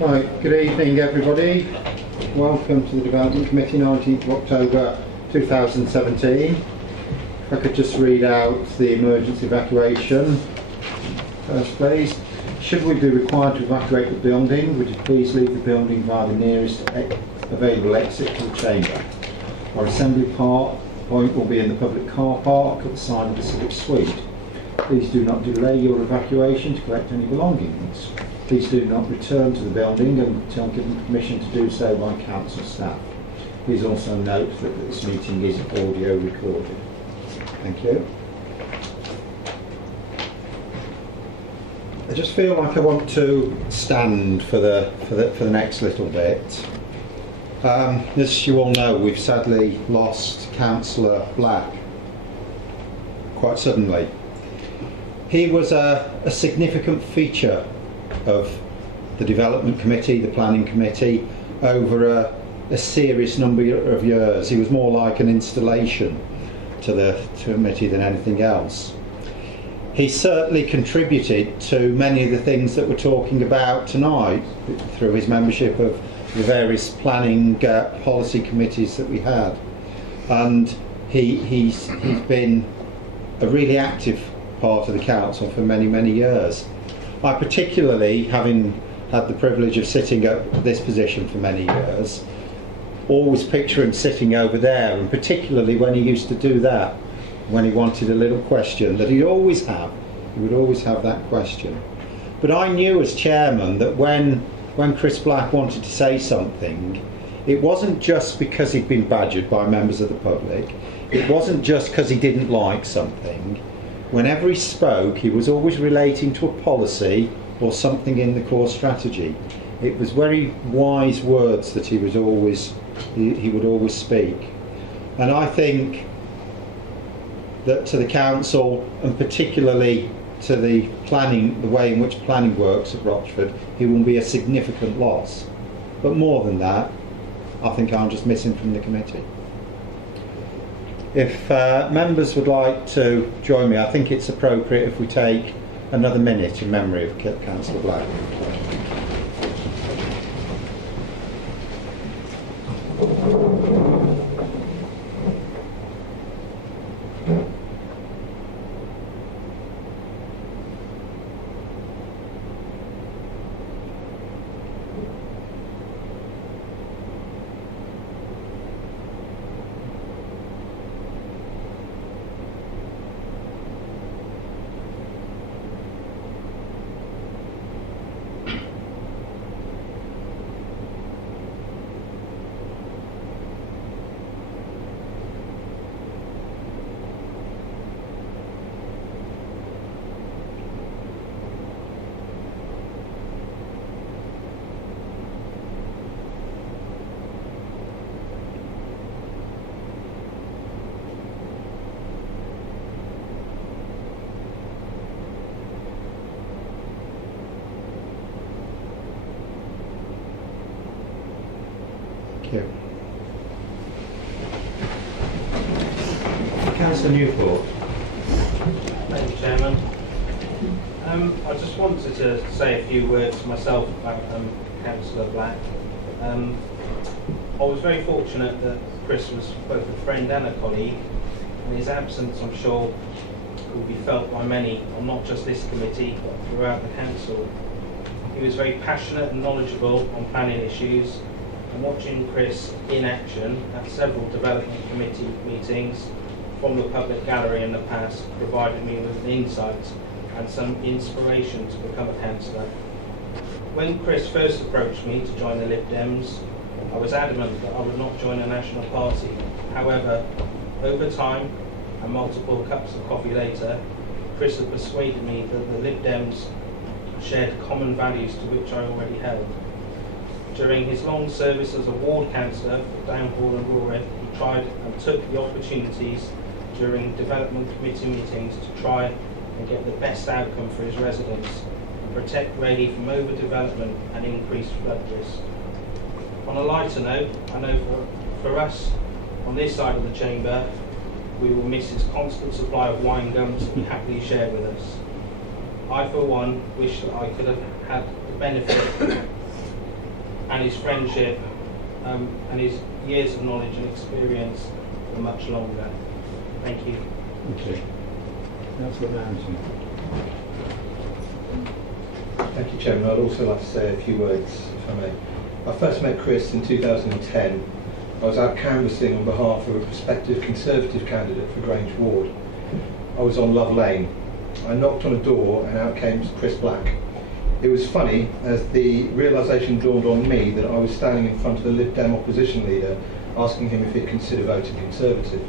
Right, good evening everybody. Welcome to the Development Committee, 19th of October 2017. If I could just read out the emergency evacuation first please. Should we be required to evacuate the building, would you please leave the building via the nearest available exit to the chamber. Our assembly point will be in the public car park at the side of the civic suite. Please do not delay your evacuation to collect any belongings. Please do not return to the building until given permission to do so by council staff. Please also note that this meeting is audio recorded. Thank you. I just feel like I want to stand for the next little bit. As you all know, we've sadly lost Councillor Black quite suddenly. He was a significant feature of the Development Committee, the Planning Committee, over a serious number of years. He was more like an installation to the committee than anything else. He certainly contributed to many of the things that we're talking about tonight through his membership of the various planning policy committees that we had. And he's been a really active part of the council for many, many years. I particularly, having had the privilege of sitting at this position for many years, always picture him sitting over there, and particularly when he used to do that, when he wanted a little question that he would always have that question. But I knew as chairman that when Chris Black wanted to say something, it wasn't just because he'd been badgered by members of the public, it wasn't just because he didn't like something. Whenever he spoke, he was always relating to a policy or something in the core strategy. It was very wise words that he would always speak. And I think that to the council, and particularly to the planning, the way in which planning works at Rochford, he will be a significant loss. But more than that, I think I'm just missing from the committee. If members would like to join me, I think it's appropriate if we take another minute in memory of Councillor Black. Thank you. Councillor Newport. Thank you, Chairman. I just wanted to say a few words myself about Councillor Black. I was very fortunate that Chris was both a friend and a colleague, and his absence, I'm sure, will be felt by many, on not just this committee, but throughout the council. He was very passionate and knowledgeable on planning issues, and watching Chris in action at several development committee meetings from the public gallery in the past provided me with an insight and some inspiration to become a councillor. When Chris first approached me to join the Lib Dems, I was adamant that I would not join a national party. However, over time and multiple cups of coffee later, Chris had persuaded me that the Lib Dems shared common values to which I already held. During his long service as a ward councillor for Downhall and Roareth, he tried and took the opportunities during development committee meetings to try and get the best outcome for his residents and protect Rayleigh from overdevelopment and increased flood risk. On a lighter note, I know for us on this side of the chamber, we will miss his constant supply of wine gums that he happily shared with us. I, for one, wish that I could have had the benefit and his friendship and his years of knowledge and experience for much longer. Thank you. Thank you. Councillor Mountain. Thank you, Chairman. I'd also like to say a few words, if I may. I first met Chris in 2010. I was out canvassing on behalf of a prospective Conservative candidate for Grange Ward. I was on Love Lane. I knocked on a door and out came Chris Black. It was funny as the realisation dawned on me that I was standing in front of the Lib Dem opposition leader asking him if he'd consider voting Conservative.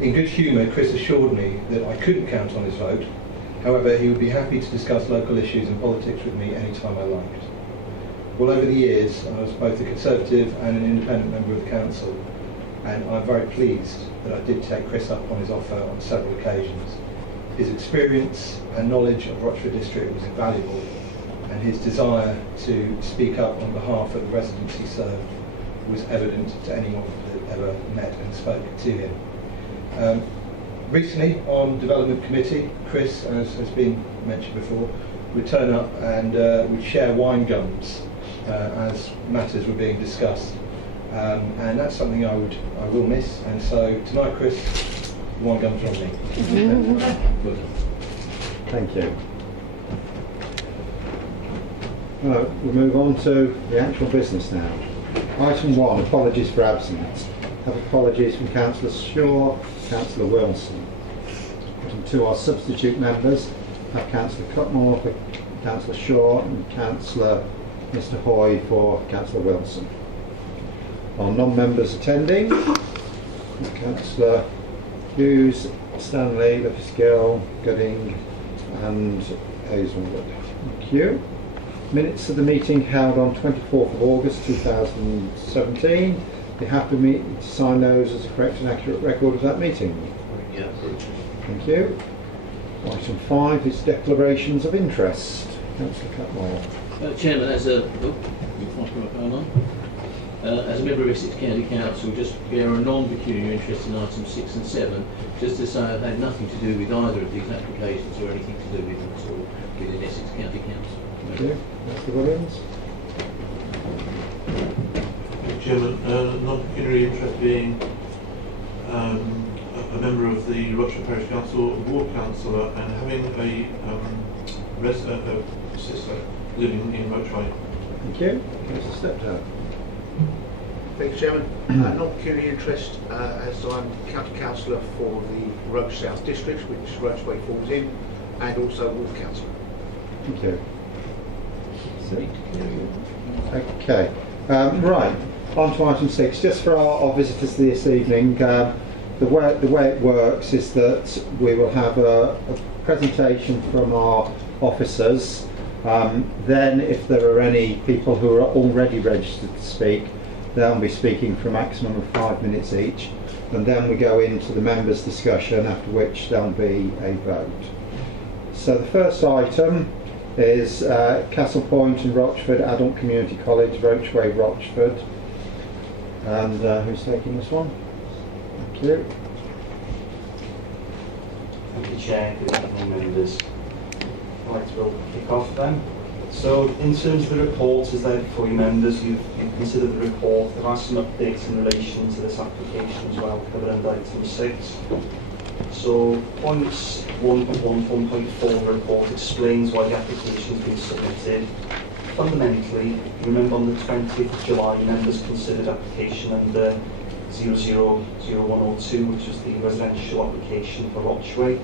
In good humour, Chris assured me that I couldn't count on his vote. However, he would be happy to discuss local issues and politics with me any time I liked. Well, over the years, I was both a Conservative and an independent member of the council, and I'm very pleased that I did take Chris up on his offer on several occasions. His experience and knowledge of Rochford District was invaluable, and his desire to speak up on behalf of the residents he served was evident to anyone that ever met and spoke to him. Recently, on Development Committee, Chris, as has been mentioned before, would turn up and would share wine gums as matters were being discussed, and that's something I will miss. And so tonight, Chris, wine gums from me. Thank you. Right, we'll move on to the actual business now. Item 1, apologies for absence. Have apologies from Councillor Shaw, Councillor Wilson. Item 2, our substitute members have Councillor Cutmore for Councillor Shaw and Councillor Mr Hoy for Councillor Wilson. Our non-members attending, Councillor Hughes, Stanley, Liffey-Gill, Gooding and Hazelwood. Thank you. Minutes of the meeting held on 24th of August 2017. You have to sign those as a correct and accurate record of that meeting. Yeah. Thank you. Item 5 is declarations of interest. Councillor Cutmore. Chairman, as a member of Essex County Council, just bear a non-pecuniary interest in items 6 and 7, just to say I've had nothing to do with either of these applications or anything to do with them at all within Essex County Council. Thank you. Mr Williams. Chairman, non-pecuniary interest being a member of the Rochford Parish Council, Ward Councillor, and having a sister living in Rochway. Thank you. Councillor Steptoe. Thank you, Chairman. Not pecuniary interest as I'm County Councillor for the Roche South District, which Rochway falls in, and also Ward Councillor. Thank you. Okay. Right. On to item 6. Just for our visitors this evening, the way it works is that we will have a presentation from our officers. Then, if there are any people who are already registered to speak, they'll be speaking for a maximum of 5 minutes each. And then we go into the members' discussion, after which there'll be a vote. So the first item is Castle Point and Rochford Adult Community College, Rochway, Rochford. And who's taking this one? Thank you. Thank you, Chair. Good evening, members. I'd like to kick off then. So, in terms of the report, as there before you members, you've considered the report. There are some updates in relation to this application as well, covered under item 6. So, points 1.4 of the report explains why the application has been submitted. Fundamentally, you remember on the 20th of July, members considered application under 000102, which was the residential application for Rochway.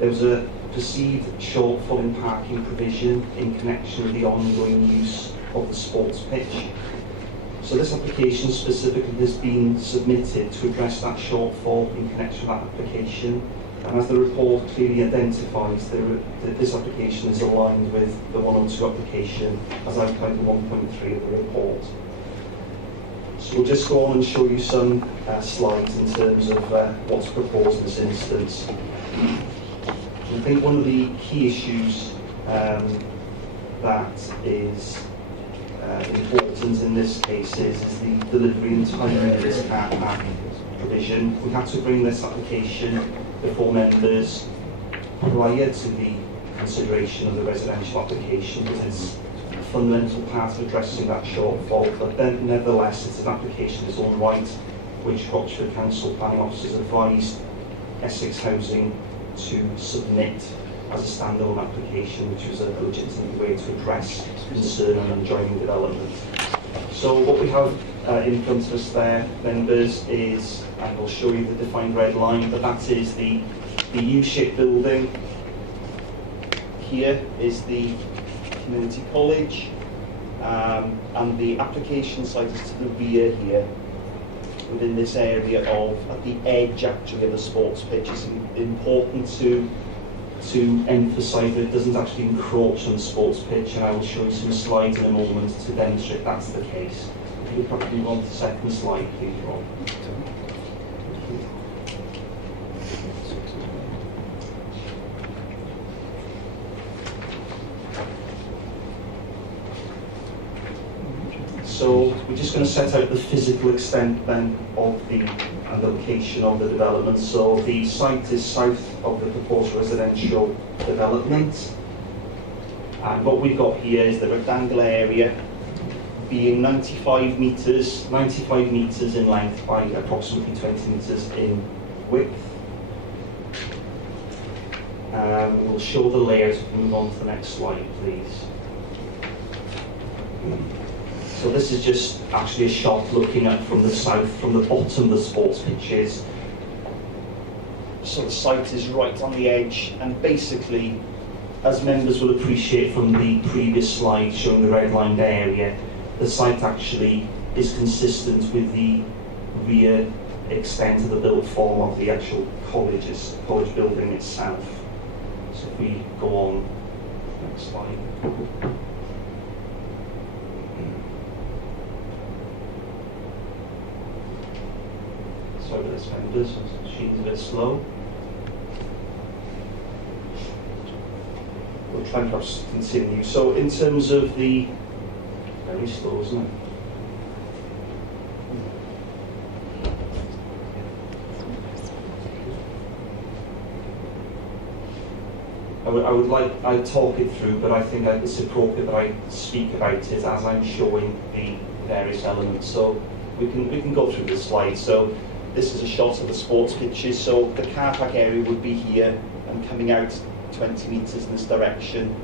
There was a perceived shortfall in parking provision in connection with the ongoing use of the sports pitch. So this application specifically has been submitted to address that shortfall in connection with that application. And as the report clearly identifies, that this application is aligned with the 102 application as outlined in 1.3 of the report. So we'll just go on and show you some slides in terms of what's proposed in this instance. I think one of the key issues that is important in this case is the delivery and timing of this car park provision. We had to bring this application before members prior to the consideration of the residential application because it's fundamental part of addressing that shortfall, but then nevertheless it's an application in its own right which Rochford Council planning officers advised Essex Housing to submit as a standalone application, which was a legitimate way to address concern on adjoining development. So what we have in front of us there, members, is, and I'll show you the defined red line, but that is the U-shaped building. Here is the community college, and the application site is to the rear here, within this area of, at the edge actually of the sports pitch. It's important to emphasise that it doesn't actually encroach on the sports pitch, and I will show you some slides in a moment to demonstrate that's the case. If you could probably move on to the second slide, please, Rob. So we're just going to set out the physical extent then of the and the location of the development. So the site is south of the proposed residential development, and what we've got here is the rectangular area being 95 metres in length by approximately 20 metres in width. We'll show the layout. Move on to the next slide, please. So this is just actually a shot looking at from the south, from the bottom of the sports pitches. So the site is right on the edge, and basically, as members will appreciate from the previous slide showing the red-lined area, the site actually is consistent with the rear extent of the built form of the actual college building itself. So if we go on, next slide. Sorry for this, members, the machine's a bit slow. We'll try and perhaps continue. So in terms of the, very slow, isn't it? I'd talk it through, but I think it's appropriate that I speak about it as I'm showing the various elements. So we can go through the slide. So this is a shot of the sports pitches. So the car park area would be here and coming out 20 metres in this direction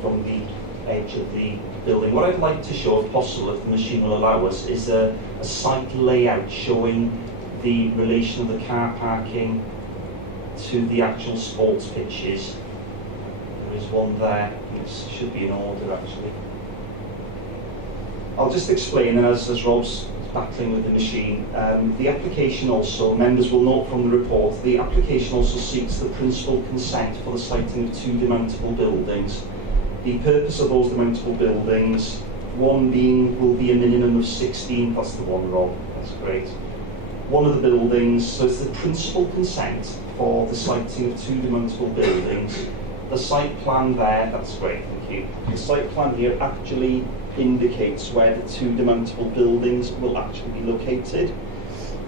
from the edge of the building. What I'd like to show, if possible, if the machine will allow us, is a site layout showing the relation of the car parking to the actual sports pitches. There is one there. This should be in order, actually. I'll just explain, and as Rob's battling with the machine, the application also, members will note from the report, the application also seeks the principal consent for the siting of 2 demountable buildings. The purpose of those demountable buildings, one being will be a minimum of 16, that's the one, Rob, that's great. One of the buildings, so it's the principal consent for the siting of 2 demountable buildings. The site plan there, that's great, thank you. The site plan here actually indicates where the 2 demountable buildings will actually be located.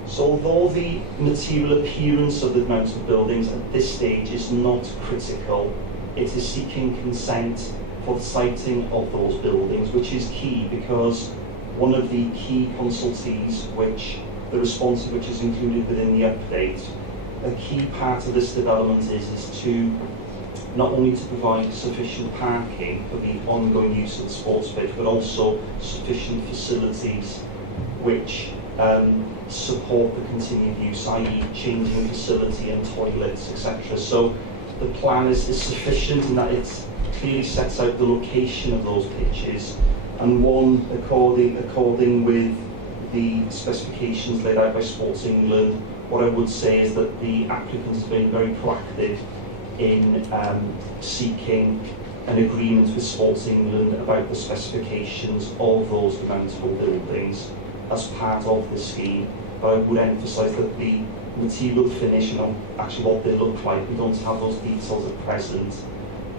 So although the material appearance of the demountable buildings at this stage is not critical, it is seeking consent for the siting of those buildings, which is key because one of the key consultees, which the response of which is included within the update, a key part of this development is to not only to provide sufficient parking for the ongoing use of the sports pitch, but also sufficient facilities which support the continued use, i.e. changing facility and toilets, etc. So the plan is sufficient in that it clearly sets out the location of those pitches, and one according with the specifications laid out by Sports England. What I would say is that the applicants have been very proactive in seeking an agreement with Sports England about the specifications of those demountable buildings as part of the scheme. But I would emphasise that the material finish and actually what they look like, we don't have those details at present.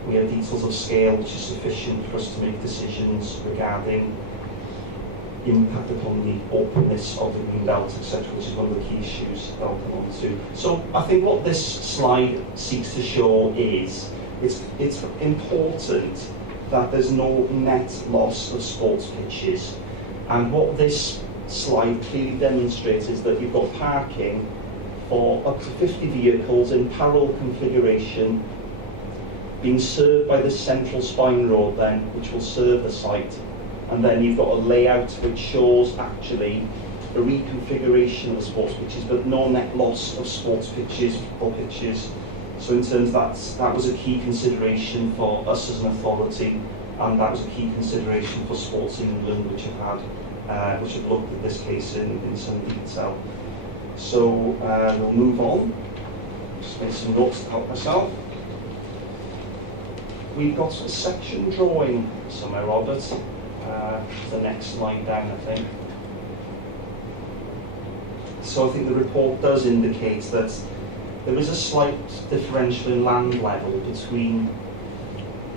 We have details of scale which is sufficient for us to make decisions regarding impact upon the openness of the green belt, etc., which is one of the key issues that I'll come on to. So I think what this slide seeks to show is it's important that there's no net loss of sports pitches. And what this slide clearly demonstrates is that you've got parking for up to 50 vehicles in parallel configuration being served by the central spine road then, which will serve the site. And then you've got a layout which shows actually a reconfiguration of the sports pitches, but no net loss of sports pitches, football pitches. So in terms that was a key consideration for us as an authority, and that was a key consideration for Sports England, which have looked at this case in some detail. So we'll move on. Just make some notes to help myself. We've got a section drawing somewhere, Robert. The next slide down, I think. So I think the report does indicate that there is a slight differential in land level between,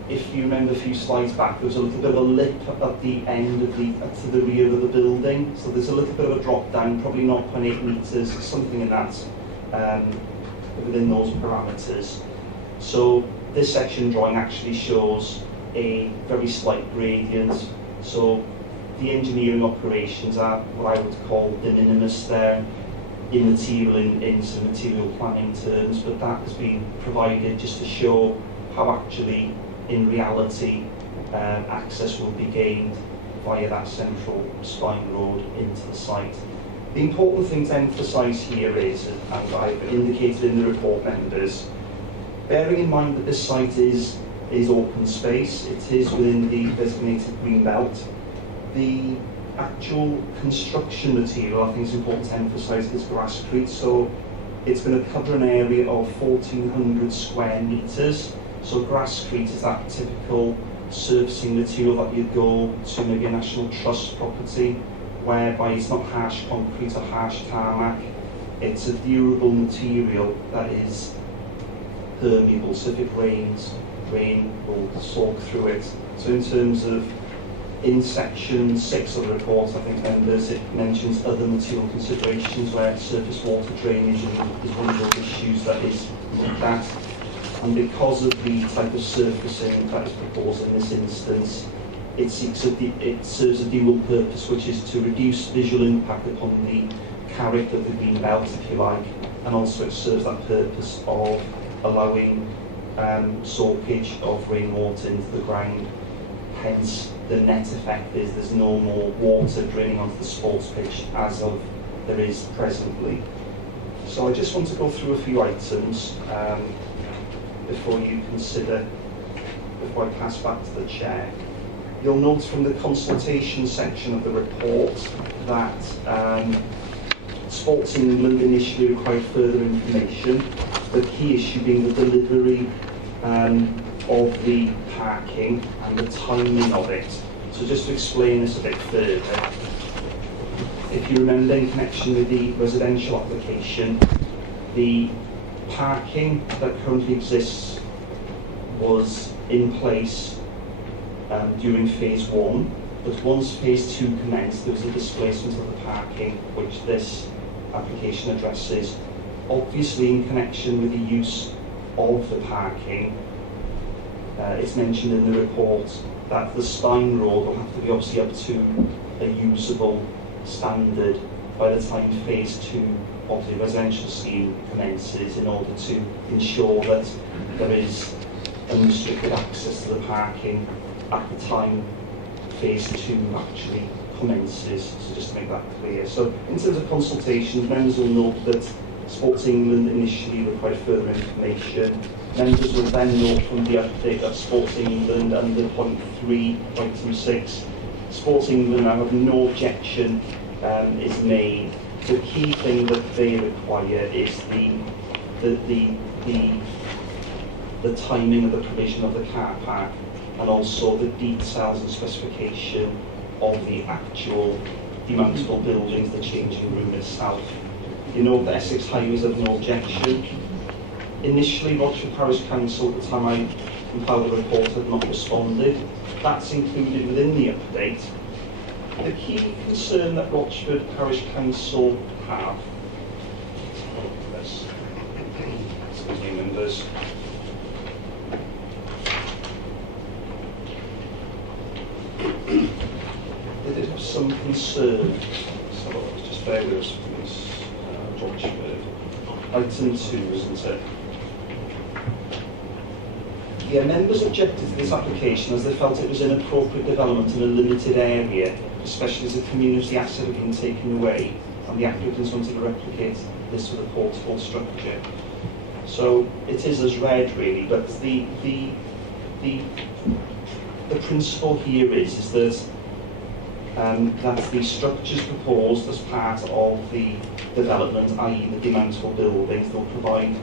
if you remember a few slides back, there was a little bit of a lip at the end of to the rear of the building. So there's a little bit of a drop down, probably 0.8 metres, something in that, within those parameters. So this section drawing actually shows a very slight gradient. So the engineering operations are what I would call de minimis there, immaterial in some material planning terms, but that has been provided just to show how actually, in reality, access will be gained via that central spine road into the site. The important thing to emphasise here is, and I've indicated in the report members, bearing in mind that this site is open space, it is within the designated green belt. The actual construction material, I think it's important to emphasise, is grasscrete, so it's going to cover an area of 1,400 square metres. So grasscrete is that typical surfacing material that you'd go to maybe a National Trust property, whereby it's not harsh concrete or harsh tarmac. It's a durable material that is permeable, so if it rains, rain will soak through it. So in terms of in section 6 of the report, I think members, it mentions other material considerations where surface water drainage is one of those issues that is looked at. And because of the type of surfacing that is proposed in this instance, it serves a dual purpose, which is to reduce visual impact upon the character of the green belt, if you like, and also it serves that purpose of allowing soakage of rainwater into the ground. Hence, the net effect is there's no more water draining onto the sports pitch as of there is presently. So I just want to go through a few items before you consider, before I pass back to the chair. You'll note from the consultation section of the report that Sports England initially required further information, the key issue being the delivery of the parking and the timing of it. So just to explain this a bit further, if you remember in connection with the residential application, the parking that currently exists was in place during phase 1, but once phase 2 commenced, there was a displacement of the parking, which this application addresses. Obviously, in connection with the use of the parking, it's mentioned in the report that the spine road will have to be obviously up to a usable standard by the time phase 2 of the residential scheme commences, in order to ensure that there is unrestricted access to the parking at the time phase 2 actually commences. So just to make that clear. So in terms of consultation, members will note that Sports England initially required further information. Members will then note from the update that Sports England under point 3, item 6, Sports England now have no objection is made. The key thing that they require is the timing of the provision of the car park, and also the details and specification of the actual demountable buildings, the changing room itself. You know that Essex Highways have no objection. Initially, Rochford Parish Council, at the time I compiled the report, had not responded. That's included within the update. The key concern that Rochford Parish Council have, excuse me, members. of some concern. So just bear with us, please. Rochford. Item 2, isn't it? Yeah, members objected to this application as they felt it was inappropriate development in a limited area, especially as a community asset had been taken away, and the applicants wanted to replicate this with a portable structure. So it is as read, really, but the principle here is that that the structures proposed as part of the development, i.e. the demountable buildings, they'll provide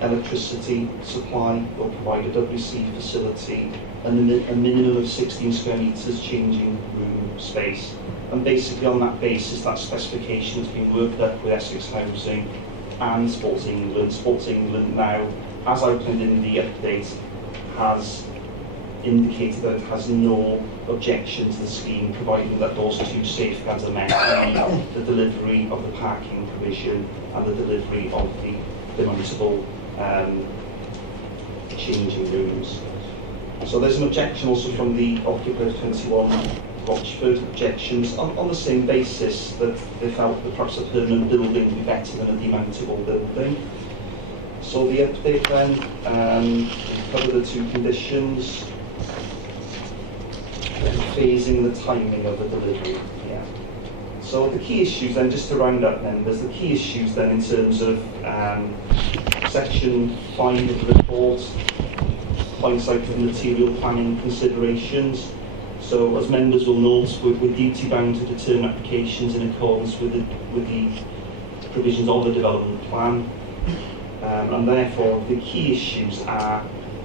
electricity supply, they'll provide a WC facility, and a minimum of 16 square metres changing room space. And basically on that basis, that specification has been worked up with Essex Housing and Sports England. Sports England now, as outlined in the update, has indicated that it has no objection to the scheme, providing that those two safeguards are met, the delivery of the parking provision and the delivery of the demountable changing rooms. So there's an objection also from the occupant of 21 Rochford, objections on the same basis that they felt that perhaps a permanent building would be better than a demountable building. So the update then cover the two conditions, phasing the timing of the delivery. Yeah. So the key issues then, just to round up members, the key issues then in terms of section 5 of the report points out the material planning considerations. So as members will note, we're duty bound to determine applications in accordance with the provisions of the development plan. And therefore the key issues are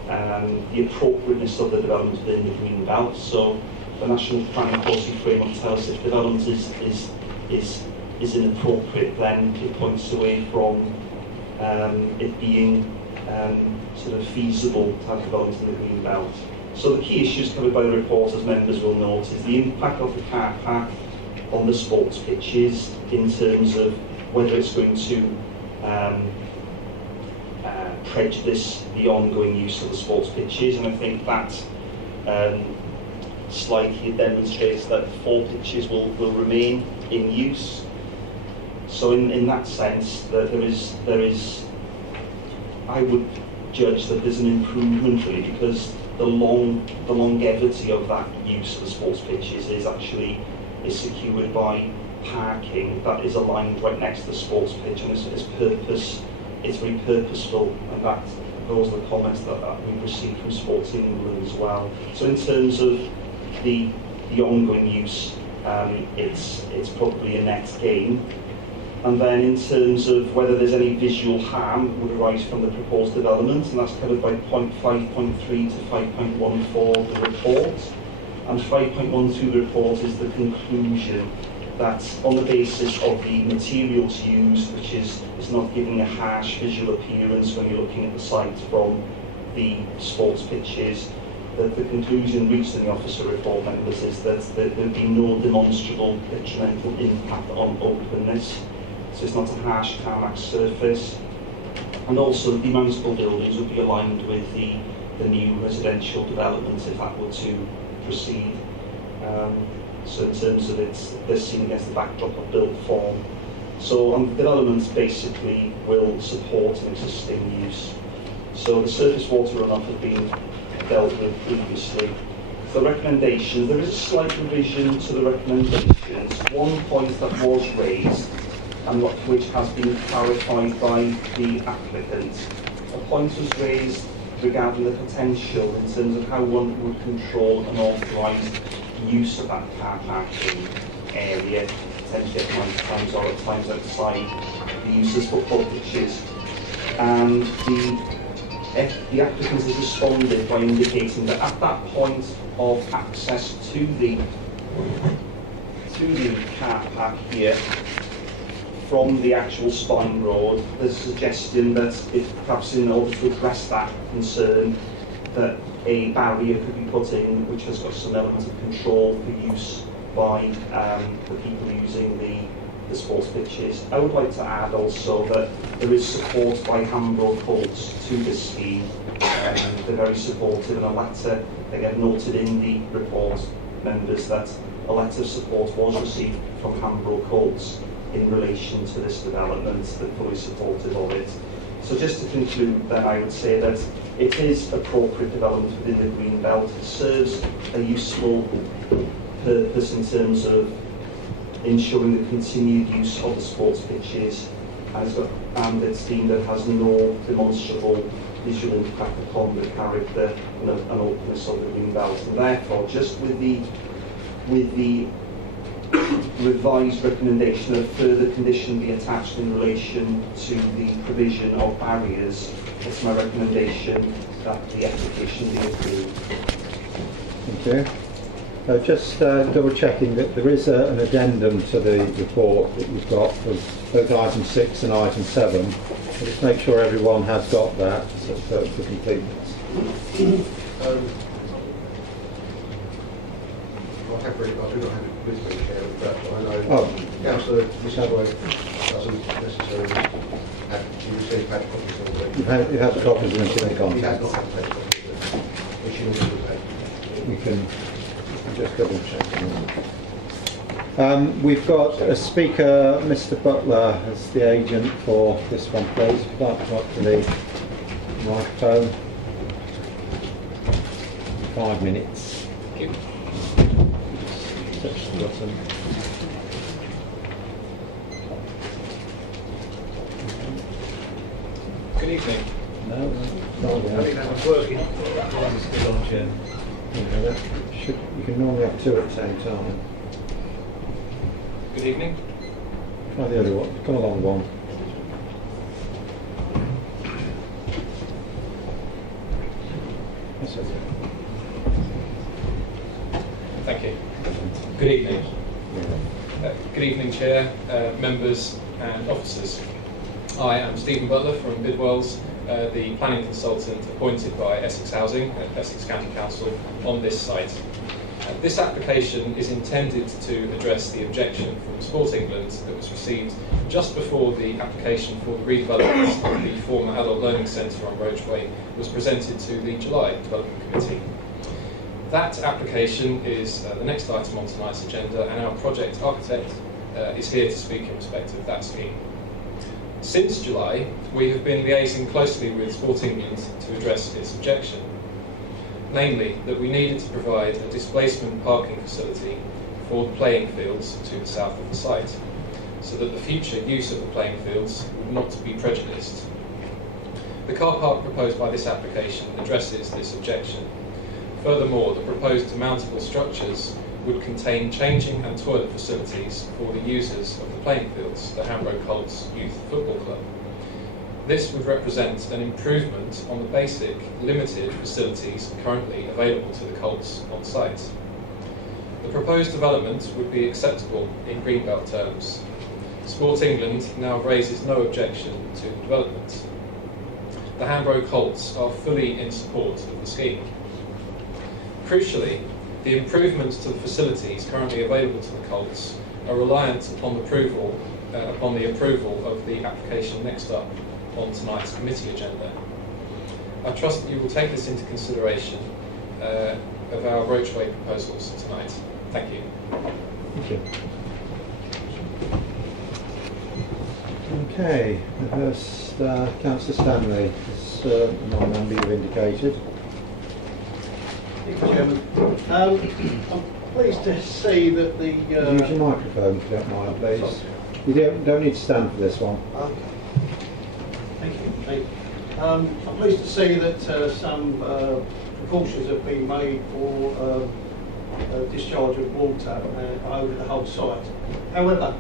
the appropriateness of the development within the green belt. So the National Planning Policy Framework tells us if development is inappropriate, then it points away from it being sort of feasible to have development in the green belt. So the key issues covered by the report, as members will note, is the impact of the car park on the sports pitches in terms of whether it's going to prejudice the ongoing use of the sports pitches, and I think that slide here demonstrates that 4 pitches will remain in use. So in that sense, there is I would judge that there's an improvement really, because the longevity of that use of the sports pitches is secured by parking that is aligned right next to the sports pitch, and it's very purposeful, and that those are the comments that we've received from Sports England as well. So in terms of the ongoing use, it's probably a net gain. And then in terms of whether there's any visual harm would arise from the proposed development, and that's covered by point 5.3 to 5.14 of the report. And 5.12 of the report is the conclusion that on the basis of the materials used, which is not giving a harsh visual appearance when you're looking at the site from the sports pitches, that the conclusion reached in the officer report members is that there would be no demonstrable detrimental impact on openness. So it's not a harsh tarmac surface. And also the demountable buildings would be aligned with the new residential development if that were to proceed. So in terms of they're seen against the backdrop of built form. So developments basically will support an existing use. So the surface water runoff has been dealt with previously. The recommendations, there is a slight revision to the recommendations. One point that was raised, and which has been clarified by the applicant. A point was raised regarding the potential in terms of how one would control an authorised use of that car parking area, potentially at night times or at times outside the use of football pitches. And the applicant has responded by indicating that at that point of access to the car park here, from the actual spine road, there's a suggestion that if perhaps in order to address that concern, that a barrier could be put in which has got some element of control for use by the people using the sports pitches. I would like to add also that there is support by Hambro Colts to this scheme. They're very supportive, and a letter again noted in the report members that a letter of support was received from Hambro Colts in relation to this development that fully supported of it. So just to conclude then, I would say that it is appropriate development within the green belt. It serves a useful purpose in terms of ensuring the continued use of the sports pitches, and it's deemed that has no demonstrable visual impact upon the character and openness of the green belt. And therefore, just with the revised recommendation that a further condition be attached in relation to the provision of barriers, it's my recommendation that the application be approved. Thank you. Just double checking that there is an addendum to the report that you've got for both item 6 and item 7. So just make sure everyone has got that for completeness. I do not have it with me, Chair, but I know Councillor Misaway doesn't necessarily have to receive paper copies already. You've had the copies in the He has contents. not had paper copies, which he will take. We can just double check. We've got a speaker, Mr. Butler, as the agent for this one, please. If you'd like to come up to the microphone. 5 minutes. Thank you. Touch the button. Good evening. No, I think that was working. You can normally have 2 at the same time. Good evening. Try the other one. Come along one. That's it. Thank you. Good evening. Good evening, Chair, members and officers. I am Stephen Butler from Bidwells, the planning consultant appointed by Essex Housing at Essex County Council on this site. This application is intended to address the objection from Sport England that was received just before the application for the redevelopment of the former Adult Learning Centre on Roachway was presented to the July Development Committee. That application is the next item on tonight's agenda, and our project architect is here to speak in respect of that scheme. Since July, we have been liaising closely with Sport England to address its objection, namely that we needed to provide a displacement parking facility for the playing fields to the south of the site, so that the future use of the playing fields would not be prejudiced. The car park proposed by this application addresses this objection. Furthermore, the proposed demountable structures would contain changing and toilet facilities for the users of the playing fields, the Hambro Colts Youth Football Club. This would represent an improvement on the basic, limited facilities currently available to the Colts on site. The proposed development would be acceptable in Greenbelt terms. Sport England now raises no objection to the development. The Hambro Colts are fully in support of the scheme. Crucially, the improvements to the facilities currently available to the Colts are reliant upon the approval of the application next up on tonight's committee agenda. I trust that you will take this into consideration of our Roachway proposals tonight. Thank you. Thank you. Okay, the first, Councillor Stanley, as non-member you've indicated. Thank you, Chairman. I'm pleased to see that the... Use your microphone if you don't mind, please. You don't need to stand for this one. Thank you. I'm pleased to see that some precautions have been made for discharge of water over the whole site. However,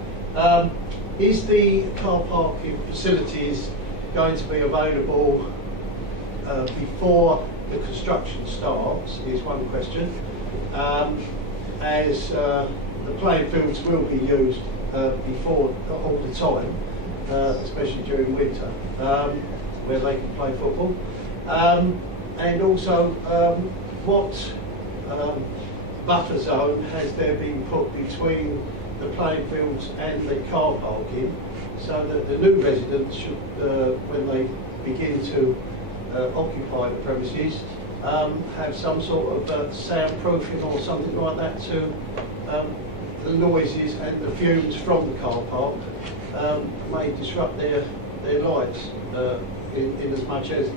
is the car parking facilities going to be available before the construction starts, is one question, as the playing fields will be used before all the time, especially during winter, where they can play football. And also, what buffer zone has there been put between the playing fields and the car parking, so that the new residents should, when they begin to occupy the premises, have some sort of soundproofing or something like that to the noises and the fumes from the car park may disrupt their lives in as much as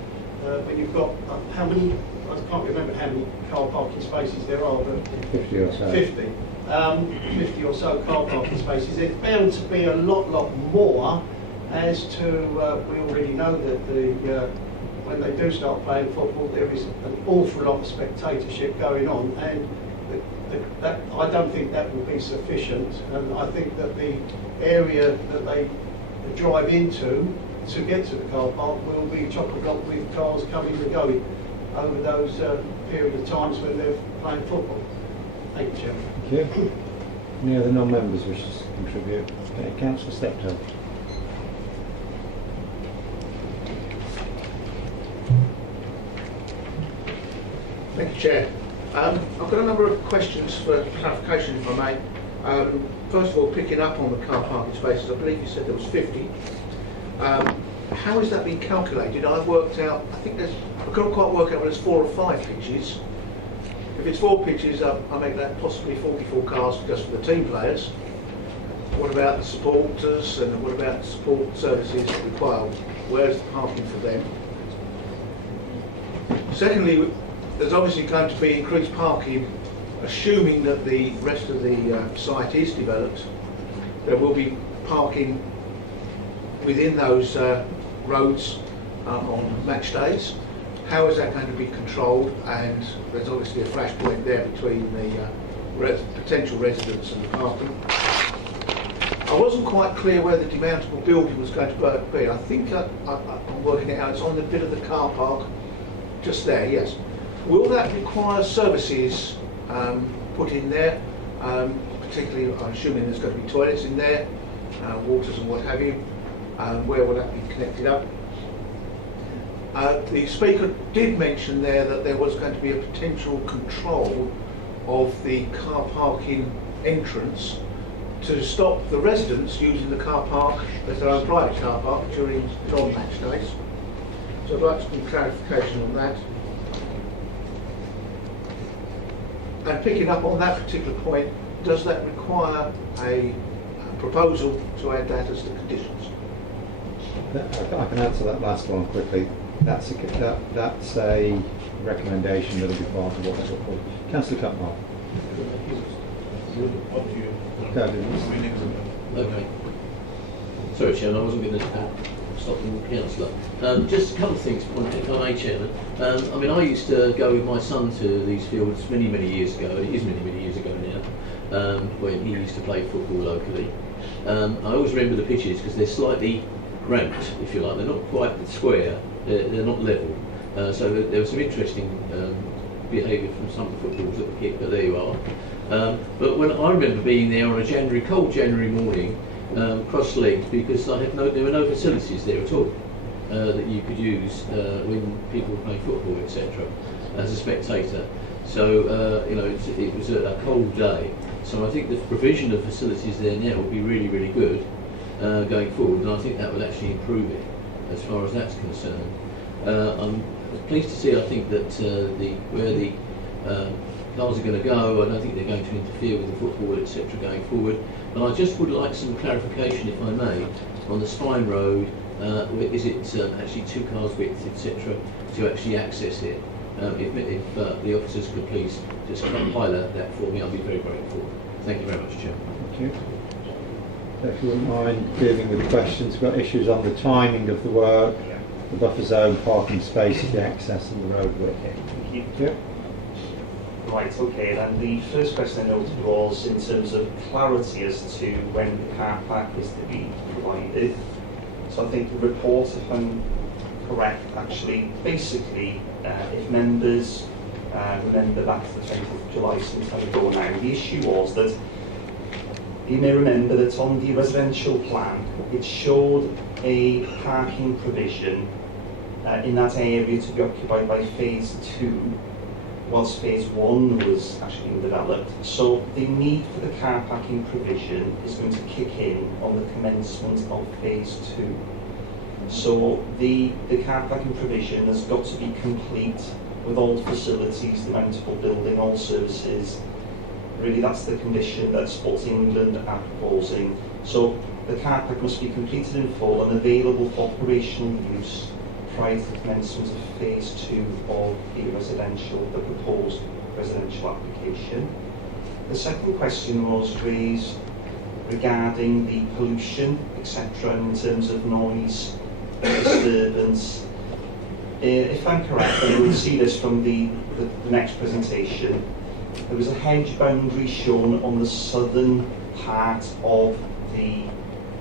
when you've got how many, I can't remember how many car parking spaces there are, but 50 or so. 50 or so car parking spaces. There's bound to be a lot more, as to we already know that when they do start playing football, there is an awful lot of spectatorship going on, and that I don't think that will be sufficient. And I think that the area that they drive into to get to the car park will be chock-a-block with cars coming and going over those period of times when they're playing football. Thank you, Chairman. Thank you. Any other non-members wish to contribute? Okay, Councillor Steptoe. Thank you, Chair. I've got a number of questions for clarification, if I may. First of all, picking up on the car parking spaces, I believe you said there was 50. How is that being calculated? I've worked out, I couldn't quite work out whether it's 4 or 5 pitches. If it's 4 pitches, I make that possibly 44 cars just for the team players. What about the supporters, and what about the support services required? Where's the parking for them? Secondly, there's obviously going to be increased parking, assuming that the rest of the site is developed. There will be parking within those roads on match days. How is that going to be controlled? And there's obviously a flashpoint there between the potential residents and the parking. I wasn't quite clear where the demountable building was going to be. I think I'm working it out. It's on the bit of the car park, just there, yes. Will that require services put in there? Particularly, I'm assuming there's going to be toilets in there, waters and what have you. Where will that be connected up? The speaker did mention there that there was going to be a potential control of the car parking entrance to stop the residents using the car park as their own private car park during non-match days. So I'd like some clarification on that. And picking up on that particular point, does that require a proposal to add that as the conditions? I can answer that last one quickly. That's a recommendation that will be part of what they look for. Councillor Cutmark. Okay. Sorry, Chairman, I wasn't going to stop the councillor. Just a couple of things, if I may, Chairman. I mean, I used to go with my son to these fields many years ago. It is many years ago now, when he used to play football locally. I always remember the pitches because they're slightly ramped, if you like. They're not quite square. They're not level. So there was some interesting behaviour from some of the footballs that were kicked, but there you are. But when I remember being there on a cold January morning, cross-legged, because there were no facilities there at all that you could use when people were playing football, etc. as a spectator. So it was a cold day. So I think the provision of facilities there now will be really good going forward, and I think that will actually improve it as far as that's concerned. I'm pleased to see, I think, that where the cars are going to go, I don't think they're going to interfere with the football, etc. going forward. And I just would like some clarification, if I may, on the Spine Road. Is it actually 2 cars width, etc., to actually access it? If the officers could please just highlight that for me, I'll be very grateful. Thank you very much, Chair. Thank you. If you wouldn't mind dealing with the questions, we've got issues on the timing of the work, the buffer zone, parking spaces, the access and the road width. Thank you. Right, okay, then the first question I noted was in terms of clarity as to when the car park is to be provided. So I think the report, if I'm correct, actually, basically, if members remember back to the 20th of July, some time ago now, the issue was that you may remember that on the residential plan, it showed a parking provision in that area to be occupied by phase 2, whilst phase 1 was actually being developed. So the need for the car parking provision is going to kick in on the commencement of phase 2. So the car parking provision has got to be complete with all facilities, the mountable building, all services Really, that's the condition that Sports England are proposing. So the car park must be completed in full and available for operational use prior to the commencement of phase 2 of the proposed residential application. The second question was raised regarding the pollution, etc., in terms of noise, disturbance. If I'm correct, and we'll see this from the next presentation, there was a hedge boundary shown on the southern part of the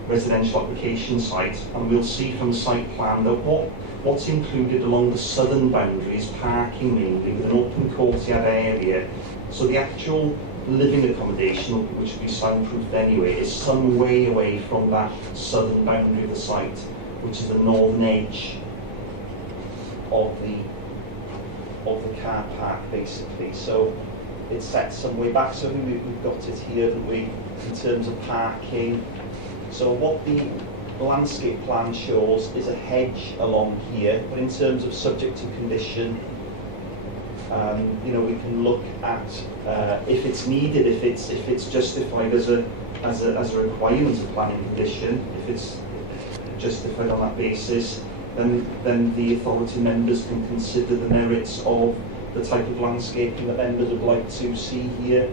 residential application site, and we'll see from the site plan that what's included along the southern boundary is parking mainly with an open courtyard area. So the actual living accommodation, which will be soundproofed anyway, is some way away from that southern boundary of the site, which is the northern edge of the car park, basically. So it's set some way back. So we've got it here, haven't we, in terms of parking. So what the landscape plan shows is a hedge along here, but in terms of subject to condition, we can look at if it's needed, if it's justified as a requirement of planning condition, if it's justified on that basis, then the authority members can consider the merits of the type of landscaping that members would like to see here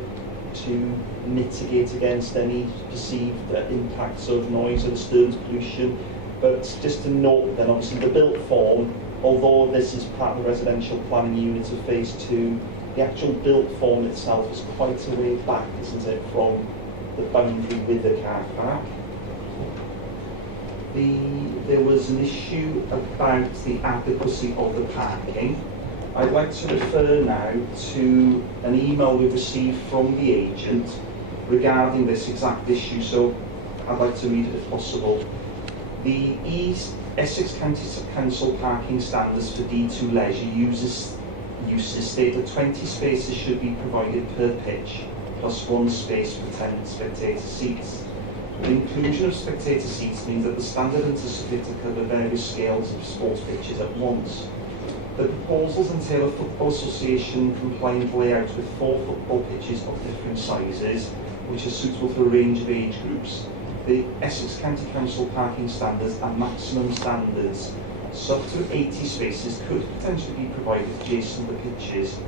to mitigate against any perceived impacts of noise or disturbance, pollution. But just to note then, obviously the built form, although this is part of the residential planning unit of phase 2, the actual built form itself is quite a way back, isn't it, from the boundary with the car park. There was an issue about the adequacy of the parking. I'd like to refer now to an email we received from the agent regarding this exact issue, so I'd like to read it if possible. The Essex County Council parking standards for D2 leisure uses state that 20 spaces should be provided per pitch, plus 1 space for 10 spectator seats. The inclusion of spectator seats means that the standard anticipated to cover various scales of sports pitches at once. The proposals entail a Football Association compliant layout with 4 football pitches of different sizes, which are suitable for a range of age groups. The Essex County Council parking standards are maximum standards, so up to 80 spaces could potentially be provided adjacent to the pitches.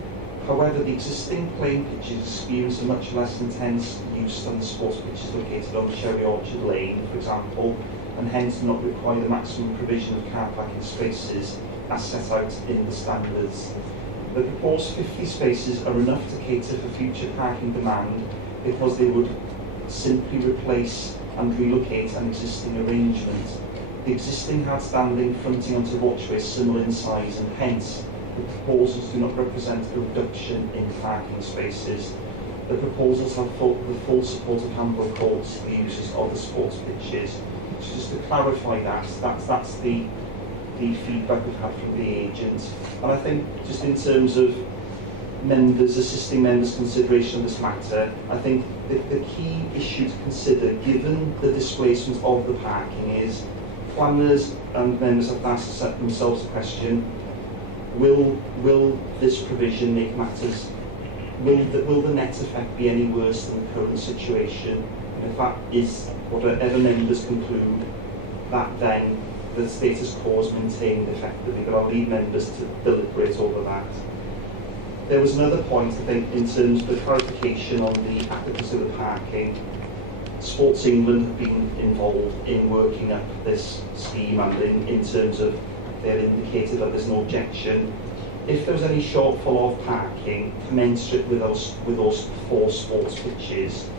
However, the existing playing pitches experience a much less intense use than the sports pitches located on Cherry Orchard Lane, for example, and hence do not require the maximum provision of car parking spaces as set out in the standards. The proposed 50 spaces are enough to cater for future parking demand because they would simply replace and relocate an existing arrangement. The existing hardstanding fronting onto Watchway is similar in size, and hence the proposals do not represent a reduction in parking spaces. The proposals have the full support of Handball Courts, the users of the sports pitches. So just to clarify that's the feedback we've had from the agent. And I think just in terms of assisting members' consideration of this matter, I think the key issue to consider, given the displacement of the parking, is planners and members have asked themselves the question, will this provision make matters, will the net effect be any worse than the current situation? And if that is whatever members conclude, that then the status quo is maintained effectively, but I'll leave members to deliberate over that. There was another point, I think, in terms of the clarification on the adequacy of the parking. Sports England have been involved in working up this scheme, and in terms of they've indicated that there's no objection. If there was any shortfall of parking commensurate with those 4 sports pitches,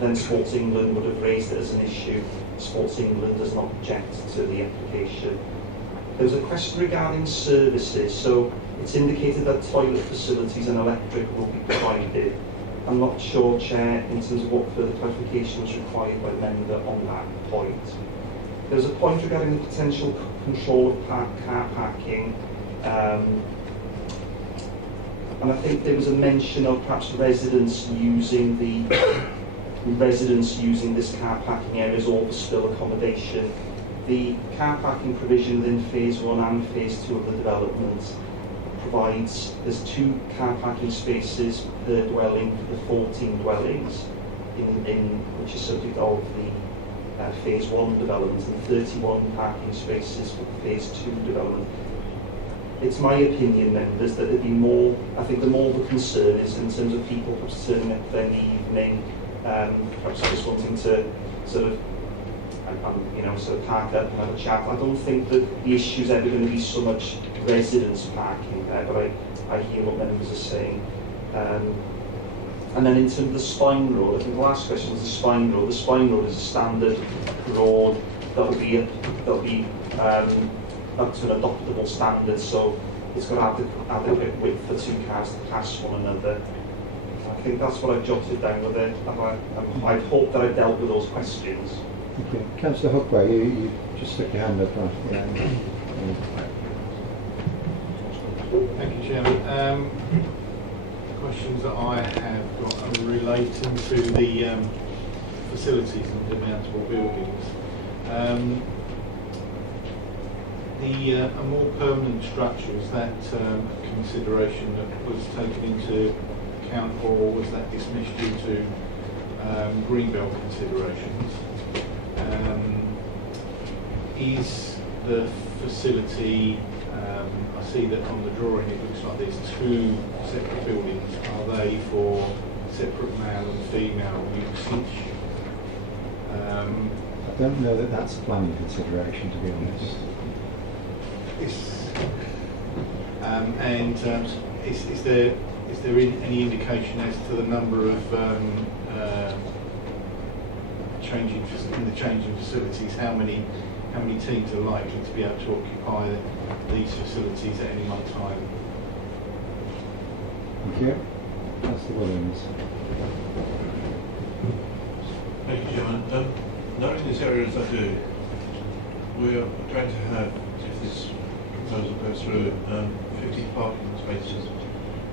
then Sports England would have raised it as an issue. Sports England does not object to the application. There was a question regarding services, so it's indicated that toilet facilities and electric will be provided. I'm not sure, Chair, in terms of what further clarification was required by the member on that point. There was a point regarding the potential control of car parking, and I think there was a mention of perhaps residents using this car parking area as overspill accommodation. The car parking provision within phase 1 and phase 2 of the development provides, there's 2 car parking spaces per dwelling for the 14 dwellings which is subject of the phase 1 development, and 31 parking spaces for the phase 2 development. It's my opinion, members, that there'd be more, I think the more the concern is in terms of people perhaps turning up there in the evening, perhaps just wanting to sort of, sort of park up and have a chat. I don't think that the issue's ever going to be so much residents parking there, but I hear what members are saying. And then in terms of the spine road, I think the last question was the spine road. The spine road is a standard road that'll be up to an adoptable standard, so it's got adequate width for 2 cars to pass one another. I think that's what I've jotted down with it. I hope that I've dealt with those questions. Thank you. Councillor Hookway, you just stuck your hand up. Thank you, Chairman. Questions that I have got are relating to the facilities and demountable buildings. A more permanent structure, is that a consideration that was taken into account, or was that dismissed due to greenbelt considerations? Is the facility, I see that on the drawing it looks like there's 2 separate buildings. Are they for separate male and female usage? I don't know that that's a planning consideration, to be honest. Is there any indication as to the number of changing facilities? How many teams are likely to be able to occupy these facilities at any one time? Thank you. Councillor Williams. Thank you, Chairman. Knowing this area as I do, we are going to have, if this proposal goes through, 50 parking spaces.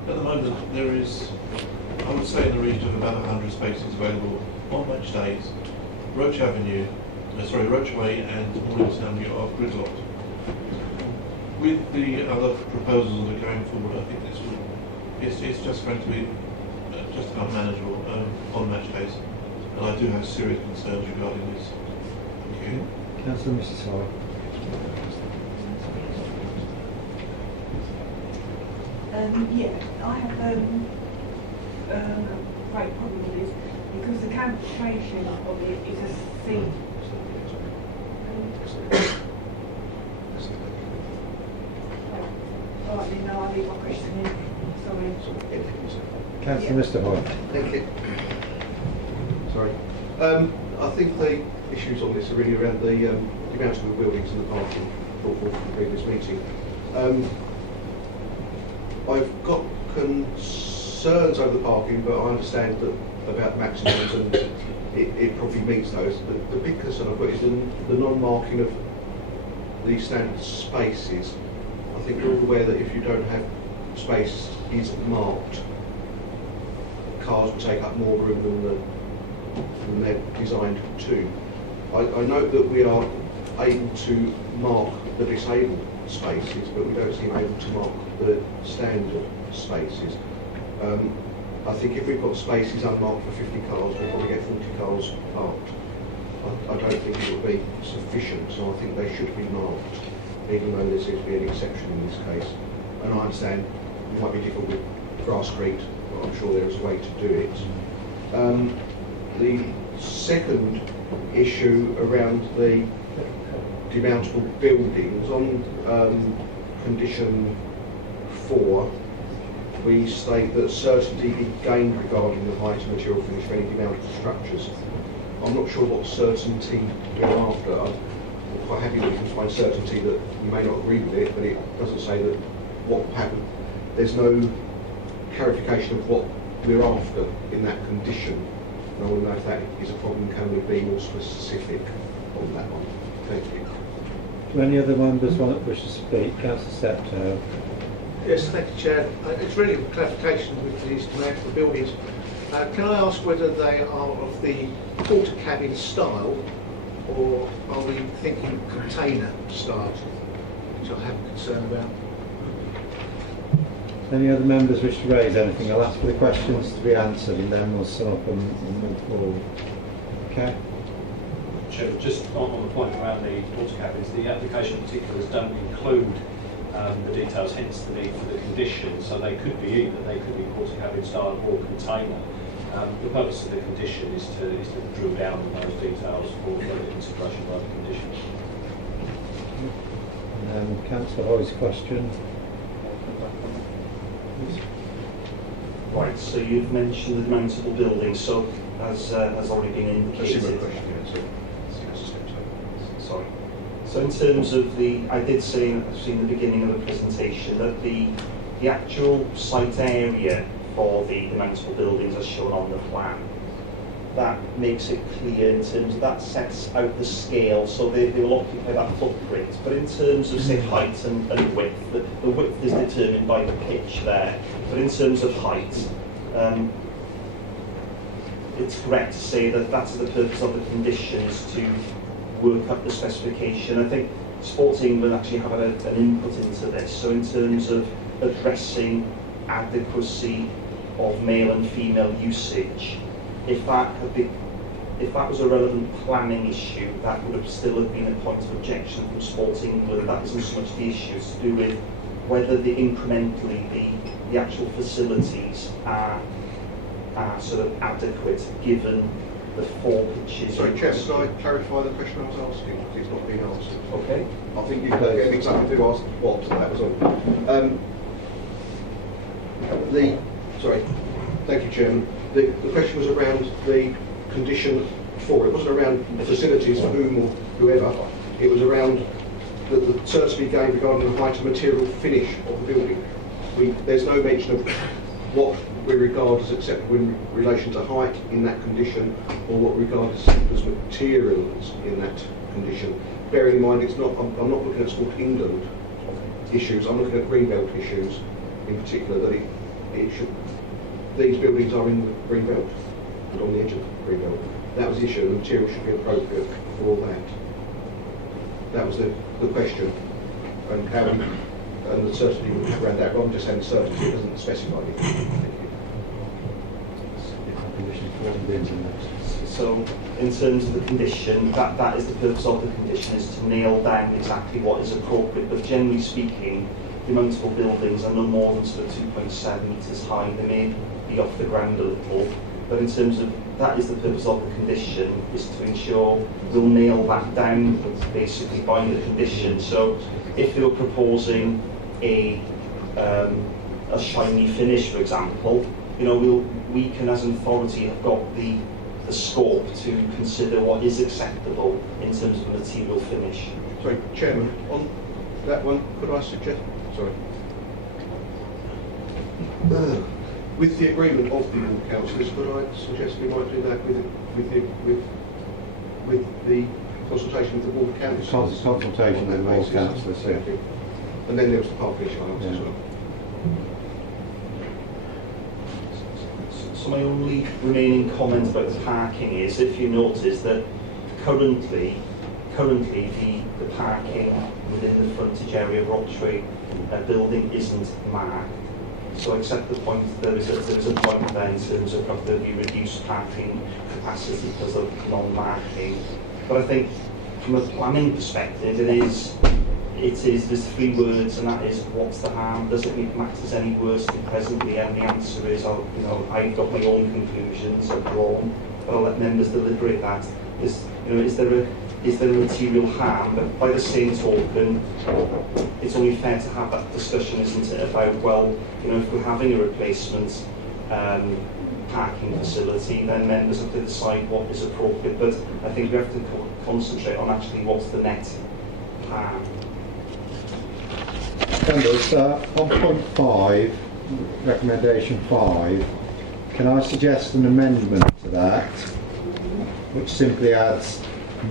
At the moment, there is, I would say, in the region of about 100 spaces available on match days. Roachway and Mornington Avenue are gridlocked. With the other proposals that are going forward, I think it's just going to be just about manageable on match days. And I do have serious concerns regarding this. Thank you. Councillor Mrs. Hall. Yeah, I have a great problem with this because the cancellation of it is a thing. All right, then I'll leave my question in. Sorry. Councillor Mr. Hoyle. Thank you. Sorry. I think the issues on this are really around the amount of buildings and the parking brought forward from the previous meeting. I've got concerns over the parking, but I understand that about maximums and it probably meets those. The big concern I've got is the non-marking of the standard spaces. I think you're all aware that if you don't have space is marked, cars will take up more room than they're designed to. I note that we are able to mark the disabled spaces, but we don't seem able to mark the standard spaces. I think if we've got spaces unmarked for 50 cars, we'll probably get 40 cars parked. I don't think it will be sufficient, so I think they should be marked, even though there seems to be an exception in this case. And I understand it might be difficult with Grass Street, but I'm sure there is a way to do it. The second issue around the demountable buildings, on condition 4, we state that certainty be gained regarding the height and material finish of any demountable structures. I'm not sure what certainty we're after. I'm quite happy that we can find certainty that you may not agree with it, but it doesn't say that what will happen. There's no clarification of what we're after in that condition. I want to know if that is a problem. Can we be more specific on that one? Thank you. Do any other members want to wish to speak? Councillor Steptoe. Yes, thank you, Chair. It's really a clarification with these demountable buildings. Can I ask whether they are of the porter cabin style, or are we thinking container style, which I have a concern about? Any other members wish to raise anything? I'll ask for the questions to be answered and then we'll sum up and move forward. Okay? Sure, just on the point around the water cabins, the application particulars don't include the details, hence the need for the condition. So they could be water cabin style or container. The purpose of the condition is to drill down on those details for further consideration by the condition. Councillor Hoy's question. Right, so you've mentioned the mountable buildings, so as has already been indicated. Sorry. So in terms of I did say in the beginning of the presentation that the actual site area for the mountable buildings as shown on the plan, that makes it clear in terms of that sets out the scale, so they will occupy that footprint. But in terms of, say, height and width, the width is determined by the pitch there. But in terms of height, it's correct to say that that's the purpose of the conditions to work up the specification. I think Sports England actually have an input into this. So in terms of addressing adequacy of male and female usage, if that was a relevant planning issue, that would have still have been a point of objection from Sports England. That isn't so much the issue, it's to do with whether incrementally the actual facilities are sort of adequate given the 4 pitches. Sorry, Chair, can I clarify the question I was asking? Because it's not being answered. Okay. I think you gave exactly who asked what, so that was all. Thank you, Chairman. The question was around the condition for it. It wasn't around the facilities for whom or whoever. It was around the certainty gained regarding the height and material finish of the building. There's no mention of what we regard as acceptable in relation to height in that condition, or what we regard as materials in that condition. Bearing in mind, I'm not looking at Sport England issues. I'm looking at Greenbelt issues in particular. That these buildings are in the Greenbelt and on the edge of the Greenbelt. That was the issue. The material should be appropriate for that. That was the question, and how and the certainty around that. Rather than just saying certainty, it doesn't specify anything. So in terms of the condition, that is the purpose of the condition, is to nail down exactly what is appropriate. But generally speaking, the mountable buildings are no more than sort of 2.7 metres high. They may be off the ground a little, but in terms of that is the purpose of the condition, is to ensure we'll nail that down basically by the condition. So if they were proposing a shiny finish, for example, we can as an authority have got the scope to consider what is acceptable in terms of material finish. Sorry, Chairman, on that one, could I suggest, with the agreement of the Board of Councillors, could I suggest we might do that with the consultation with the Board of Councillors? Consultation with the Board of Councillors, yeah. And then there was the parking issue I asked as well. So my only remaining comment about the parking is, if you notice that currently the parking within the frontage area of Rocktree building isn't marked. So I accept the point there is a point there in terms of probably reduced parking capacity because of non-marking. But I think from a planning perspective, there's 3 words, and that is, what's the harm? Does it make matters any worse than presently? And the answer is, I've got my own conclusions I've drawn, but I'll let members deliberate that. Is there a material harm? But by the same token, it's only fair to have that discussion, isn't it, about, well, if we're having a replacement parking facility, then members have to decide what is appropriate. But I think we have to concentrate on actually what's the net harm. Members, on point 5, recommendation 5, can I suggest an amendment to that, which simply adds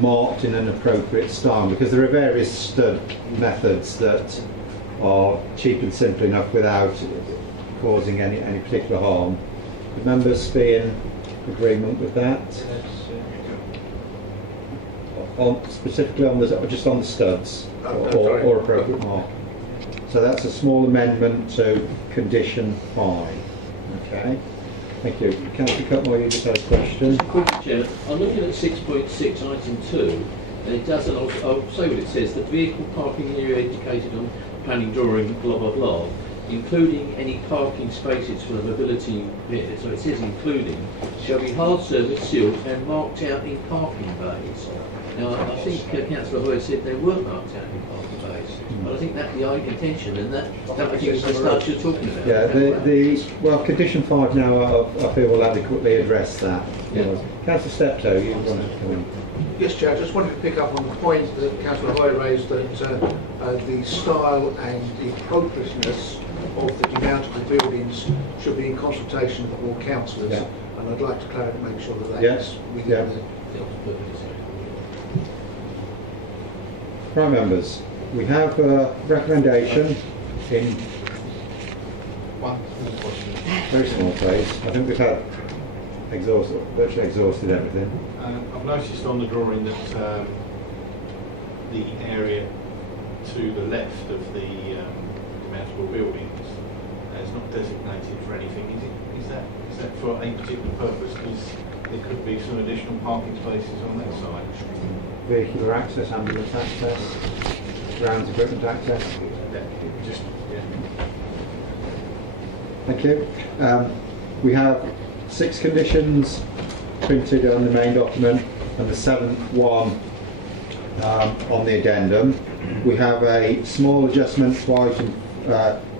marked in an appropriate style, because there are various stud methods that are cheap and simple enough without causing any particular harm. Would members be in agreement with that? Specifically just on the studs, or appropriate mark. So that's a small amendment to condition 5. Okay, thank you. Councillor Cutmore, you just had a question. Quickly, Chairman, I'm looking at 6.6 item 2, and it doesn't, I'll say what it says, the vehicle parking area indicated on planning drawing, blah, blah, blah, including any parking spaces for the mobility, so it says including, shall be hard surfaced, sealed and marked out in parking bays. Now, I think Councillor Hoy said they weren't marked out in parking bays, but I think that's the intention, and that I think is the stuff you're talking about. Yeah, well, condition 5 now I feel will adequately address that. Yeah. Councillor Steptoe, you wanted to come in. Yes, Chair, I just wanted to pick up on the point that Councillor Hoy raised, that the style and the appropriateness of the demount of the buildings should be in consultation with all councillors. Yeah. And I'd like to make sure that Yes. that's within Yeah. the... Right, members, we have a recommendation in One small question. very small place. I think we've had virtually exhausted everything. I've noticed on the drawing that the area to the left of the demountable buildings is not designated for anything. Is that for a particular purpose? Because there could be some additional parking spaces on that side. Vehicular access, ambulance access, grounds equipment access. Just, yeah. Thank you. We have 6 conditions printed on the main document and the 7th one on the addendum. We have a small adjustment to item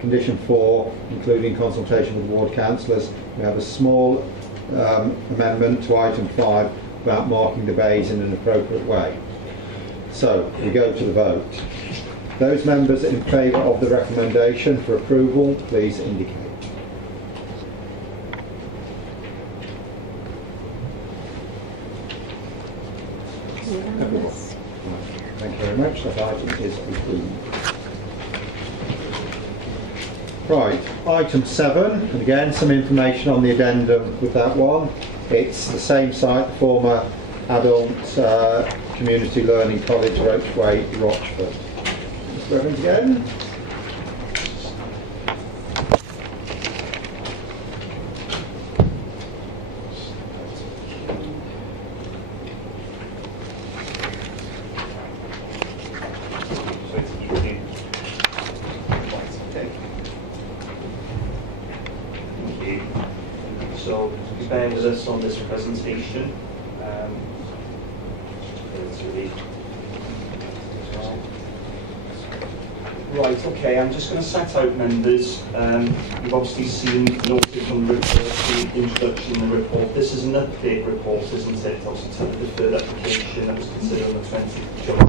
condition 4, including consultation with ward councillors. We have a small amendment to item 5 about marking the bays in an appropriate way. So we go to the vote. Those members in favour of the recommendation for approval, please indicate. Everyone. Thank you very much. That item is approved. Right, item 7, and again some information on the addendum with that one. It's the same site, the former Adult Community Learning College, Roachway, Rochford. Mr. Evans again. So, bear with us on this presentation. Right, okay, I'm just going to set out members. You've obviously seen, noted from the report, the introduction and the report. This is an update report, isn't it? Obviously, to the deferred application that was considered on the 20th of July.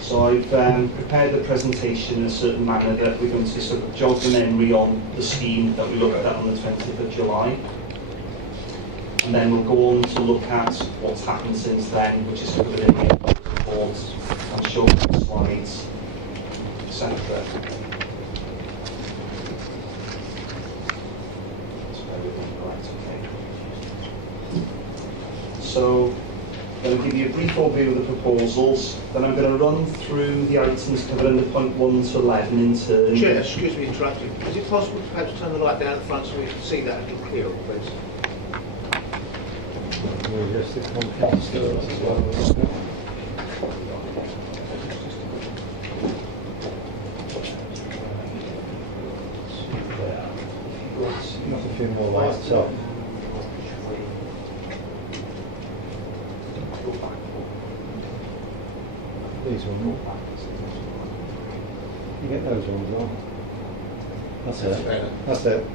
So I've prepared the presentation in a certain manner that we're going to sort of jog the memory on the scheme that we looked at on the 20th of July. And then we'll go on to look at what's happened since then, which is covered in the report. I'm showing the slides, etc. So I'm going to give you a brief overview of the proposals, then I'm going to run through the items covered under point 1 to 11 in turn. Chair, excuse me interrupting. Is it possible to perhaps turn the light down at the front so we can see that a little clearer, please? Just the contents as well. Not a few more lights up. These ones. You get those ones on. That's it. That's it.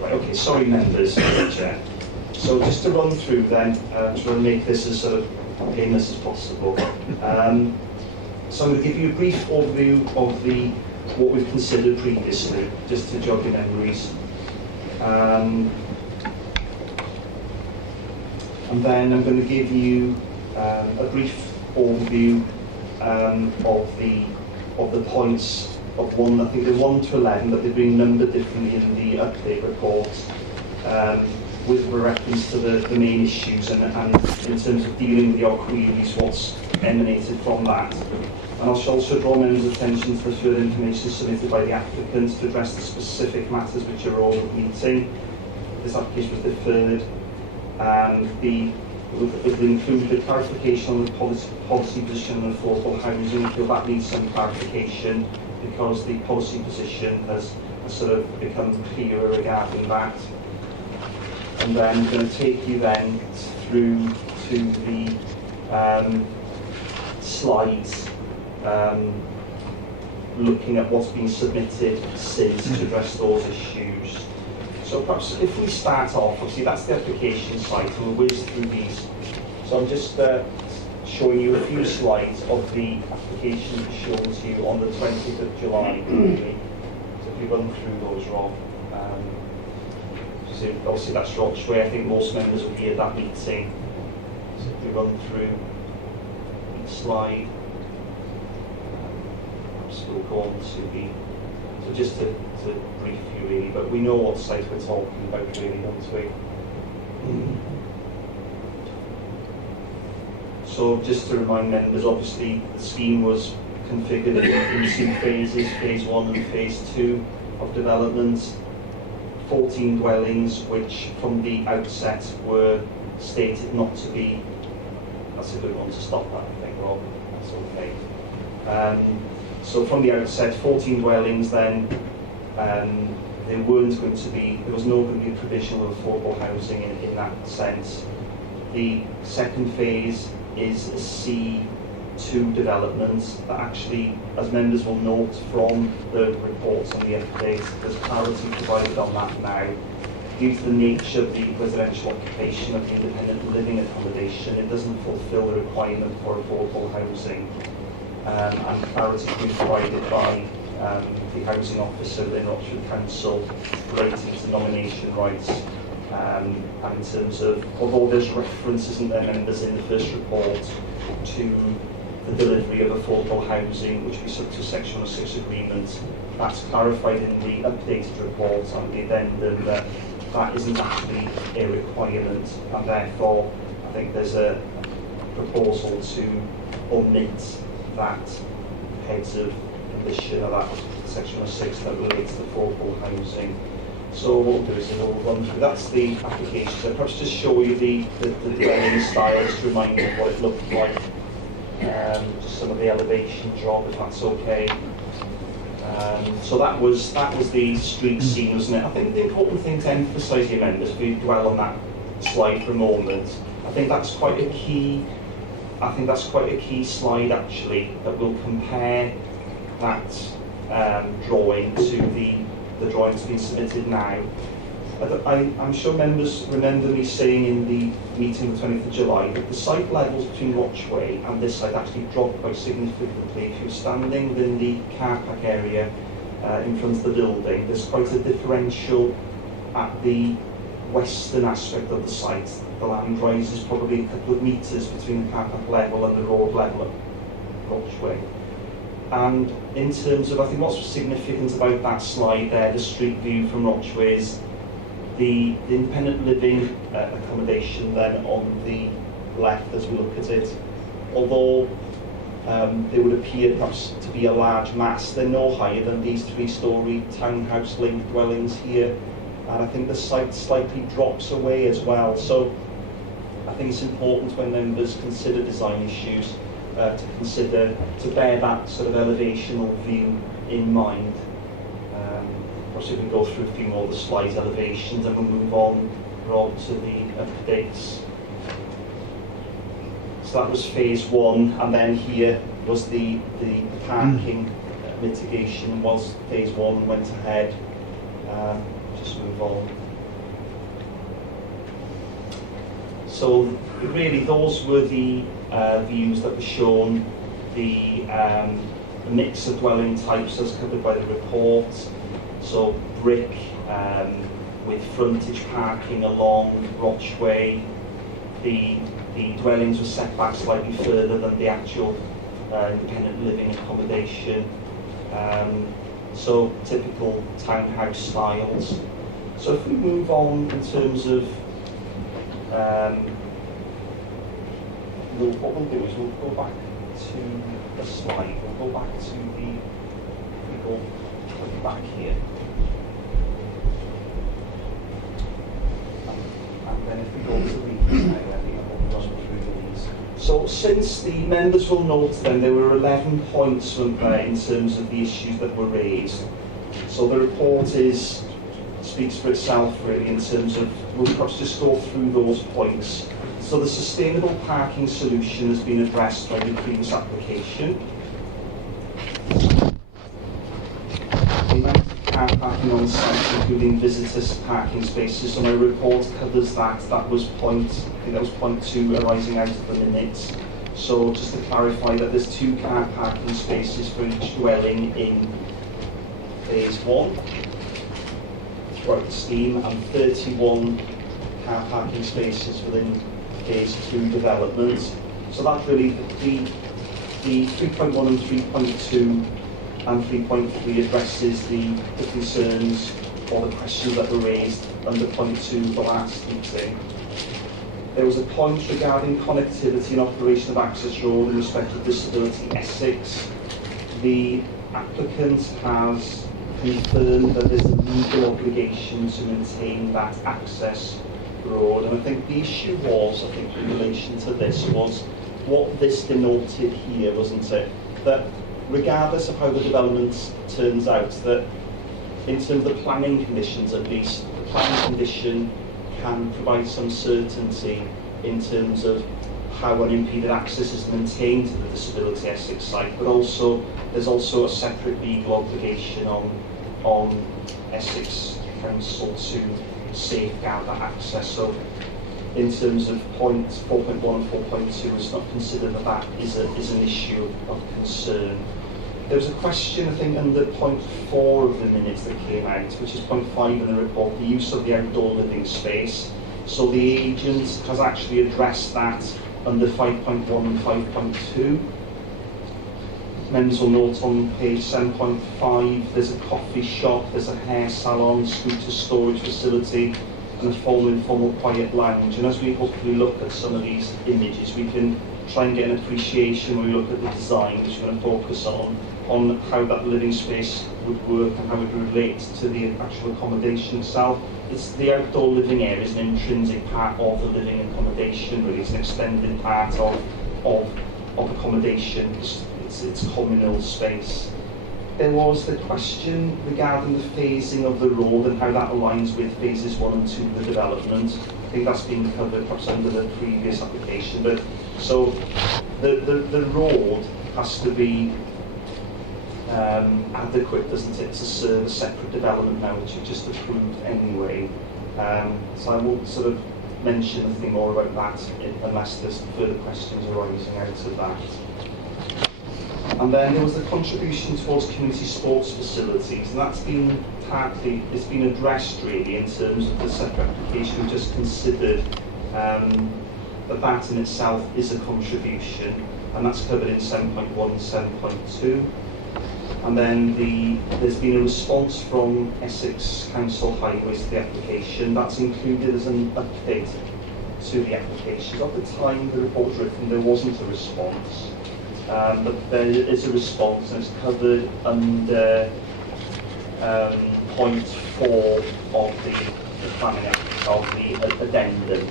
Right, okay, sorry members, Chair. So just to run through then, try to make this as sort of painless as possible. So I'm going to give you a brief overview of what we've considered previously, just to jog your memories. And then I'm going to give you a brief overview of the points of 1, I think they're 1 to 11, but they've been numbered differently in the update report. with reference to the main issues and in terms of dealing with your queries, what's emanated from that. And I shall also draw members' attention to the further information submitted by the applicants to address the specific matters which are all at meeting. This application was deferred. It will include the clarification on the policy position on affordable housing. I feel that needs some clarification because the policy position has sort of become clearer regarding that. And then I'm going to take you then through to the slides, looking at what's been submitted since to address those issues. So perhaps if we start off, obviously that's the application site, and we'll whiz through these. So I'm just showing you a few slides of the application shown to you on the 20th of July. So if you run through those, Rob. So obviously that's Rochway. I think most members will be at that meeting. So if we run through each slide, perhaps we'll go on to the. So just to brief you really, but we know what site we're talking about really, don't we? So just to remind members, obviously the scheme was configured in 2 phases, phase 1 and phase 2 of development. 14 dwellings which from the outset were stated not to be, that's a good one to stop that, I think, Rob, that's okay. So from the outset, 14 dwellings then, there was no going to be provision of affordable housing in that sense. The second phase is a C2 development that actually, as members will note from the reports on the update, there's clarity provided on that now. Due to the nature of the residential occupation of the independent living accommodation, it doesn't fulfil the requirement for affordable housing. And clarity has been provided by the housing officer in Rochford Council relating to nomination rights. And in terms of, although there's reference, isn't there, members in the first report to the delivery of affordable housing, which we subject to Section 106 agreement, that's clarified in the updated report and the addendum that isn't actually a requirement, and therefore I think there's a proposal to omit that heads of condition of that Section 106 that relates to affordable housing. So what we'll do is we'll run through, that's the application. So perhaps just show you the dwelling styles to remind you what it looked like. Just some of the elevation drop, if that's okay. So that was the street scene, wasn't it? I think the important thing to emphasise here, members, if we dwell on that slide for a moment, I think that's quite a key slide actually, that will compare that drawing to the drawings being submitted now. I'm sure members remember me saying in the meeting on the 20th of July that the site levels between Rochway and this site actually dropped quite significantly. If you're standing within the car park area in front of the building, there's quite a differential at the western aspect of the site. The land rises probably a couple of metres between the car park level and the road level at Rochway. And in terms of, I think what's significant about that slide there, the street view from Rochway, is the independent living accommodation then on the left as we look at it. Although they would appear perhaps to be a large mass, they're no higher than these 3-storey townhouse linked dwellings here. And I think the site slightly drops away as well. So I think it's important when members consider design issues to bear that sort of elevational view in mind. Of course, we can go through a few more of the slides, elevations, and we'll move on, Rob, to the updates. So that was phase 1, and then here was the parking mitigation whilst phase 1 went ahead. Just move on. So really those were the views that were shown, the mix of dwelling types as covered by the report. So brick with frontage parking along Rochway. The dwellings were set back slightly further than the actual independent living accommodation. So typical townhouse styles. So if we move on in terms of, what we'll do is we'll go back to the slide, we'll go back to the, we go click back here. And then if we go to these now, I think I'll run through these. So since the members will note then there were 11 points from there in terms of the issues that were raised. So the report speaks for itself really in terms of, we'll perhaps just go through those points. So the sustainable parking solution has been addressed by the previous application. The amount of car parking on site, including visitors parking spaces, so my report covers that. That was point 2 arising out of the minutes. So just to clarify that there's 2 car parking spaces for each dwelling in phase 1 throughout the scheme, and 31 car parking spaces within phase 2 development. So that's really the 3.1 and 3.2 and 3.3 addresses the concerns or the questions that were raised under point 2 of the last meeting. There was a point regarding connectivity and operation of access road in respect of Disability Essex. The applicant has confirmed that there's a legal obligation to maintain that access road, and I think the issue was, I think in relation to this, was what this denoted here, wasn't it? That regardless of how the development turns out, that in terms of the planning conditions at least, the planning condition can provide some certainty in terms of how unimpeded access is maintained to the Disability Essex site, but also there's also a separate legal obligation on Essex Council to safeguard that access. So in terms of points 4.1 and 4.2, it's not considered that is an issue of concern. There was a question, I think, under point 4 of the minutes that came out, which is point 5 in the report, the use of the outdoor living space. So the agent has actually addressed that under 5.1 and 5.2. Members will note on page 7.5 there's a coffee shop, there's a hair salon, scooter storage facility, and a formal informal quiet lounge. And as we hopefully look at some of these images, we can try and get an appreciation when we look at the design, which we're going to focus on how that living space would work and how it would relate to the actual accommodation itself. It's the outdoor living area is an intrinsic part of the living accommodation, really. It's an extended part of accommodation. It's communal space. There was the question regarding the phasing of the road and how that aligns with phases 1 and 2 of the development. I think that's been covered perhaps under the previous application. But so the road has to be adequate, doesn't it, to serve a separate development now, which you've just approved anyway. So I won't sort of mention anything more about that unless there's further questions arising out of that. And then there was the contribution towards community sports facilities, and that's been partly, it's been addressed really in terms of the separate application we just considered, that in itself is a contribution, and that's covered in 7.1 and 7.2. And then there's been a response from Essex Council Highways to the application. That's included as an update to the application. At the time the report was written, there wasn't a response. But there is a response, and it's covered under point 4 of the planning of the addendum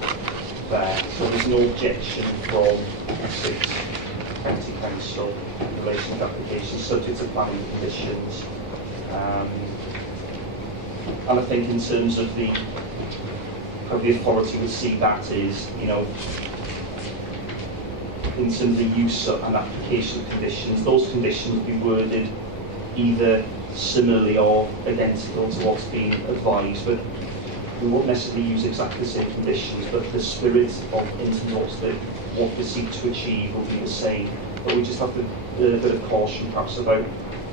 there. So there's no objection from Essex County Council in relation to the application, subject to planning conditions. And I think in terms of how the authority would see that is, you know, in terms of the use and application of conditions, those conditions would be worded either similarly or identical to what's been advised, but we won't necessarily use exactly the same conditions, but the spirit of what we seek to achieve will be the same. But we just have to a bit of caution perhaps about,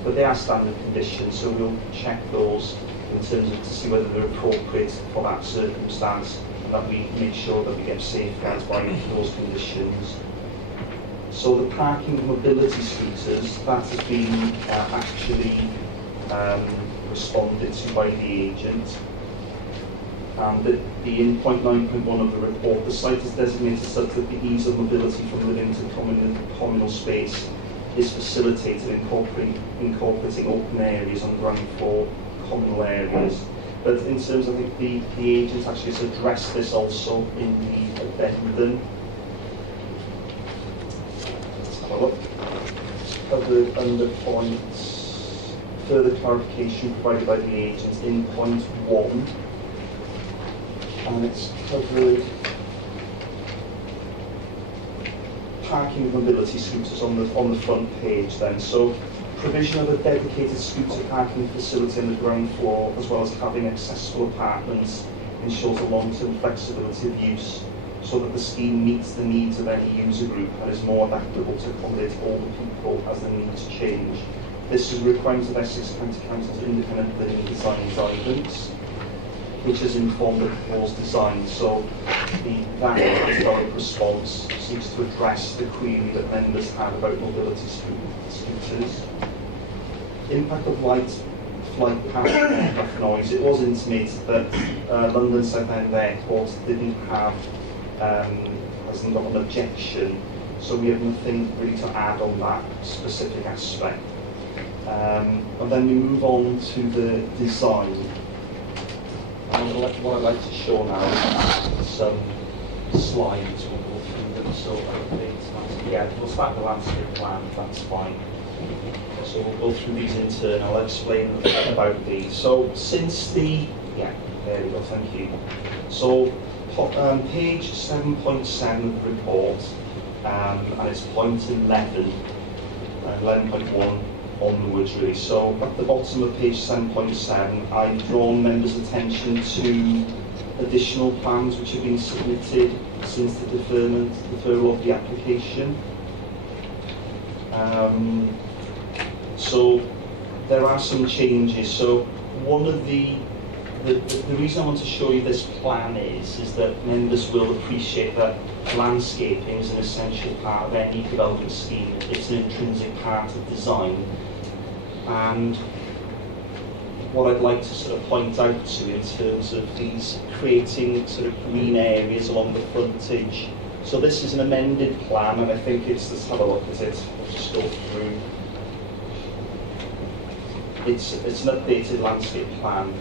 but they are standard conditions, so we'll check those in terms of to see whether they're appropriate for that circumstance, and that we make sure that we get safeguards by those conditions. So the parking and mobility scooters, that has been actually responded to by the agent. And in point 9.1 of the report, the site is designated such that the ease of mobility from living to communal space is facilitated incorporating open areas on ground floor, communal areas. But in terms, I think the agent actually has addressed this also in the addendum. Let's have a look. It's covered under points, further clarification provided by the agent in point 1. And it's covered parking and mobility scooters on the front page then. So provision of a dedicated scooter parking facility on the ground floor, as well as having accessible apartments, ensures a long-term flexibility of use so that the scheme meets the needs of any user group and is more adaptable to accommodate all the people as their needs change. This is a requirement of Essex County Council's independent living design guidance, which has informed the proposed design. So that developed response seeks to address the query that members had about mobility scooters. Impact of light, flight path, and aircraft noise. It was intimated that London Southend Airport didn't have, hasn't got an objection, so we have nothing really to add on that specific aspect. And then we move on to the design. And what I'd like to show now is some slides. We'll go through them. So yeah, we'll start the landscape plan, that's fine. So we'll go through these in turn. I'll explain about these. So since the, yeah, there we go, thank you. So page 7.7 of the report, and it's point 11, 11.1. onwards really. So at the bottom of page 7.7 I've drawn members' attention to additional plans which have been submitted since the deferral of the application. So there are some changes. So one of the reason I want to show you this plan is that members will appreciate that landscaping is an essential part of any development scheme. It's an intrinsic part of design. And what I'd like to sort of point out to in terms of these creating sort of green areas along the frontage. So this is an amended plan, and I think it's, let's have a look at it. I'll just go through. It's an updated landscape plan.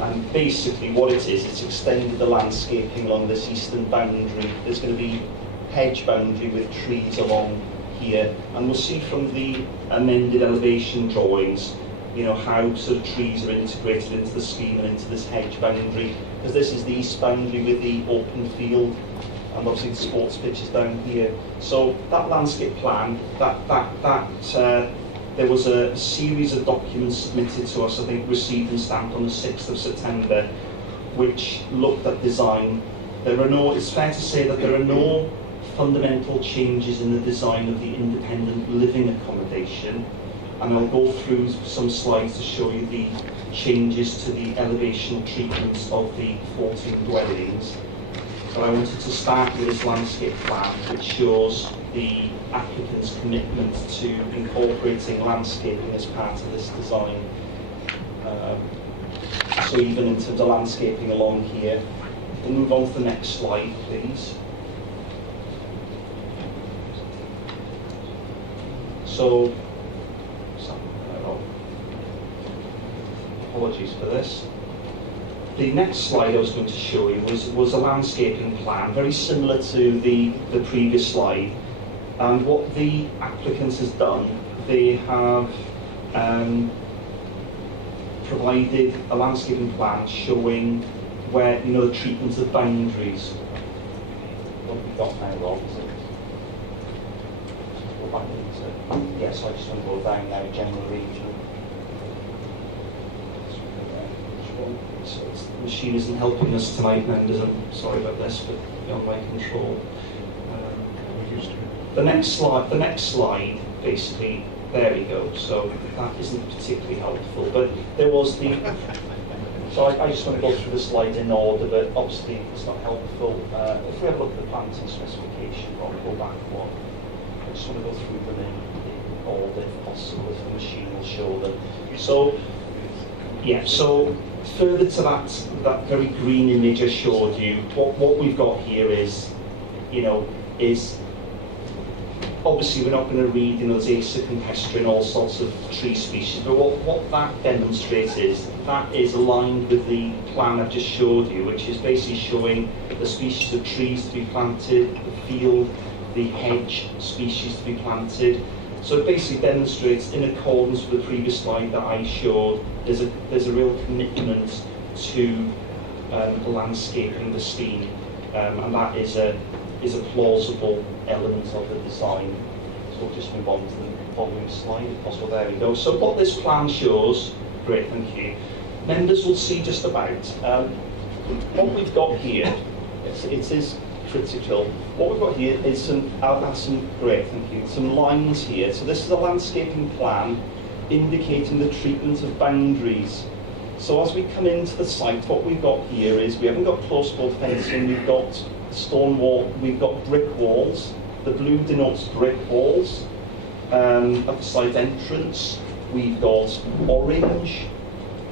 And basically what it is, it's extended the landscaping along this eastern boundary. There's going to be hedge boundary with trees along here, and we'll see from the amended elevation drawings, you know, how sort of trees are integrated into the scheme and into this hedge boundary, because this is the east boundary with the open field, and obviously the sports pitch is down here. So that landscape plan, there was a series of documents submitted to us, I think received and stamped on the 6th of September, which looked at design. It's fair to say that there are no fundamental changes in the design of the independent living accommodation, and I'll go through some slides to show you the changes to the elevational treatments of the 14 dwellings. But I wanted to start with this landscape plan, which shows the applicant's commitment to incorporating landscaping as part of this design. So even in terms of landscaping along here. We'll move on to the next slide, please. So, apologies for this. The next slide I was going to show you was a landscaping plan, very similar to the previous slide. And what the applicant has done, they have provided a landscaping plan showing where, you know, the treatment of boundaries. What have we got now, Rob? Is it? Yeah, so I just want to go down now, general regional. So the machine isn't helping us tonight, members. I'm sorry about this, but beyond my control. The next slide, basically, there we go. So that isn't particularly helpful, but there was the. So I just want to go through the slides in order, but obviously it's not helpful. If we have a look at the planting specification, I'll go back one. I just want to go through them in order if possible, if the machine will show them. So Yeah, so further to that very green image I showed you, what we've got here is, is obviously we're not going to read, there's Acer campestre and all sorts of tree species, but what that demonstrates is that is aligned with the plan I've just showed you, which is basically showing the species of trees to be planted, the field, the hedge species to be planted. So it basically demonstrates, in accordance with the previous slide that I showed, there's a real commitment to landscaping the scheme, and that is a plausible element of the design. So we'll just move on to the following slide, if possible. There we go. So what this plan shows, great, thank you. Members will see just about what we've got here. It is critical. What we've got here is some lines here. So this is a landscaping plan indicating the treatment of boundaries. So as we come into the site, what we've got here is we haven't got close wall fencing, we've got stone wall, we've got brick walls. The blue denotes brick walls. At the site entrance, we've got orange,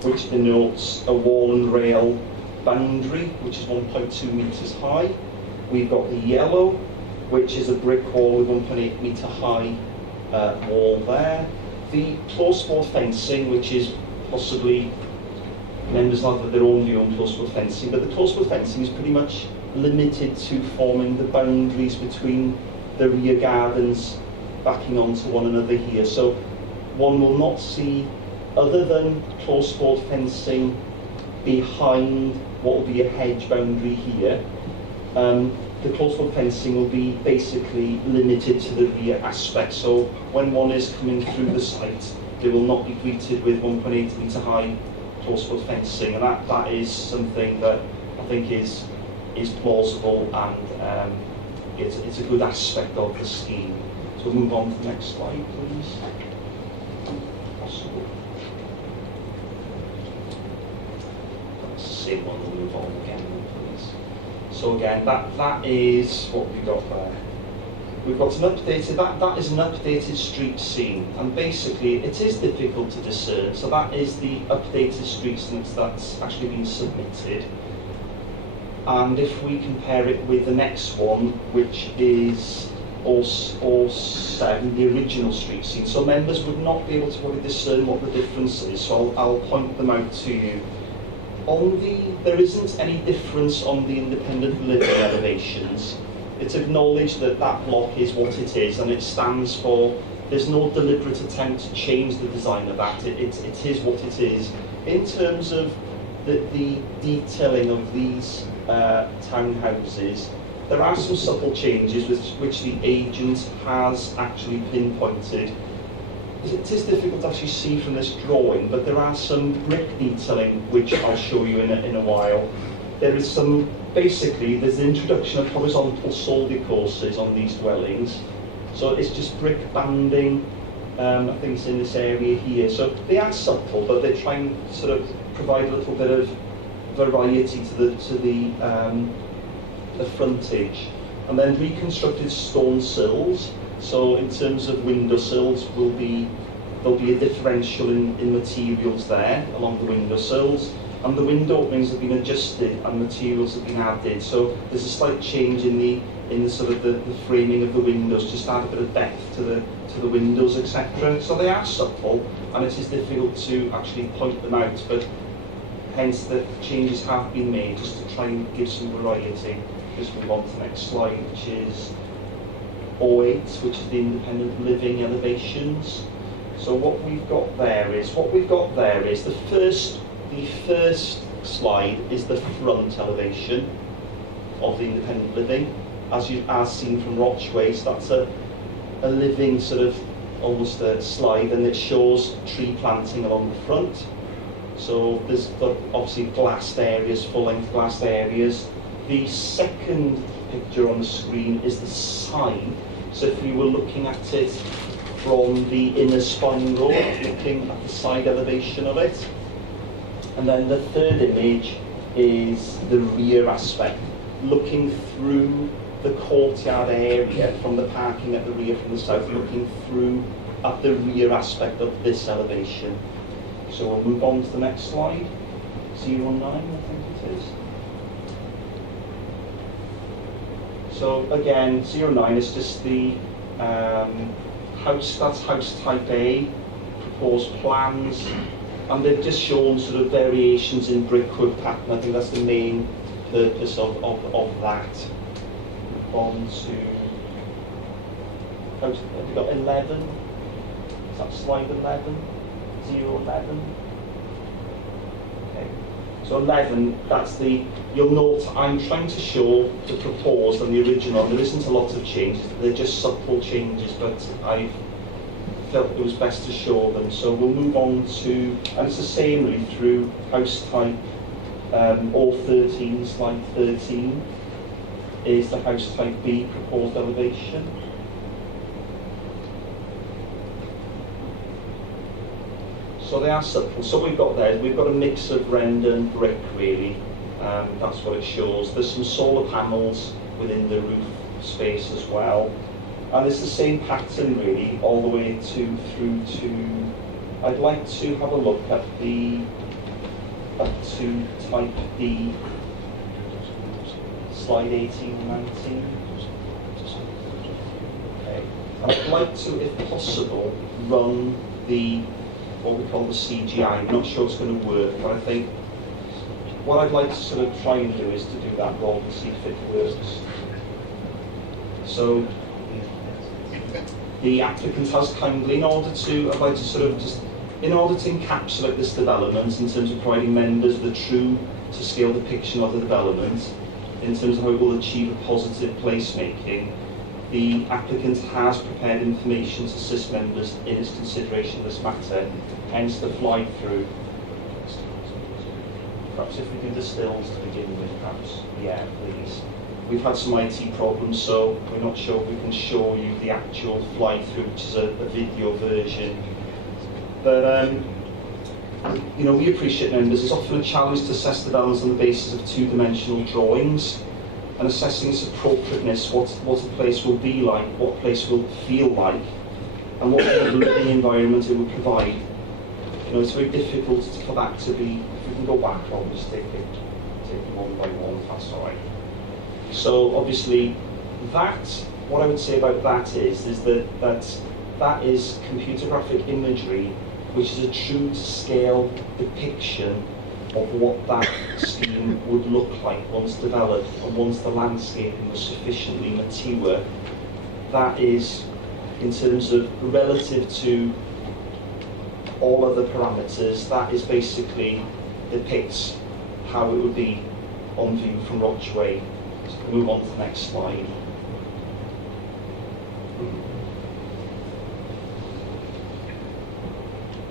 which denotes a wall and rail boundary, which is 1.2 metres high. We've got the yellow, which is a brick wall with 1.8 metre high wall there. The close wall fencing, which is possibly, members have their own view on close wall fencing, but the close wall fencing is pretty much limited to forming the boundaries between the rear gardens backing onto one another here. So one will not see, other than close wall fencing behind what will be a hedge boundary here, the close wall fencing will be basically limited to the rear aspect. So when one is coming through the site, they will not be greeted with 1.8 metre high close wall fencing, and that is something that I think is plausible, and it's a good aspect of the scheme. So we'll move on to the next slide, please. Possible. That's the same one. We'll move on again, please. So again, that is what we've got there. We've got an updated, that is an updated street scene, and basically it is difficult to discern. So that is the updated street scene that's actually been submitted. And if we compare it with the next one, which is O7, the original street scene, so members would not be able to probably discern what the difference is, so I'll point them out to you. There isn't any difference on the independent living elevations. It's acknowledged that that block is what it is, and it stands for, there's no deliberate attempt to change the design of that, it is what it is. In terms of the detailing of these townhouses, there are some subtle changes which the agent has actually pinpointed. It is difficult to actually see from this drawing, but there are some brick detailing which I'll show you in a while. There is some, basically, there's the introduction of horizontal soldier courses on these dwellings. So it's just brick banding, I think it's in this area here. So they are subtle, but they try and sort of provide a little bit of variety to the frontage. And then reconstructed stone sills. So in terms of window sills, there'll be a differential in materials there along the window sills. And the window openings have been adjusted and materials have been added. So there's a slight change in the sort of the framing of the windows, just add a bit of depth to the windows, etc. So they are subtle, and it is difficult to actually point them out, but hence the changes have been made just to try and give some variety. Just move on to the next slide, which is 08, which is the independent living elevations. So what we've got there is the first slide is the front elevation of the independent living, as seen from Rochway. So that's a living sort of almost a slide, and it shows tree planting along the front. So there's obviously glassed areas, full-length glassed areas. The second picture on the screen is the side. So if we were looking at it from the inner spine road, looking at the side elevation of it. And then the third image is the rear aspect, looking through the courtyard area from the parking at the rear from the south, looking through at the rear aspect of this elevation. So we'll move on to the next slide. 09, I think it is. So again, 09 is just the house, that's house type A, proposed plans, and they've just shown sort of variations in brickwork pattern. I think that's the main purpose of that. On to, have we got 11? Is that slide 11? 011? Okay. So 11, that's the, you'll note I'm trying to show the proposed and the original. There isn't a lot of changes, they're just subtle changes, but I felt it was best to show them. So we'll move on to, and it's the same really through house type, O13, slide 13, is the house type B proposed elevation. So they are subtle. So we've got there, we've got a mix of render and brick really. That's what it shows. There's some solar panels within the roof space as well. And it's the same pattern really, all the way through to, I'd like to have a look at the, up to type D, slide 18 and 19. Okay. And I'd like to, if possible, run the, what we call the CGI. I'm not sure it's going to work, but I think what I'd like to sort of try and do is to do that roll and see if it works. So the applicant has kindly, in order to, I'd like to sort of just, in order to encapsulate this development in terms of providing members with a true to scale depiction of the development, in terms of how it will achieve a positive placemaking, the applicant has prepared information to assist members in its consideration of this matter, hence the fly through. Perhaps if we do the stills to begin with, perhaps, yeah, please. We've had some IT problems, so we're not sure if we can show you the actual fly through, which is a video version. But you know, we appreciate members. It's often a challenge to assess developments on the basis of two-dimensional drawings, and assessing its appropriateness, what a place will be like, what a place will feel like, and what kind of living environment it will provide. You know, it's very difficult for that to be. If we can go back, I'll just take it one by one. If that's all right. So obviously, that, what I would say about that is that is computer graphic imagery, which is a true scale depiction of what that scheme would look like once developed and once the landscaping was sufficiently mature. That is, in terms of relative to all other parameters, that is basically depicts how it would be on view from Rochway. So we'll move on to the next slide.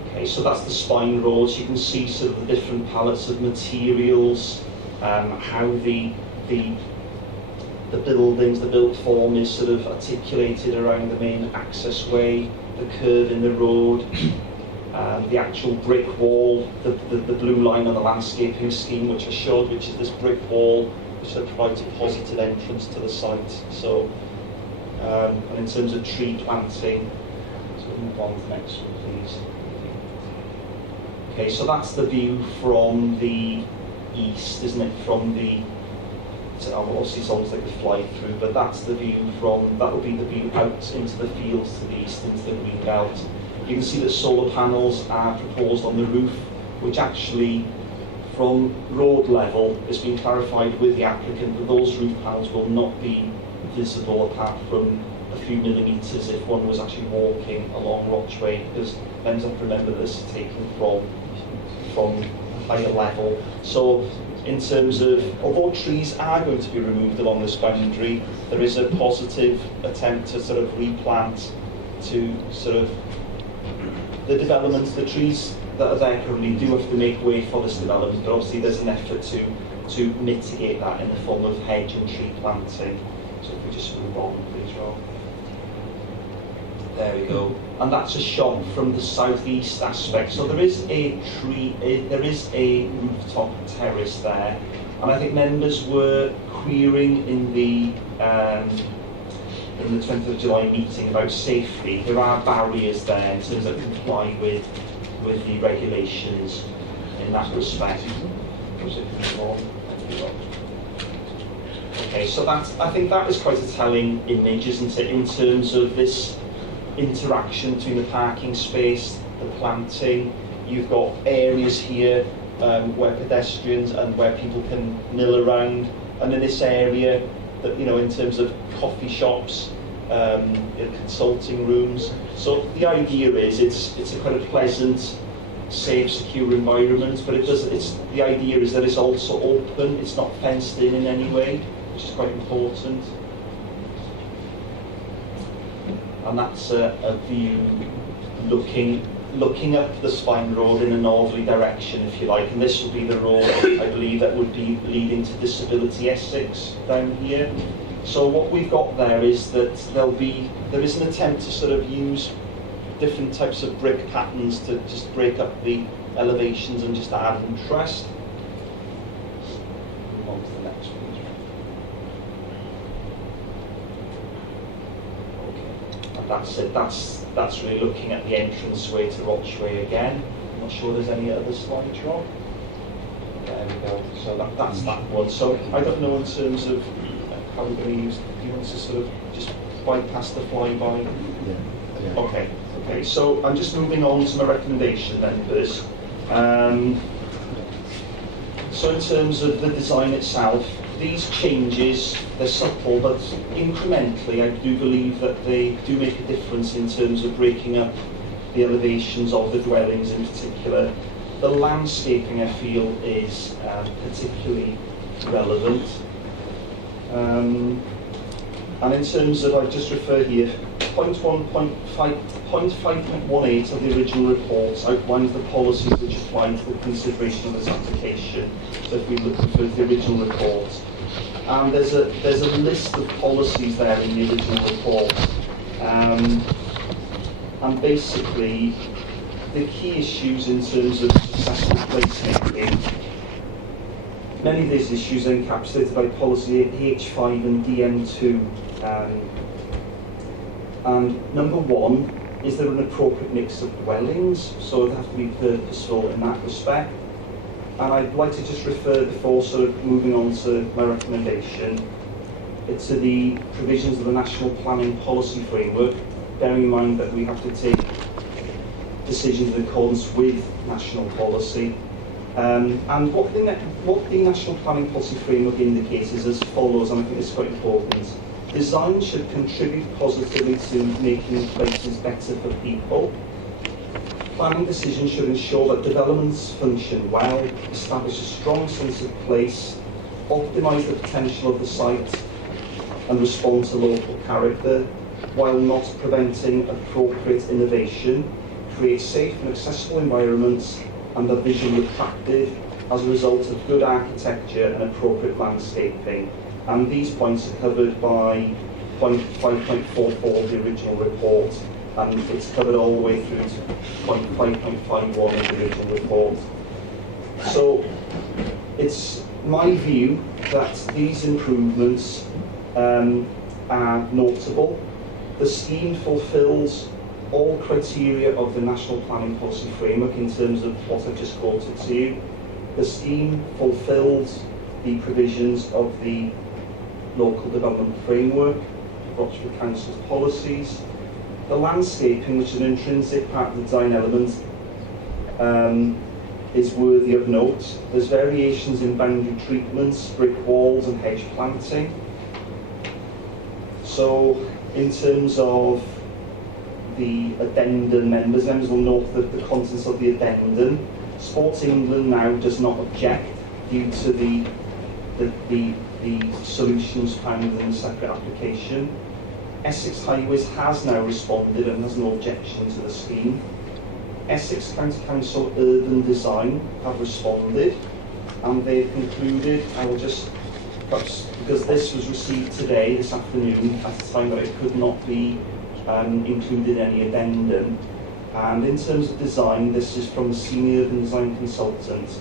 Okay, so that's the spine roads. You can see sort of the different palettes of materials, how the buildings, the built form is sort of articulated around the main access way, the curve in the road, the actual brick wall, the blue line on the landscaping scheme which I showed, which is this brick wall which provides a positive entrance to the site. So, and in terms of tree planting, so we'll move on to the next one, please. Okay, so that's the view from the east, isn't it? From the, obviously it's almost like a fly through, but that's the view from, that will be the view out into the fields to the east, into the green belt. You can see that solar panels are proposed on the roof, which actually, from road level, has been clarified with the applicant that those roof panels will not be visible apart from a few millimetres if one was actually walking along Rochway, because then you have to remember that this is taken from a higher level. So in terms of, although trees are going to be removed along this boundary, there is a positive attempt to sort of replant, to sort of, the developments, the trees that are there currently do have to make way for this development, but obviously there's an effort to mitigate that in the form of hedge and tree planting. So if we just move on, please, Rob. There we go. And that's a shot from the southeast aspect. So there is a tree, there is a rooftop terrace there, and I think members were querying in the 20th of July meeting about safety. There are barriers there in terms that comply with with the regulations in that respect. Okay, so I think that is quite a telling image, isn't it, in terms of this interaction between the parking space, the planting. You've got areas here where pedestrians and where people can mill around, and in this area, that, you know, in terms of coffee shops, consulting rooms. So the idea is it's a kind of pleasant, safe, secure environment, but the idea is that it's also open, it's not fenced in any way, which is quite important. And that's a view looking up the Spine Road in a northerly direction, if you like, and this would be the road, I believe, that would be leading to Disability Essex down here. So what we've got there is that there is an attempt to sort of use different types of brick patterns to just break up the elevations and just add interest. Move on to the next one. Okay, and that's it. That's really looking at the entranceway to Rochway again. I'm not sure there's any other slides, Rob. There we go. So that's that one. So I don't know in terms of how we're going to use. Do you want to sort of just bypass the flyby? Yeah. Okay. Okay. So I'm just moving on to my recommendation then, Liz. So in terms of the design itself, these changes, they're subtle, but incrementally I do believe that they do make a difference in terms of breaking up the elevations of the dwellings in particular. The landscaping, I feel, is particularly relevant. And in terms of, I just refer here, point 5.18 of the original report outlines the policies which apply to the consideration of this application. So if we look for the original report, and there's a list of policies there in the original report, and basically the key issues in terms of successful placemaking. Many of these issues are encapsulated by policy H5 and DM2. And number one, is there an appropriate mix of dwellings? So it has to be purposeful in that respect. And I'd like to just refer, before sort of moving on to my recommendation, to the provisions of the National Planning Policy Framework, bearing in mind that we have to take decisions in accordance with national policy. And what the National Planning Policy Framework indicates is as follows, and I think this is quite important. Design should contribute positively to making places better for people. Planning decisions should ensure that developments function well, establish a strong sense of place, optimise the potential of the site, and respond to local character, while not preventing appropriate innovation, create safe and accessible environments, and are visually attractive as a result of good architecture and appropriate landscaping. And these points are covered by point 5.44 of the original report, and it's covered all the way through to point 5.51 of the original report. So it's my view that these improvements are notable. The scheme fulfills all criteria of the National Planning Policy Framework in terms of what I've just quoted to you. The scheme fulfills the provisions of the Local Development Framework, Rochford Council's policies. The landscaping, which is an intrinsic part of the design element, is worthy of note. There's variations in boundary treatments, brick walls and hedge planting. So in terms of the addendum members will note that the contents of the addendum. Sports England now does not object due to the solutions found in the separate application. Essex Highways has now responded and has no objection to the scheme. Essex County Council Urban Design have responded, and they've concluded, I will just, perhaps because this was received today, this afternoon, at the time that it could not be included any addendum. And in terms of design, this is from the senior urban design consultant,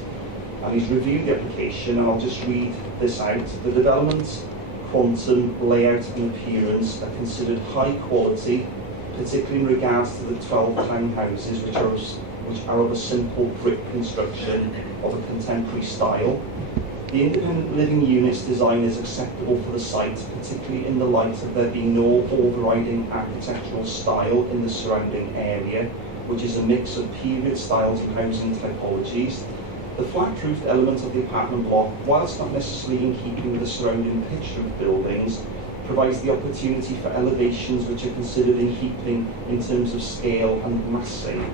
and he's reviewed the application, and I'll just read this out. The development, quantum, layout and appearance are considered high quality, particularly in regards to the 12 townhouses which are of a simple brick construction of a contemporary style. The independent living units design is acceptable for the site, particularly in the light of there being no overriding architectural style in the surrounding area, which is a mix of period styles and housing typologies. The flat-roofed element of the apartment block, whilst not necessarily in keeping with the surrounding picture of buildings, provides the opportunity for elevations which are considered in keeping in terms of scale and massing.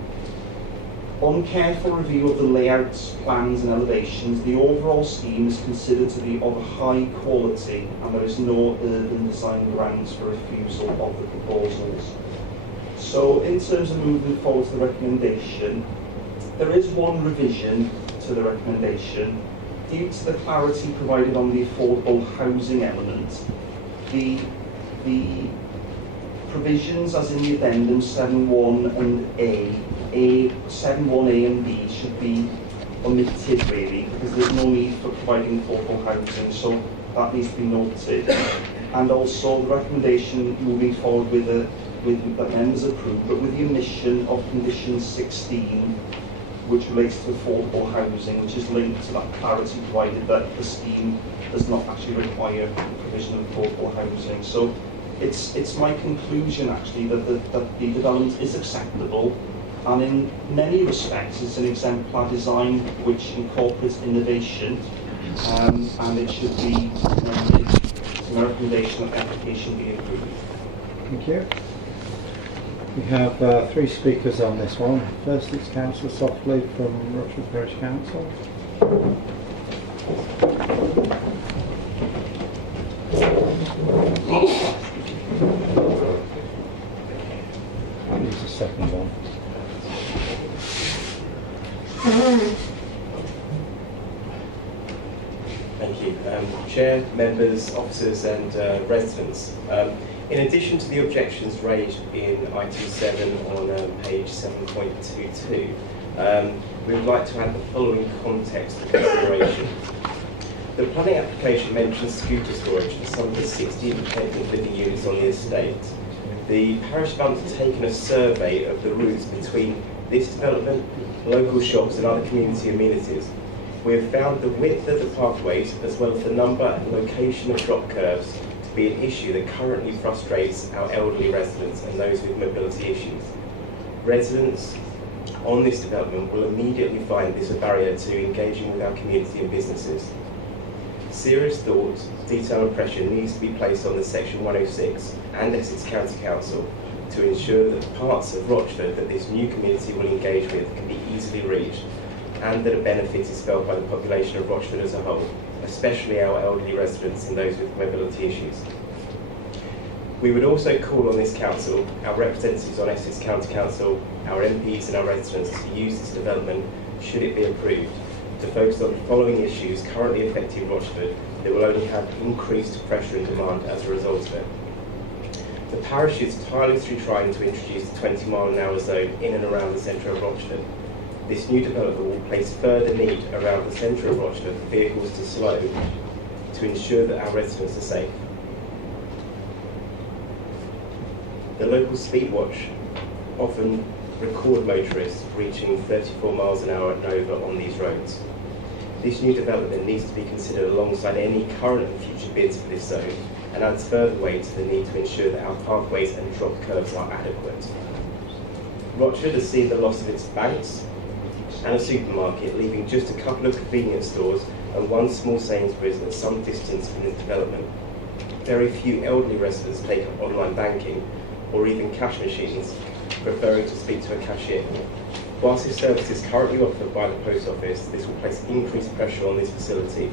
On careful review of the layouts, plans and elevations, the overall scheme is considered to be of a high quality and there is no urban design grounds for refusal of the proposals. So in terms of moving forward to the recommendation, there is one revision to the recommendation. Due to the clarity provided on the affordable housing element, the provisions as in the addendum 7.1 and A, 7.1A and B should be omitted really because there's no need for providing affordable housing, so that needs to be noted. And also the recommendation moving forward with that members approve, but with the omission of condition 16, which relates to affordable housing, which is linked to that clarity provided that the scheme does not actually require the provision of affordable housing. So it's my conclusion actually that the development is acceptable, and in many respects it's an exemplar design which incorporates innovation, and it should be amended to my recommendation that the application be approved. Thank you. We have 3 speakers on this one. First it's Councillor Softly from Rochford Parish Council. I'll use the second one. Thank you. Chair, members, officers and residents. In addition to the objections raised in item 7 on page 7.22, we would like to add the following context to consideration. The planning application mentions scooter storage for some of the 60 independent living units on the estate. The parish have undertaken a survey of the routes between this development, local shops and other community amenities. We have found the width of the pathways as well as the number and location of drop curves to be an issue that currently frustrates our elderly residents and those with mobility issues. Residents on this development will immediately find this a barrier to engaging with our community and businesses. Serious thought, detail and pressure needs to be placed on the Section 106 and Essex County Council to ensure that parts of Rochford that this new community will engage with can be easily reached and that a benefit is felt by the population of Rochford as a whole, especially our elderly residents and those with mobility issues. We would also call on this council, our representatives on Essex County Council, our MPs and our residents to use this development, should it be approved, to focus on the following issues currently affecting Rochford that will only have increased pressure and demand as a result of it. The parish is tirelessly trying to introduce the 20-mile-an-hour zone in and around the centre of Rochford. This new development will place further need around the centre of Rochford for vehicles to slow to ensure that our residents are safe. The local speed watch often record motorists reaching 34 miles an hour and over on these roads. This new development needs to be considered alongside any current and future bids for this zone and adds further weight to the need to ensure that our pathways and drop curves are adequate. Rochford has seen the loss of its banks and a supermarket, leaving just a couple of convenience stores and one small Sainsbury's at some distance from this development. Very few elderly residents take up online banking or even cash machines, preferring to speak to a cashier. Whilst this service is currently offered by the post office, this will place increased pressure on this facility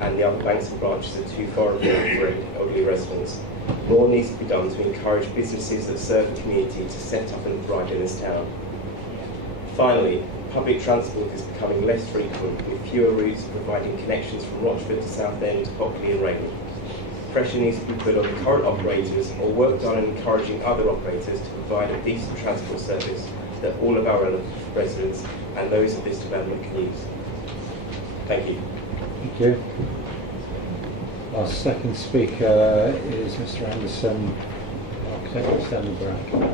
and the other banks and branches are too far afield for elderly residents. More needs to be done to encourage businesses that serve the community to set up and thrive in this town. Finally, public transport is becoming less frequent, with fewer routes providing connections from Rochford to Southend, Hockley and Raynham. Pressure needs to be put on the current operators or work done on encouraging other operators to provide a decent transport service that all of our residents and those of this development can use. Thank you. Thank you. Our second speaker is Mr. Anderson, architect of Stanley Brack.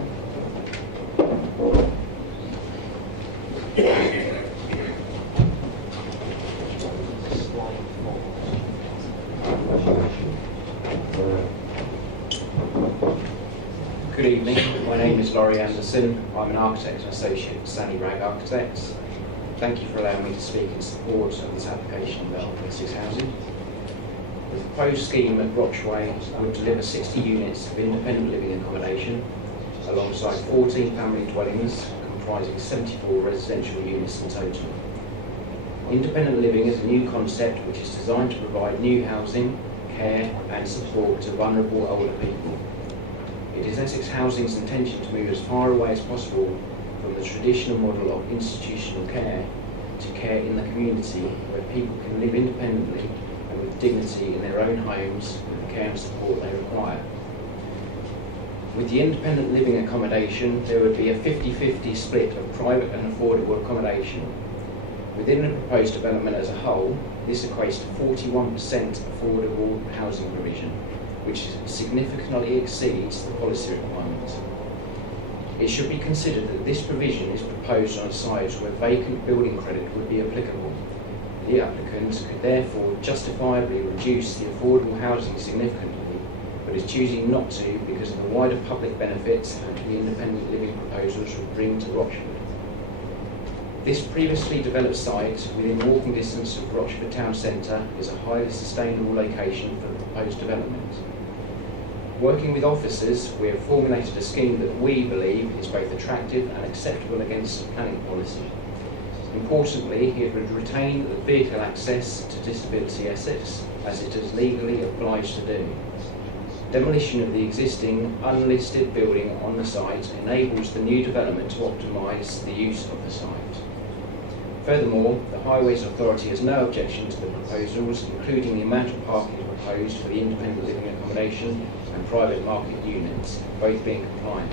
is Laurie Anderson. I'm an architect and associate at Stanley Ragg Architects. Thank you for allowing me to speak in support of this application of Essex Housing. The proposed scheme at Rochway would deliver 60 units of independent living accommodation alongside 14 family dwellings comprising 74 residential units in total. Independent living is a new concept which is designed to provide new housing, care and support to vulnerable older people. It is Essex Housing's intention to move as far away as possible from the traditional model of institutional care to care in the community where people can live independently and with dignity in their own homes with the care and support they require. With the independent living accommodation, there would be a 50-50 split of private and affordable accommodation. Within the proposed development as a whole, this equates to 41% affordable housing provision, which significantly exceeds the policy requirements. It should be considered that this provision is proposed on sites where vacant building credit would be applicable. The applicant could therefore justifiably reduce the affordable housing significantly, but is choosing not to because of the wider public benefits that the independent living proposals would bring to Rochford. This previously developed site within walking distance of Rochford town centre is a highly sustainable location for the proposed development. Working with officers, we have formulated a scheme that we believe is both attractive and acceptable against planning policy. Importantly, it would retain the vehicle access to Disability Essex, as it is legally obliged to do. Demolition of the existing unlisted building on the site enables the new development to optimise the use of the site. Furthermore, the Highways Authority has no objection to the proposals, including the amount of parking proposed for the independent living accommodation and private market units, both being compliant.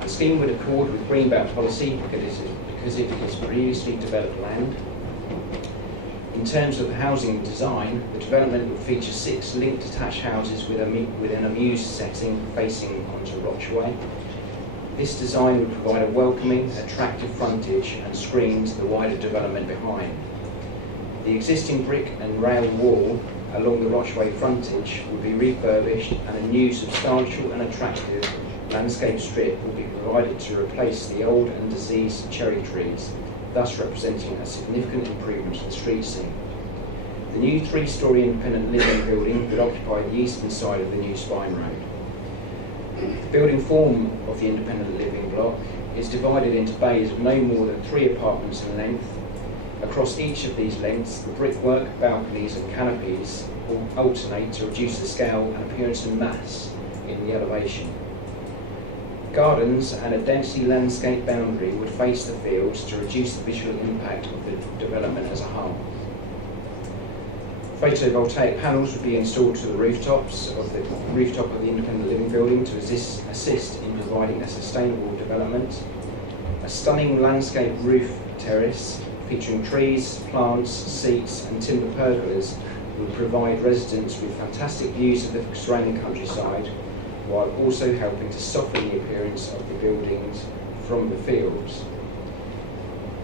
The scheme would accord with Greenbelt policy because it is previously developed land. In terms of the housing design, the development would feature 6 linked detached houses within a mews setting facing onto Rochway. This design would provide a welcoming, attractive frontage and screens the wider development behind. The existing brick and rail wall along the Rochway frontage would be refurbished and a new substantial and attractive landscape strip will be provided to replace the old and diseased cherry trees, thus representing a significant improvement to the street scene. The new 3-storey independent living building would occupy the eastern side of the new Spine Road. The building form of the independent living block is divided into bays of no more than 3 apartments in length. Across each of these lengths, the brickwork, balconies and canopies will alternate to reduce the scale and appearance and mass in the elevation. Gardens and a densely landscaped boundary would face the fields to reduce the visual impact of the development as a whole. Photovoltaic panels would be installed to the rooftop of the independent living building to assist in providing a sustainable development. A stunning landscape roof terrace featuring trees, plants, seats and timber pergolas would provide residents with fantastic views of the surrounding countryside, while also helping to soften the appearance of the buildings from the fields.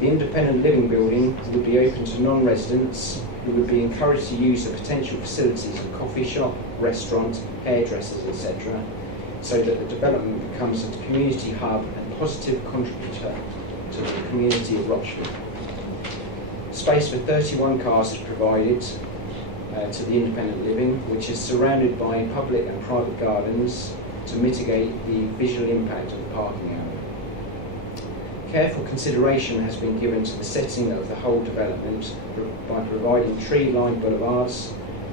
The independent living building would be open to non-residents who would be encouraged to use the potential facilities of coffee shop, restaurant, hairdressers, etc., so that the development becomes a community hub and positive contributor to the community of Rochford. Space for 31 cars is provided to the independent living, which is surrounded by public and private gardens to mitigate the visual impact of the parking area. Careful consideration has been given to the setting of the whole development by providing tree-lined boulevards,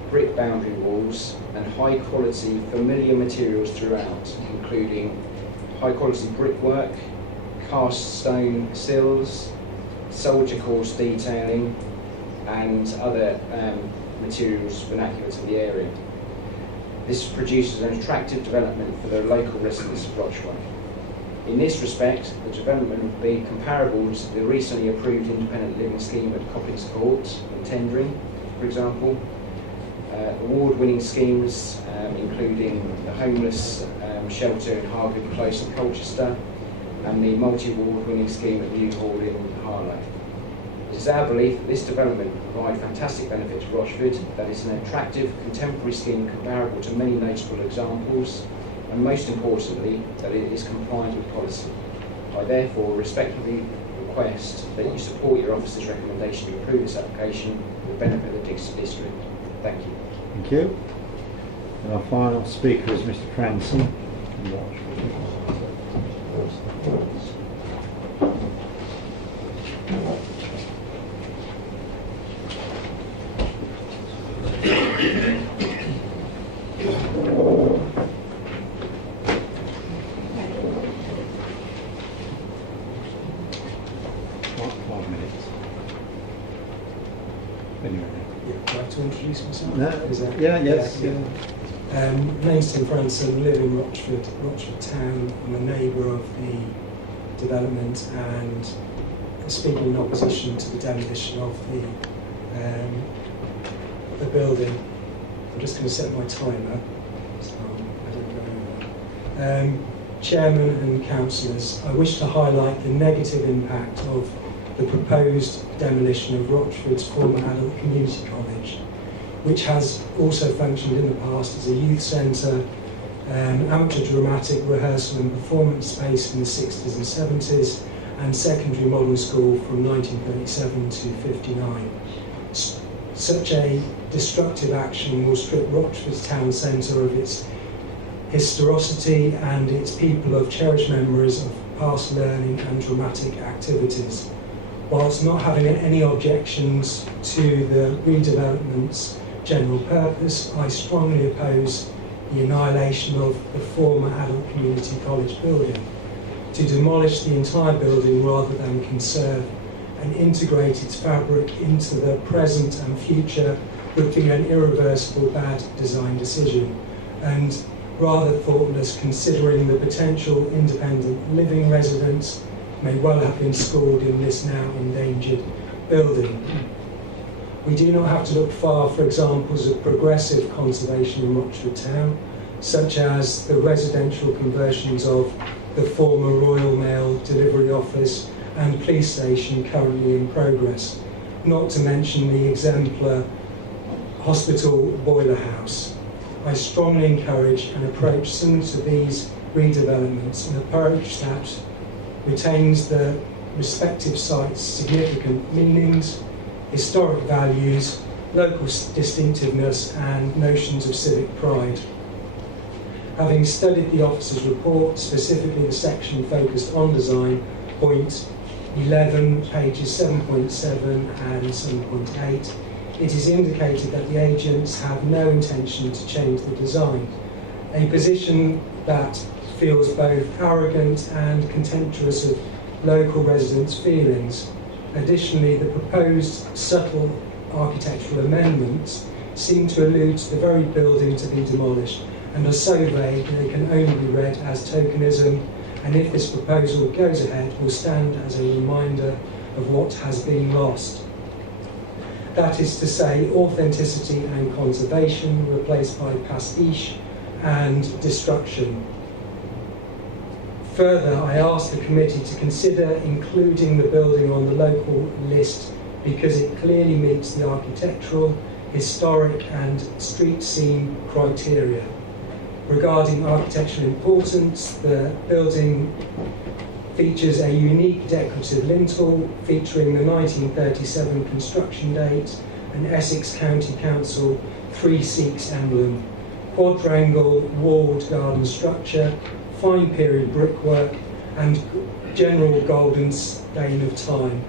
brick boundary walls and high-quality familiar materials throughout, including high-quality brickwork, cast stone sills, soldier course detailing and other materials vernacular to the area. This produces an attractive development for the local residents of Rochway. In this respect, the development would be comparable to the recently approved independent living scheme at Coppings Court in Tendring, for example. Award-winning schemes including the homeless shelter in Hargood Close in Colchester and the multi-award winning scheme at New Hall in Harlow. It is our belief that this development will provide fantastic benefit to Rochford, that it's an attractive contemporary scheme comparable to many notable examples, and most importantly, that it is compliant with policy. I therefore respectfully request that you support your officer's recommendation to approve this application for the benefit of the Dixon District. Thank you. Thank you. And our final speaker is Mr. Cranston. To introduce myself? No. Yeah, yes. Yeah. My name's Tim Franson, live in Rochford town. I'm a neighbour of the development and speaking in opposition to the demolition of the building. I'm just going to set my timer, so I don't go over. Chairman and councillors, I wish to highlight the negative impact of the proposed demolition of Rochford's former adult community college, which has also functioned in the past as a youth centre, amateur dramatic rehearsal and performance space in the 60s and 70s, and secondary modern school from 1937 to 59. Such a destructive action will strip Rochford's town centre of its historicity and its people of cherished memories of past learning and dramatic activities. Whilst not having any objections to the redevelopment's general purpose, I strongly oppose the annihilation of the former adult community college building. To demolish the entire building rather than conserve and integrate its fabric into the present and future would be an irreversible bad design decision, and rather thoughtless considering the potential independent living residents may well have been schooled in this now endangered building. We do not have to look far for examples of progressive conservation in Rochford town, such as the residential conversions of the former Royal Mail delivery office and police station currently in progress, not to mention the exemplar hospital boiler house. I strongly encourage an approach similar to these redevelopments, an approach that retains the respective sites' significant meanings, historic values, local distinctiveness and notions of civic pride. Having studied the officer's report, specifically the section focused on design, point 11, pages 7.7 and 7.8, it is indicated that the agents have no intention to change the design, a position that feels both arrogant and contemptuous of local residents' feelings. Additionally, the proposed subtle architectural amendments seem to allude to the very building to be demolished and are so vague they can only be read as tokenism, and if this proposal goes ahead will stand as a reminder of what has been lost. That is to say, authenticity and conservation replaced by pastiche and destruction. Further, I ask the committee to consider including the building on the local list because it clearly meets the architectural, historic and street scene criteria. Regarding architectural importance, the building features a unique decorative lintel featuring the 1937 construction date, an Essex County Council 3 Sikhs emblem, quadrangle walled garden structure, fine period brickwork and general golden stain of time.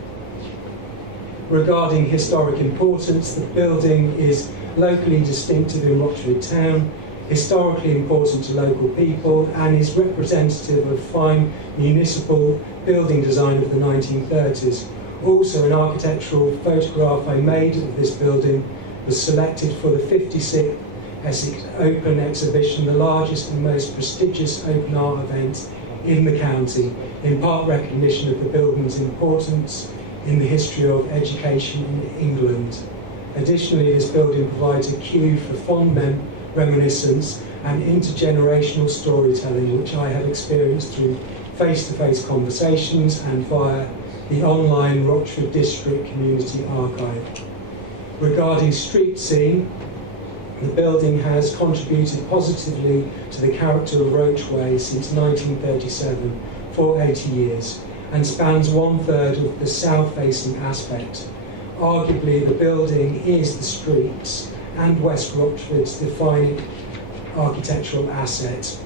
Regarding historic importance, the building is locally distinctive in Rochford town, historically important to local people and is representative of fine municipal building design of the 1930s. Also, an architectural photograph I made of this building was selected for the 56th Essex Open Exhibition, the largest and most prestigious open art event in the county, in part recognition of the building's importance in the history of education in England. Additionally, this building provides a cue for fond reminiscence and intergenerational storytelling, which I have experienced through face-to-face conversations and via the online Rochford District Community Archive. Regarding street scene, The building has contributed positively to the character of Roachway since 1937 for 80 years and spans 1/3 of the south-facing aspect. Arguably, the building is the streets and West Rochford's defining architectural asset.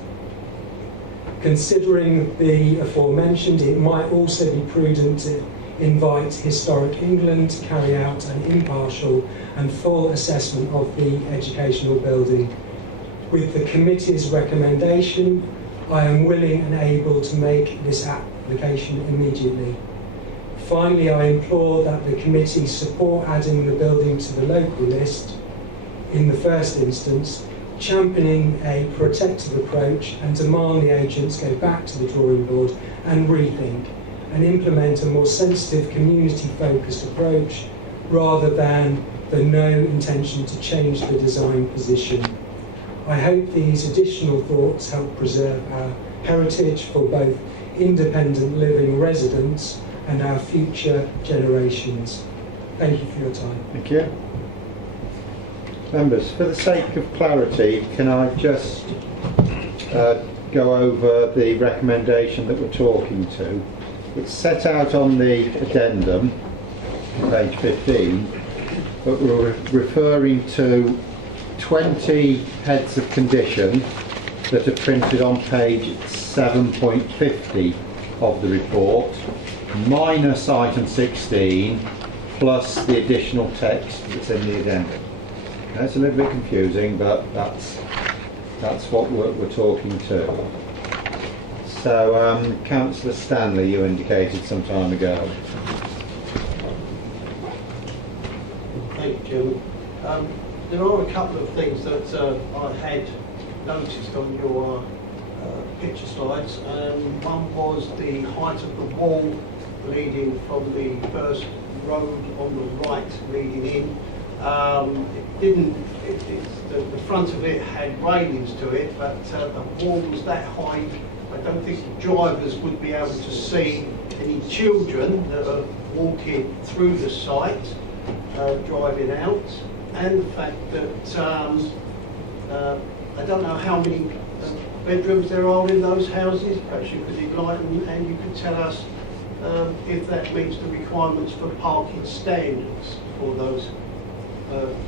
Considering the aforementioned, it might also be prudent to invite Historic England to carry out an impartial and full assessment of the educational building. With the committee's recommendation, I am willing and able to make this application immediately. Finally, I implore that the committee support adding the building to the local list in the first instance, championing a protective approach and demand the agents go back to the drawing board and rethink and implement a more sensitive community-focused approach rather than the no intention to change the design position. I hope these additional thoughts help preserve our heritage for both independent living residents and our future generations. Thank you for your time. Thank you. Members, for the sake of clarity, can I just go over the recommendation that we're talking to? It's set out on the addendum, page 15, but we're referring to 20 heads of condition that are printed on page 7.50 of the report, minus item 16, plus the additional text that's in the addendum. Now, it's a little bit confusing, but that's what we're talking to. So, Councillor Stanley, you indicated some time ago. Thank you, Chairman. There are a couple of things that I had noticed on your picture slides. One was the height of the wall leading from the first road on the right leading in. The front of it had railings to it, but the wall was that high. I don't think the drivers would be able to see any children that are walking through the site, driving out, and the fact that I don't know how many bedrooms there are in those houses. Perhaps you could enlighten and you could tell us if that meets the requirements for parking standards for those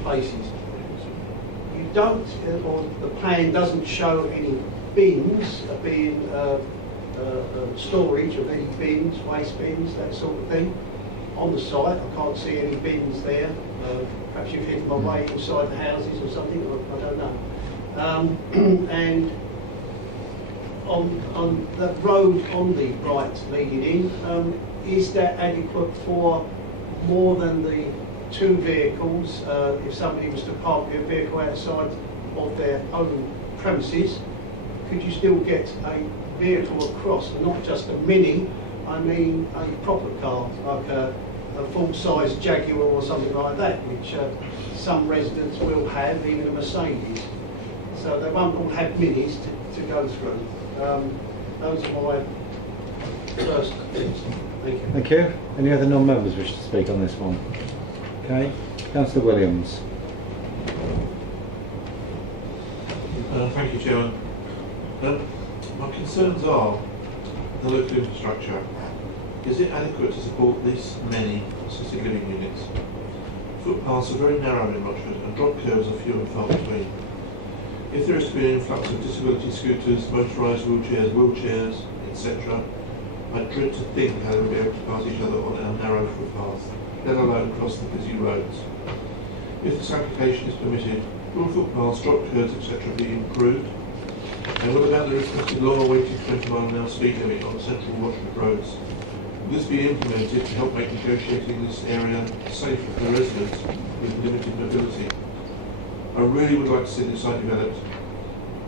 places. You don't, or the plan doesn't show any bins being storage of any bins, waste bins, that sort of thing on the site. I can't see any bins there. Perhaps you've hidden them away inside the houses or something, I don't know. And on the road on the right leading in, is that adequate for more than the 2 vehicles? If somebody was to park their vehicle outside of their own premises, could you still get a vehicle across, not just a Mini, I mean a proper car, like a full-size Jaguar or something like that, which some residents will have, even a Mercedes. So they won't all have Minis to go through. Those are my first things. Thank you. Thank you. Any other non-members wish to speak on this one? Okay. Councillor Williams. Thank you, Chairman. My concerns are the local infrastructure. Is it adequate to support this many assisted living units? Footpaths are very narrow in Rochford and drop curves are few and far between. If there is to be an influx of disability scooters, motorised wheelchairs, etc., I dread to think how they will be able to pass each other on our narrow footpaths, let alone cross the busy roads. If this application is permitted, will footpaths, drop curves, etc. be improved? And what about the requested long-awaited 20-mile-an-hour speed limit on central Rochford roads? Will this be implemented to help make negotiating this area safer for residents with limited mobility? I really would like to see this site developed,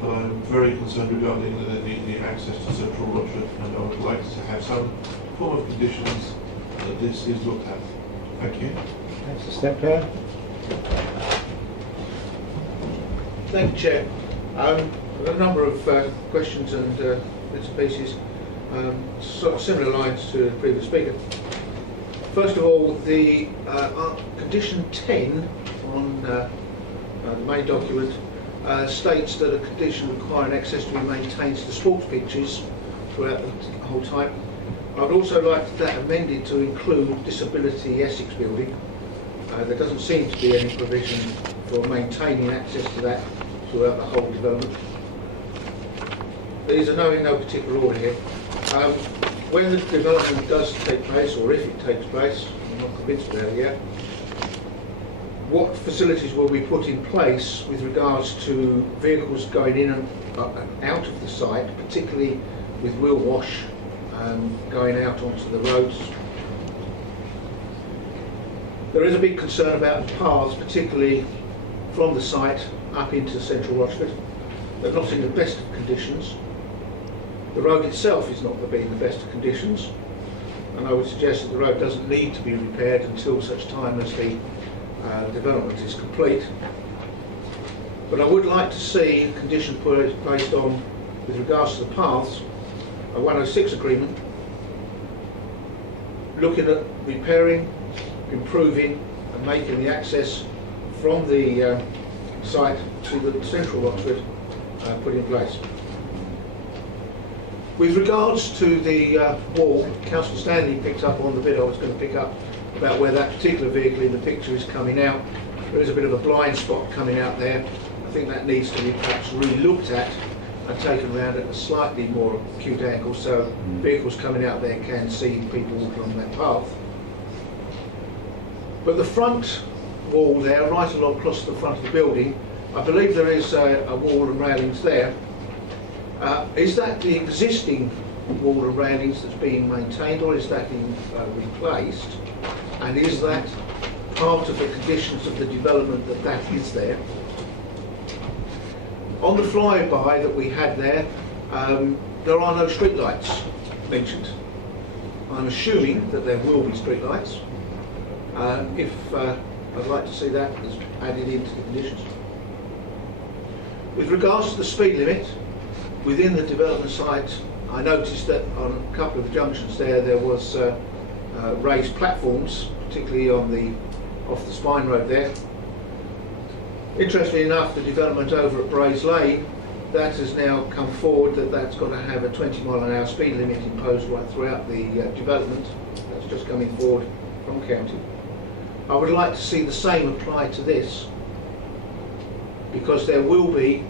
but I'm very concerned regarding the access to central Rochford, and I would like to have some form of conditions that this is looked at. Thank you. Councillor Steptoe. Thank you, Chair. I've got a number of questions and bits and pieces, sort of similar lines to the previous speaker. First of all, the condition 10 on the main document, states that a condition requiring access to be maintained to the sports pitches throughout the whole time. I'd also like that amended to include Disability Essex building. There doesn't seem to be any provision for maintaining access to that throughout the whole development. These are in no particular order here. When the development does take place, or if it takes place, I'm not convinced about it yet, what facilities will be put in place with regards to vehicles going in and out of the site, particularly with wheel wash going out onto the roads? There is a big concern about the paths, particularly from the site up into central Rochford. They're not in the best of conditions. The road itself is not in the best of conditions, and I would suggest that the road doesn't need to be repaired until such time as the development is complete. But I would like to see a condition placed on, with regards to the paths, a 106 agreement, looking at repairing, improving and making the access from the site to the central Rochford put in place. With regards to the wall, Councillor Stanley picked up on the bit I was going to pick up about where that particular vehicle in the picture is coming out. There is a bit of a blind spot coming out there. I think that needs to be perhaps re-looked at and taken around at a slightly more acute angle so vehicles coming out there can see people walking on that path. But the front wall there, right along across the front of the building, I believe there is a wall and railings there. Is that the existing wall and railings that's being maintained, or is that being replaced? And is that part of the conditions of the development that is there? On the flyby that we had there, there are no street lights mentioned. I'm assuming that there will be street lights. I'd like to see that as added into the conditions. With regards to the speed limit, within the development site, I noticed that on a couple of junctions there was raised platforms, particularly off the Spine Road there. Interestingly enough, the development over at Braes Lane, that has now come forward that that's got to have a 20-mile-an-hour speed limit imposed right throughout the development. That's just coming forward from county. I would like to see the same apply to this, because there will be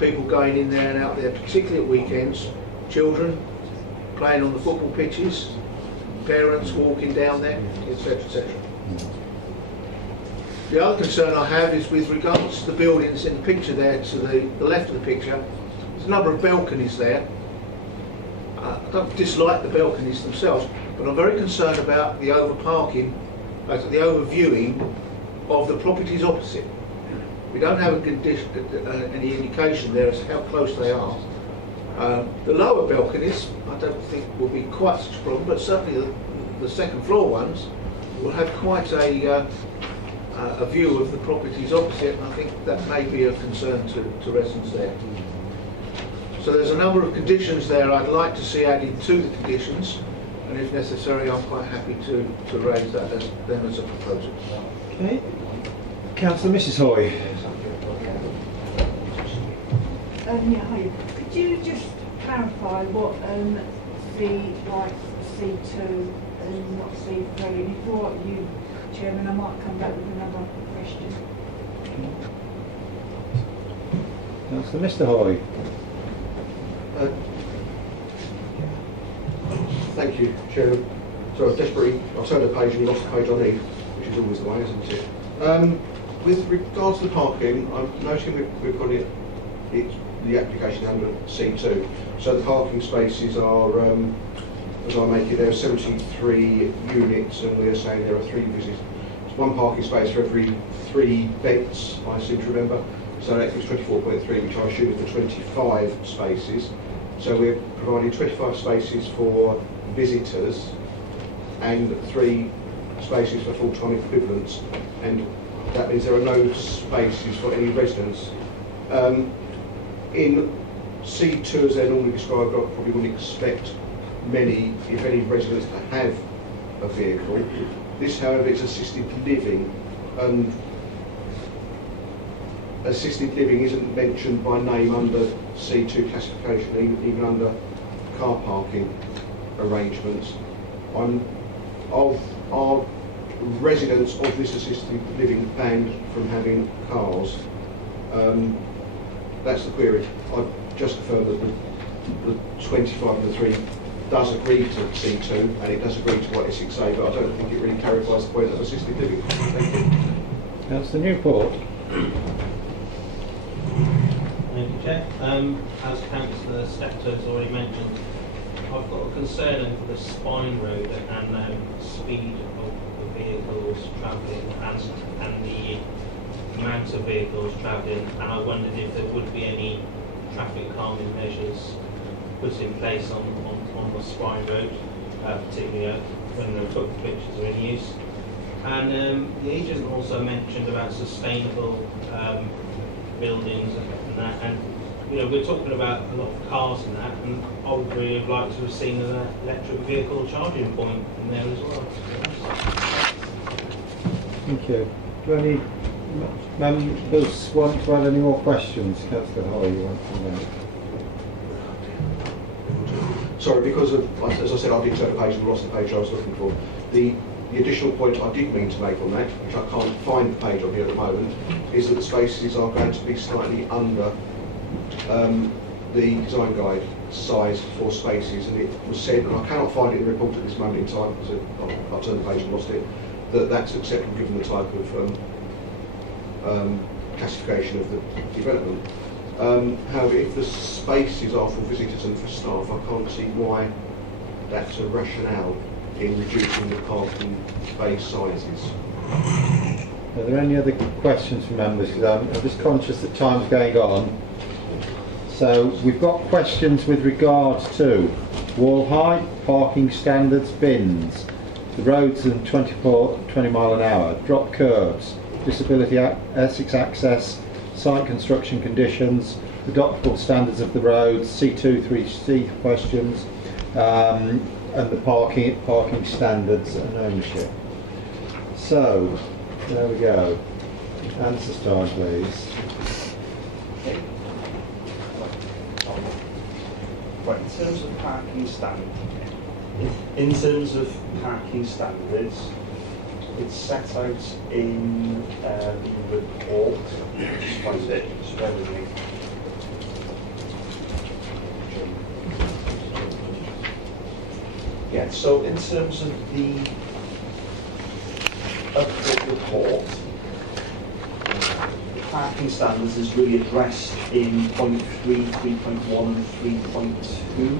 people going in there and out there, particularly at weekends, children playing on the football pitches, parents walking down there, etc., etc. The other concern I have is with regards to the buildings in the picture there to the left of the picture. There's a number of balconies there. I don't dislike the balconies themselves, but I'm very concerned about the overparking, the overviewing of the properties opposite. We don't have any indication there as to how close they are. The lower balconies, I don't think will be quite such a problem, but certainly the second floor ones will have quite a view of the properties opposite, and I think that may be a concern to residents there. So there's a number of conditions there I'd like to see added to the conditions, and if necessary I'm quite happy to raise that as a proposal. Okay. Councillor Mrs Hoy. Yeah, hi. Could you just clarify what C2 and not C3? And if you're you, Chairman, I might come back with another question. Councillor Mr Hoy. Thank you, Chairman. So desperately, I've turned the page and lost the page I need, which is always the way, isn't it? With regards to the parking, I'm noticing we've got the application under C2. So the parking spaces are, as I make it, there are 73 units, and we are saying there are 3 visits. It's 1 parking space for every 3 beds, I seem to remember. So that gives 24.3, which I assume is the 25 spaces. So we're providing 25 spaces for visitors and 3 spaces for full-time equivalents, and that means there are no spaces for any residents. In C2, as they're normally described, I probably wouldn't expect many, if any, residents to have a vehicle. This, however, is assisted living, and assisted living isn't mentioned by name under C2 classification, even under car parking arrangements. Are residents of this assisted living banned from having cars? That's the query. I just confirmed that the 25 and the 3 does agree to C2 and it does agree to what Essex say, but I don't think it really clarifies the point of assisted living. Thank you. That's the Newport. Thank you, Chair. As Councillor Steptoe has already mentioned, I've got a concern for the spine road and speed of the vehicles travelling and the amount of vehicles travelling, and I wondered if there would be any traffic calming measures put in place on the spine road, particularly when the foot pitches are in use. And the agent also mentioned about sustainable buildings and that, and we're talking about a lot of cars and that, and I would really have liked to have seen an electric vehicle charging point in there as well. Thank you. Do any members want to add any more questions? Councillor Holly, you want to know? Sorry, because of, as I said, I didn't turn the page and lost the page I was looking for. The additional point I did mean to make on that, which I can't find the page on here at the moment, is that the spaces are going to be slightly under the design guide size for spaces, and it was said, and I cannot find it in the report at this moment in time because I turned the page and lost it, that that's acceptable given the type of classification of the development. However, if the spaces are for visitors and for staff, I can't see why that's a rationale in reducing the parking space sizes. Are there any other questions from members? Because I'm just conscious that time's going on. So we've got questions with regards to wall height, parking standards, bins, the roads and 20 mile an hour, drop curbs, disability Essex access, site construction conditions, adoptable standards of the roads, C2, 3C questions, and the parking standards and ownership. So, there we go. Answers time, please. Right, in terms of parking standards, it's set out in the report. Just find it. Just bear with me. Yeah. So in terms of the report, the parking standards is really addressed in point 3, 3.1 and 3.2.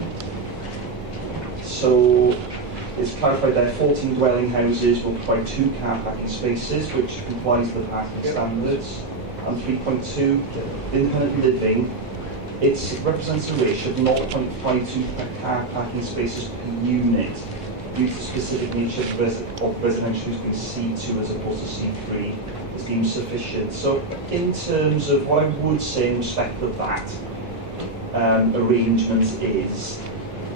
So it's clarified that 14 dwelling houses will provide 2 car parking spaces, which complies with the parking standards. And 3.2, independent living, it represents a ratio of 0.52 car parking spaces per unit due to specific nature of residential being C2 as opposed to C3 is deemed sufficient. So in terms of what I would say in respect of that arrangement is,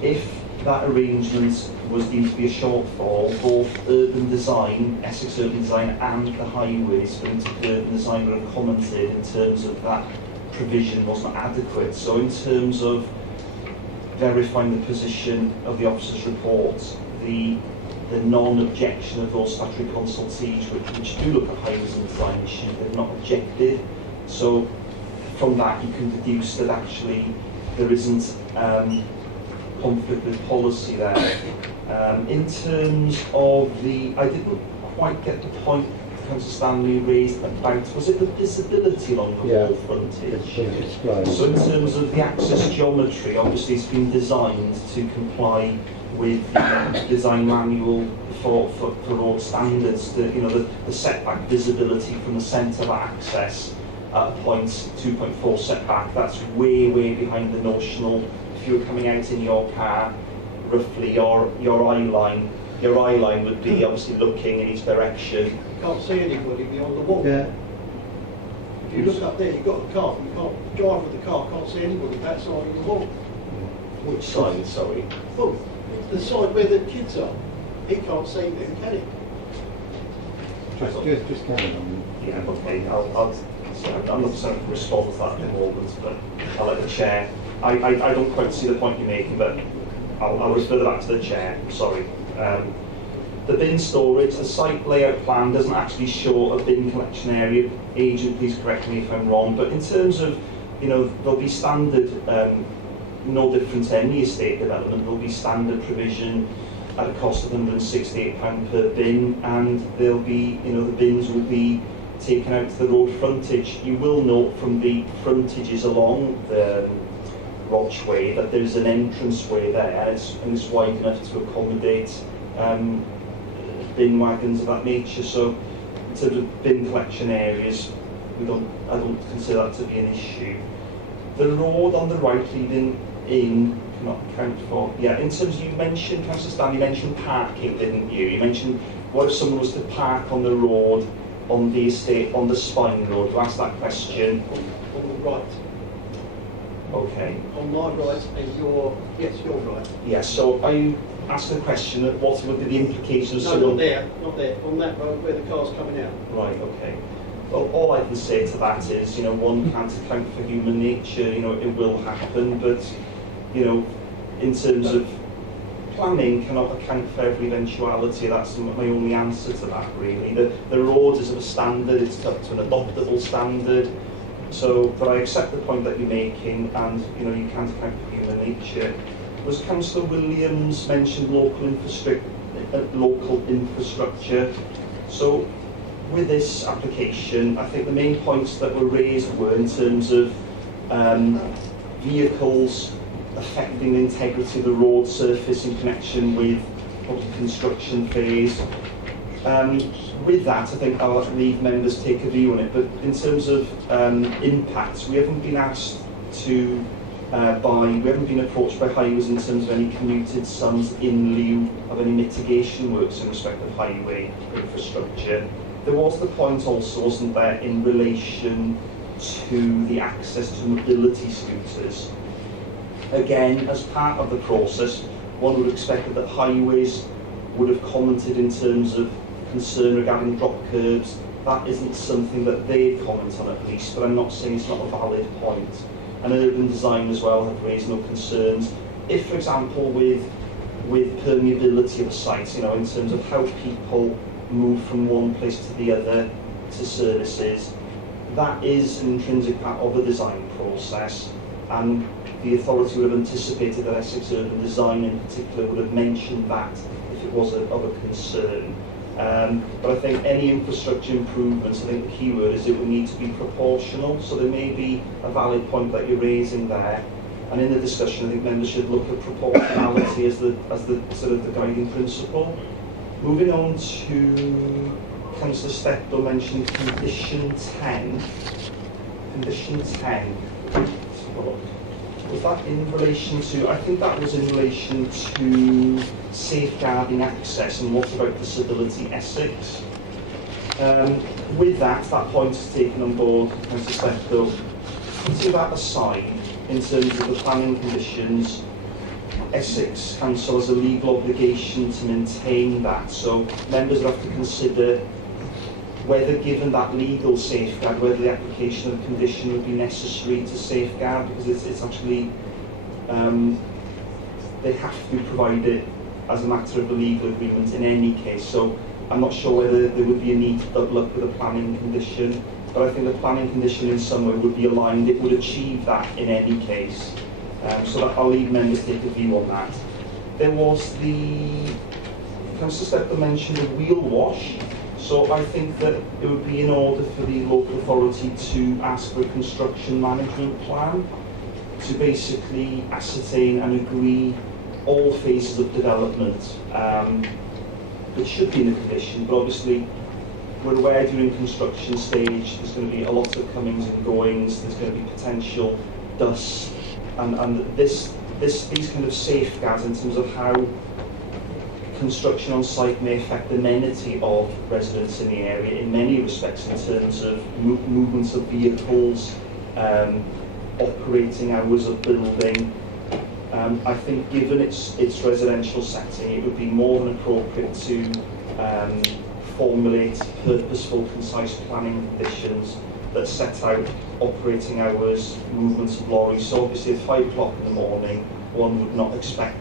if that arrangement was deemed to be a shortfall, both urban design, Essex urban design and the highways for urban design were commented in terms of that provision wasn't adequate. So in terms of verifying the position of the officer's reports, the non-objection of those statutory consultees which do look at highways and design issues, they've not objected. So from that you can deduce that actually there isn't conflict with policy there. In terms of I didn't quite get the point Councillor Stanley raised about, was it the visibility along the wall frontage? So in terms of the access geometry, obviously it's been designed to comply with the design manual for road standards. The setback visibility from the centre of access at a point 2.4 setback, that's way behind the notional. If you were coming out in your car, roughly your eye line would be obviously looking in each direction. You can't see anybody beyond the wall. Yeah. If you look up there, you've got a car, you can't drive with the car, can't see anybody that side of the wall. Which side, sorry? Well, the side where the kids are. He can't see them, can he? Just carry on. Yeah, okay, I'll So I'm not saying I can respond to that at the moment, but I'll let the chair. I don't quite see the point you're making, but I'll refer that back to the chair. Sorry. The bin storage, the site layout plan doesn't actually show a bin collection area. Agent, please correct me if I'm wrong. But in terms of, there'll be standard, no different to any estate development. There'll be standard provision at a cost of £168 per bin, and there'll be, the bins will be taken out to the road frontage. You will note from the frontages along the Rochway that there's an entranceway there, and it's wide enough to accommodate bin wagons of that nature. So in terms of bin collection areas, I don't consider that to be an issue. The road on the right leading in cannot account for. Yeah, in terms you mentioned, Councillor Stanley, you mentioned parking, didn't you? You mentioned what if someone was to park on the road, on the estate, on the Spine Road? You asked that question. On the right. Okay. On my right, and your right. Yes, so are you asking the question that what would be the implications? No, not there, on that road where the car's coming out. Right, okay. Well, all I can say to that is, one can't account for human nature, it will happen, but, in terms of planning cannot account for every eventuality. That's my only answer to that, really. The road is of a standard, it's up to an adoptable standard. So, but I accept the point that you're making, and you can't account for human nature. Was Councillor Williams mentioned local infrastructure? So, with this application, I think the main points that were raised were in terms of vehicles affecting the integrity of the road surface in connection with probably construction phase. With that, I think I'll leave members take a view on it, but in terms of impacts, we haven't been asked to we haven't been approached by highways in terms of any commuted sums in lieu of any mitigation works in respect of highway infrastructure. There was the point also, wasn't there, in relation to the access to mobility scooters. Again, as part of the process, one would expect that highways would have commented in terms of concern regarding drop curbs. That isn't something that they comment on, at least, but I'm not saying it's not a valid point. And urban design as well have raised no concerns. If, for example, with permeability of a site, in terms of how people move from one place to the other to services, that is an intrinsic part of the design process, and the authority would have anticipated that Essex Urban Design in particular would have mentioned that if it was of a concern. But I think any infrastructure improvements, I think the key word is it would need to be proportional. So there may be a valid point that you're raising there, and in the discussion, I think members should look at proportionality as the sort of the guiding principle. Moving on to Councillor Steptoe mentioned condition 10. Condition 10. Was that in relation to, I think that was in relation to safeguarding access, and what about disability Essex? With that point is taken on board, Councillor Steptoe. Putting that aside, in terms of the planning conditions, Essex Council has a legal obligation to maintain that, so members will have to consider whether, given that legal safeguard, whether the application of the condition would be necessary to safeguard, because it's actually, they have to provide it as a matter of a legal agreement in any case. So I'm not sure whether there would be a need to double up with a planning condition, but I think the planning condition in some way would be aligned. It would achieve that in any case. So that I'll leave members take a view on that. There was Councillor Steptoe mentioned a wheel wash. So I think that it would be in order for the local authority to ask for a construction management plan to basically ascertain and agree all phases of development. It should be in the condition, but obviously we're aware during construction stage there's going to be a lot of comings and goings, there's going to be potential dust, and these kind of safeguards in terms of how construction on site may affect the amenity of residents in the area in many respects, in terms of movements of vehicles, operating hours of building. I think given its residential setting, it would be more than appropriate to formulate purposeful, concise planning conditions that set out operating hours, movements of lorries. So obviously at 5 o'clock in the morning, one would not expect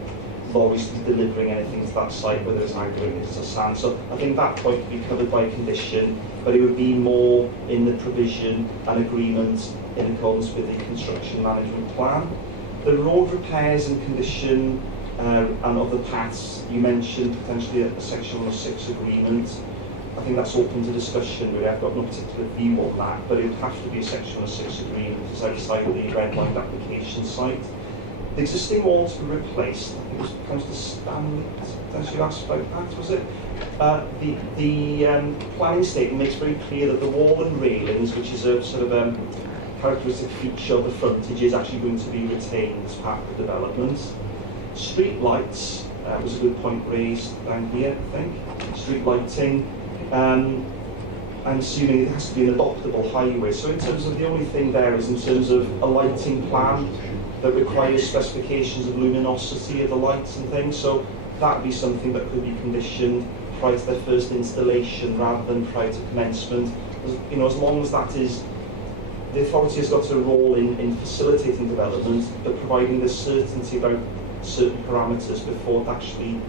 lorries to be delivering anything to that site, whether it's aggregates or sand. So I think that point would be covered by condition, but it would be more in the provision and agreement in accordance with the construction management plan. The road repairs and condition and other paths, you mentioned potentially a section 106 agreement. I think that's open to discussion really. I've got no particular view on that, but it would have to be a section 106 agreement. It's outside the redlined application site. The existing walls were replaced. I think it was comes to Stanley, potentially asked about that, was it? The planning statement makes very clear that the wall and railings, which is a sort of characteristic feature of the frontage, is actually going to be retained as part of the development. Street lights was a good point raised down here, I think. Street lighting. I'm assuming it has to be an adoptable highway. So in terms of the only thing there is in terms of a lighting plan that requires specifications of luminosity of the lights and things. So that would be something that could be conditioned prior to their first installation rather than prior to commencement. As long as that is, the authority has got a role in facilitating development, but providing the certainty about certain parameters before it actually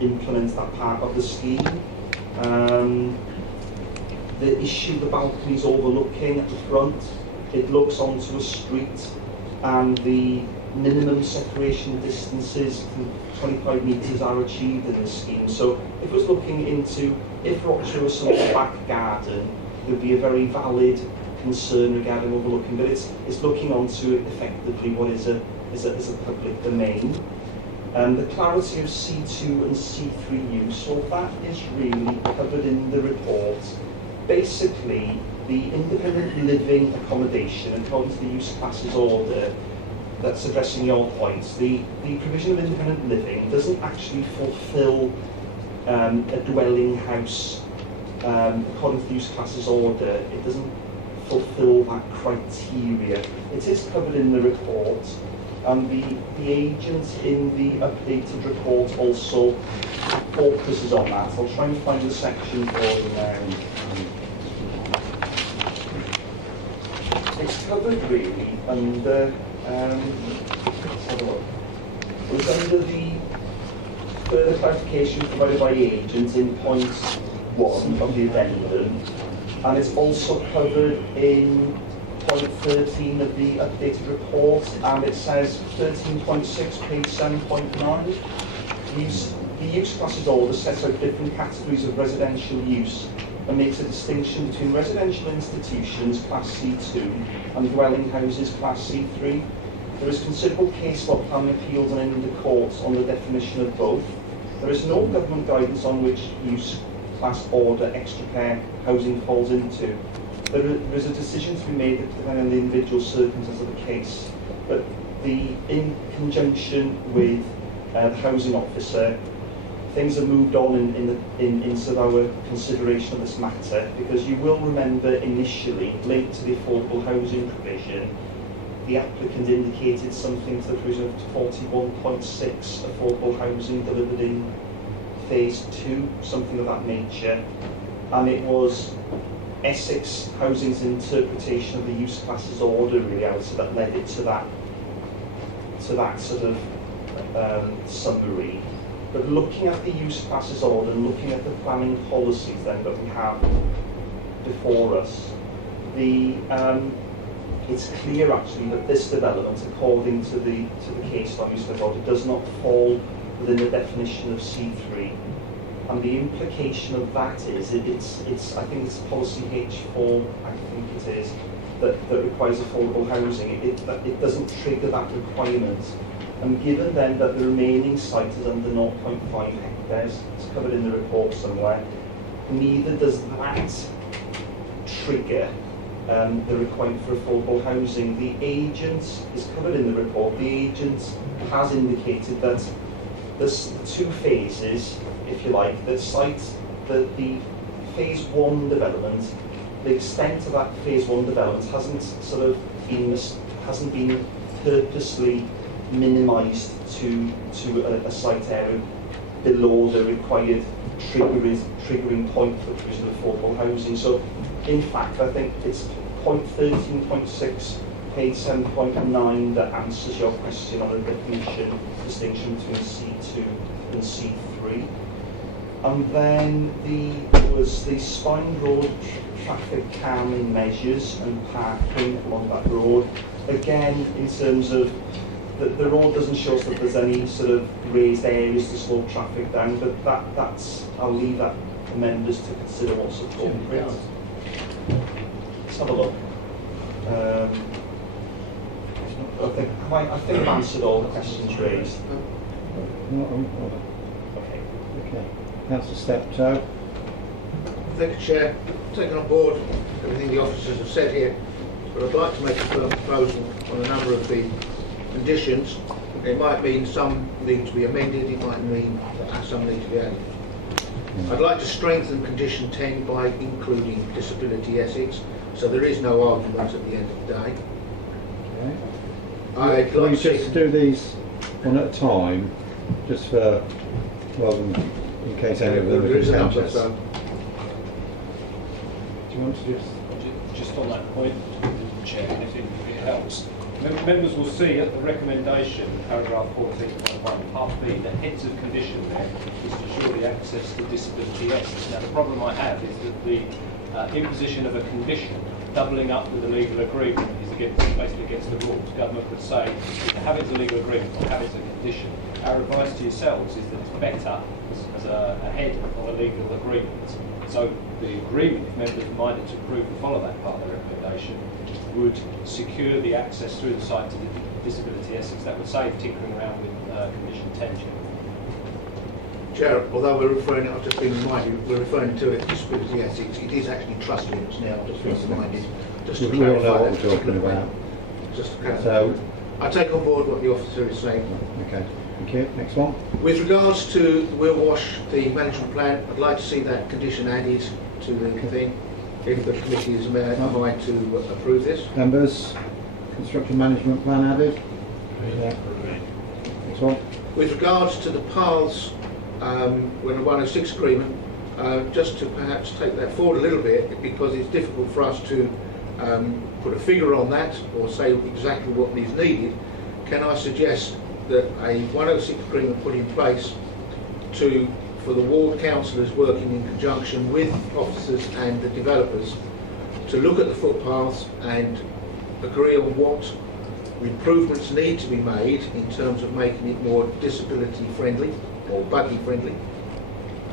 implements that part of the scheme. The issue of the balconies overlooking at the front, it looks onto a street, and the minimum separation distances, 25 metres, are achieved in this scheme. So if it was looking into, if Rochester was some back garden, there would be a very valid concern regarding overlooking, but it's looking onto effectively what is a public domain. The clarity of C2 and C3 use, well, that is really covered in the report. Basically, the independent living accommodation, according to the use classes order, that's addressing your points, the provision of independent living doesn't actually fulfil a dwelling house, according to the use classes order. It doesn't fulfil that criteria. It is covered in the report, and the agent in the updated report also focuses on that. I'll try and find the section for you now. It's covered really under, let's have a look. It was under the further clarification provided by the agent in point 1 of the addendum, and it's also covered in point 13 of the updated report, and it says 13.6, page 7.9. The use classes order sets out different categories of residential use and makes a distinction between residential institutions, class C2, and dwelling houses, class C3. There is considerable case law, planning appeals and in the courts on the definition of both. There is no government guidance on which use class order extra care housing falls into. There is a decision to be made depending on the individual circumstances of the case, but in conjunction with the housing officer, things have moved on in sort of our consideration of this matter, because you will remember initially, linked to the affordable housing provision, the applicant indicated something to the provision of 41.6 affordable housing delivered in phase 2, something of that nature, and it was Essex Housing's interpretation of the use classes order really, so that led it to that sort of summary. But looking at the use classes order and looking at the planning policies then that we have before us, it's clear actually that this development, according to the case law use classes order, does not fall within the definition of C3. And the implication of that is I think it's policy H4, I think it is, that requires affordable housing. It doesn't trigger that requirement. And given then that the remaining site is under 0.5 hectares, it's covered in the report somewhere, neither does that trigger the requirement for affordable housing. The agent is covered in the report. The agent has indicated that there's 2 phases, if you like, that cite that the phase 1 development, the extent of that phase 1 development hasn't been purposely minimised to a site area below the required triggering point for the provision of affordable housing. So, in fact, I think it's point 13.6, page 7.9 that answers your question on the distinction between C2 and C3. And then there was the Spine Road traffic calming measures and parking along that road. Again, in terms of the road doesn't show us that there's any sort of raised areas to slow traffic down, but that's I'll leave that for members to consider what's appropriate. Let's have a look. Okay, I think I've answered all the questions raised. Okay. Councillor Steptoe. Thank you, Chair. Taking on board everything the officers have said here, but I'd like to make a firm proposal on a number of the conditions. It might mean some need to be amended, it might mean that some need to be added. I'd like to strengthen condition 10 by including disability ethics, so there is no argument at the end of the day. Okay. I'd Can we like to just do these one at a time, just for, well, in case any of them are there is a number, contentious? so Do you want to Just on that point, Chair, if it helps, members will see at the recommendation, paragraph 14.1, part B, the heads of condition there is to ensure the access to disability ethics. Now, the problem I have is that the imposition of a condition doubling up with a legal agreement is basically against the rules. Government would say, have it as a legal agreement or have it as a condition. Our advice to yourselves is that it's better as a head of a legal agreement. So the agreement, if members are minded to approve and follow that part of the recommendation, would secure the access through the site to the disability ethics. That would save tinkering around with condition 10. Chair, although we're referring, I've just been reminded, we're referring to it disability ethics, it is actually trust units now, just been reminded. Just to We all know clarify what that. we're talking about. Just to clarify. So, I take on board what the officer is saying. okay, thank you. Next one. With regards to the wheel wash, the management plan, I'd like to see that condition added to the thing, if the committee is mind to approve this. Members, construction management plan added? Yeah. Next one. With regards to the paths, when the 106 agreement, just to perhaps take that forward a little bit, because it's difficult for us to put a figure on that or say exactly what is needed, can I suggest that a 106 agreement put in place for the ward councillors working in conjunction with officers and the developers to look at the footpaths and agree on what improvements need to be made in terms of making it more disability friendly or buggy friendly?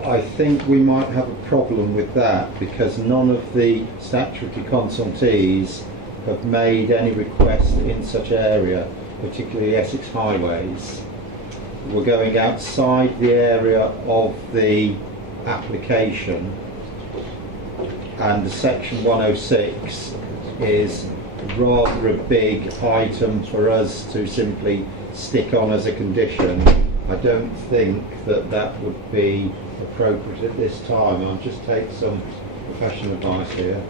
I think we might have a problem with that because none of the statutory consultees have made any request in such area, particularly Essex highways. We're going outside the area of the application, and the section 106 is rather a big item for us to simply stick on as a condition. I don't think that would be appropriate at this time. I'll just take some professional advice here.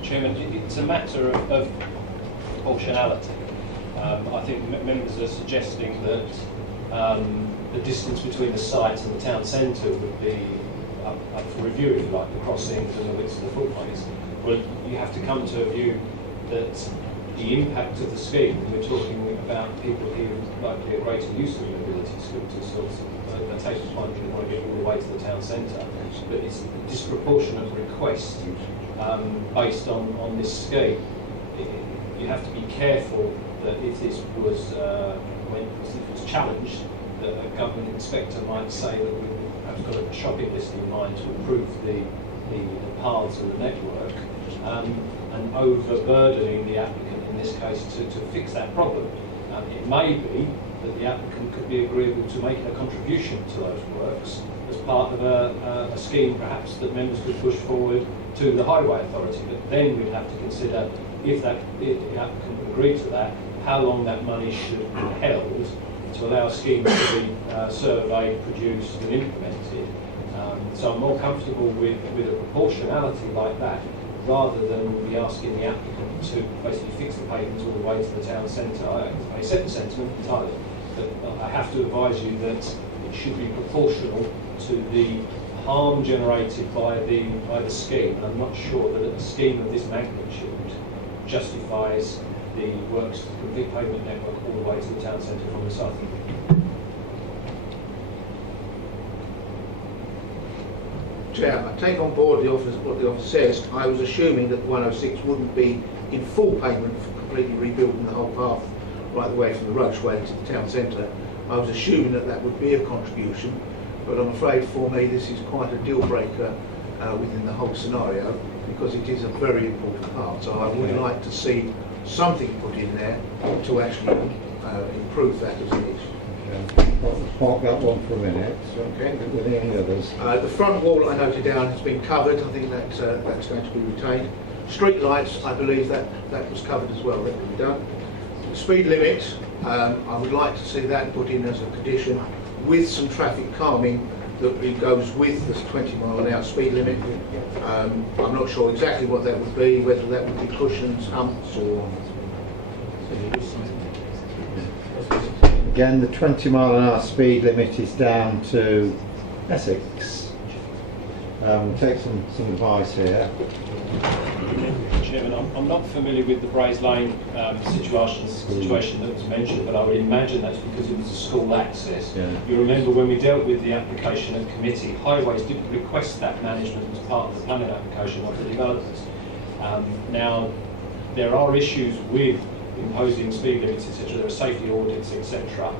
Chairman, it's a matter of proportionality. I think members are suggesting that the distance between the site and the town centre would be up for review, if you like, the crossings and the widths of the footways. Well, you have to come to a view that the impact of the scheme, we're talking about people who would likely a greater use of mobility scooters, so they take the plunge and want to get all the way to the town centre. But it's a disproportionate request based on this scheme. You have to be careful that if this was when it was challenged, that a government inspector might say that we've perhaps got a shopping list in mind to improve the paths of the network, and overburdening the applicant in this case to fix that problem. It may be that the applicant could be agreeable to making a contribution to those works as part of a scheme perhaps that members could push forward to the Highway Authority. But then we'd have to consider if the applicant would agree to that, how long that money should be held to allow schemes to be surveyed, produced and implemented. So I'm more comfortable with a proportionality like that, rather than be asking the applicant to basically fix the pavements all the way to the town centre. I accept the sentiment entirely, but I have to advise you that it should be proportional to the harm generated by the scheme, and I'm not sure that a scheme of this magnitude justifies the works to complete pavement network all the way to the town centre from the site. Chair, I take on board what the officer says. I was assuming that 106 wouldn't be in full payment for completely rebuilding the whole path right the way from the Rocheway to the town centre. I was assuming that that would be a contribution, but I'm afraid for me this is quite a deal breaker within the whole scenario, because it is a very important part. So I would like to see something put in there to actually improve that as it is. Park that one for a minute. Okay. With any others? The front wall I noted down has been covered. I think that's going to be retained. Street lights, I believe that was covered as well. That can be done. The speed limit, I would like to see that put in as a condition with some traffic calming that it goes with the 20-mile-an-hour speed limit. I'm not sure exactly what that would be, whether that would be cushions, humps, or... Again, the 20-mile-an-hour speed limit is down to Essex. Take some advice here. Chairman, I'm not familiar with the Braes Lane situation that was mentioned, but I would imagine that's because it was a school access. Yeah. You remember when we dealt with the application at committee, Highways did request that management as part of the planning application of the developers. Now, there are issues with imposing speed limits, etc. There are safety audits, etc.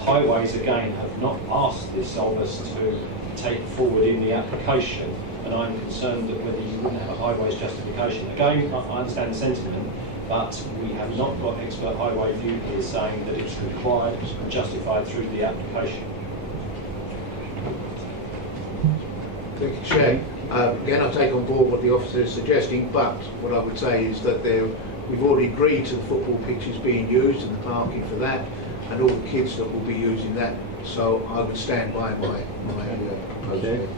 Highways, again, have not asked this of us to take forward in the application, and I'm concerned that whether you wouldn't have a highways justification. Again, I understand the sentiment, but we have not got expert highway view here saying that it's required and justified through the application. Thank you, Chair. Again, I take on board what the officer is suggesting, but what I would say is that we've already agreed to the football pitches being used and the parking for that, and all the kids that will be using that. So I would stand by my proposal.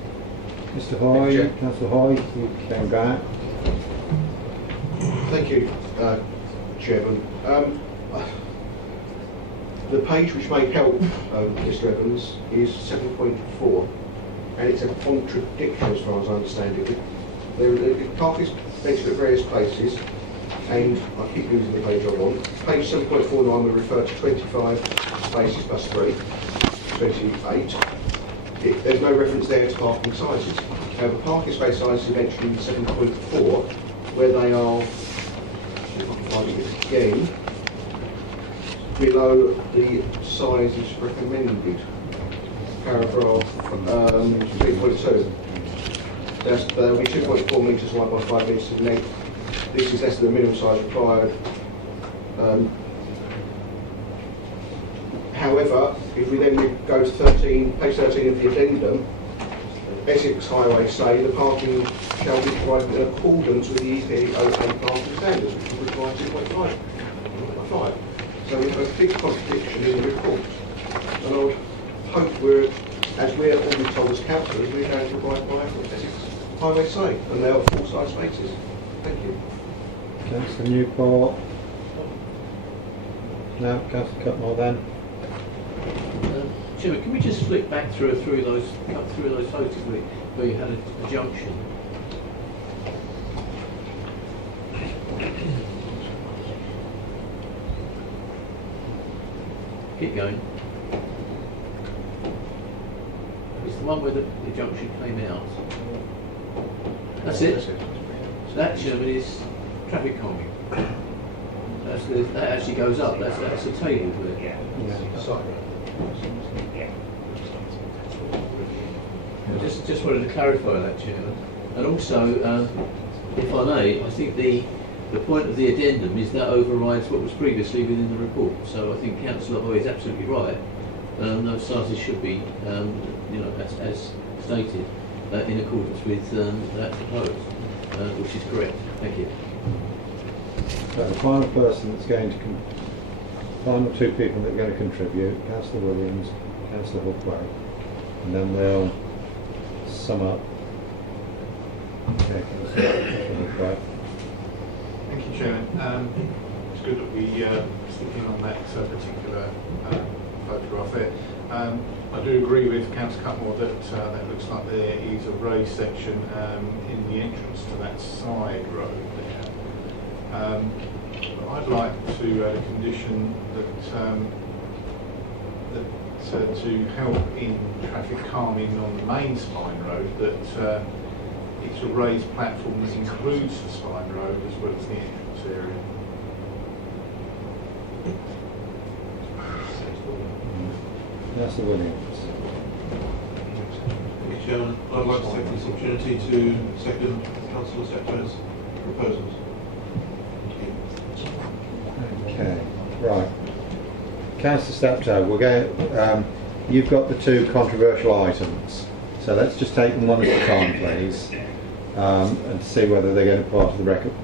Mr. Hoy, Councillor Hoy, you came back. Thank you, Chairman. The page which may help Mr. Evans is 7.4, and it's a contradiction as far as I understand it. The park is mentioned at various places, and I keep losing the page I'm on. Page 7.49 will refer to 25 spaces plus 3, 28. There's no reference there to parking sizes. However, parking space sizes are mentioned in 7.4, where they are, if I can find it again, below the sizes recommended. Paragraph 3.2. That'll be 2.4 metres wide by 5 metres in length. This is less than the minimum size required. However, if we then go to page 13 of the addendum, Essex Highways say the parking shall be provided in accordance with the EPA parking standards, which will require 2.5. So we have a big contradiction in the report. And I would hope as we're always told as councillors, we're going to provide by what Essex Highways say, and they are full-size spaces. Thank you. Councillor Newport. No, Councillor Cutmore then. Chairman, can we just flick back through those photos where you had a junction? Keep going. It's the one where the junction came out. That's it. So that, Chairman, is traffic calming. That actually goes up. That's a table there. Just wanted to clarify that, Chairman. And also, if I may, I think the point of the addendum is that overrides what was previously within the report. So I think Councillor Hoy is absolutely right. Those sizes should be, as stated, in accordance with that proposed, which is correct. Thank you. So the final person that's going to, final two people that are going to contribute, Councillor Williams, Councillor Hookway, and then they'll sum up. Okay, Councillor Hookway. Thank you, Chairman. It's good that we stick in on that particular photograph there. I do agree with Councillor Cutmore that that looks like there is a raised section in the entrance to that side road there. I'd like to add a condition that to help in traffic calming on the main Spine Road, that it's a raised platform that includes the Spine Road as well as the entrance area. Councillor Williams. Thank you, Chairman. I'd like to take this opportunity to second Councillor Steptoe's proposals. Okay, right. Councillor Steptoe, we'll go. You've got the two controversial items, so let's just take them one at a time, please, and see whether they're going to be part of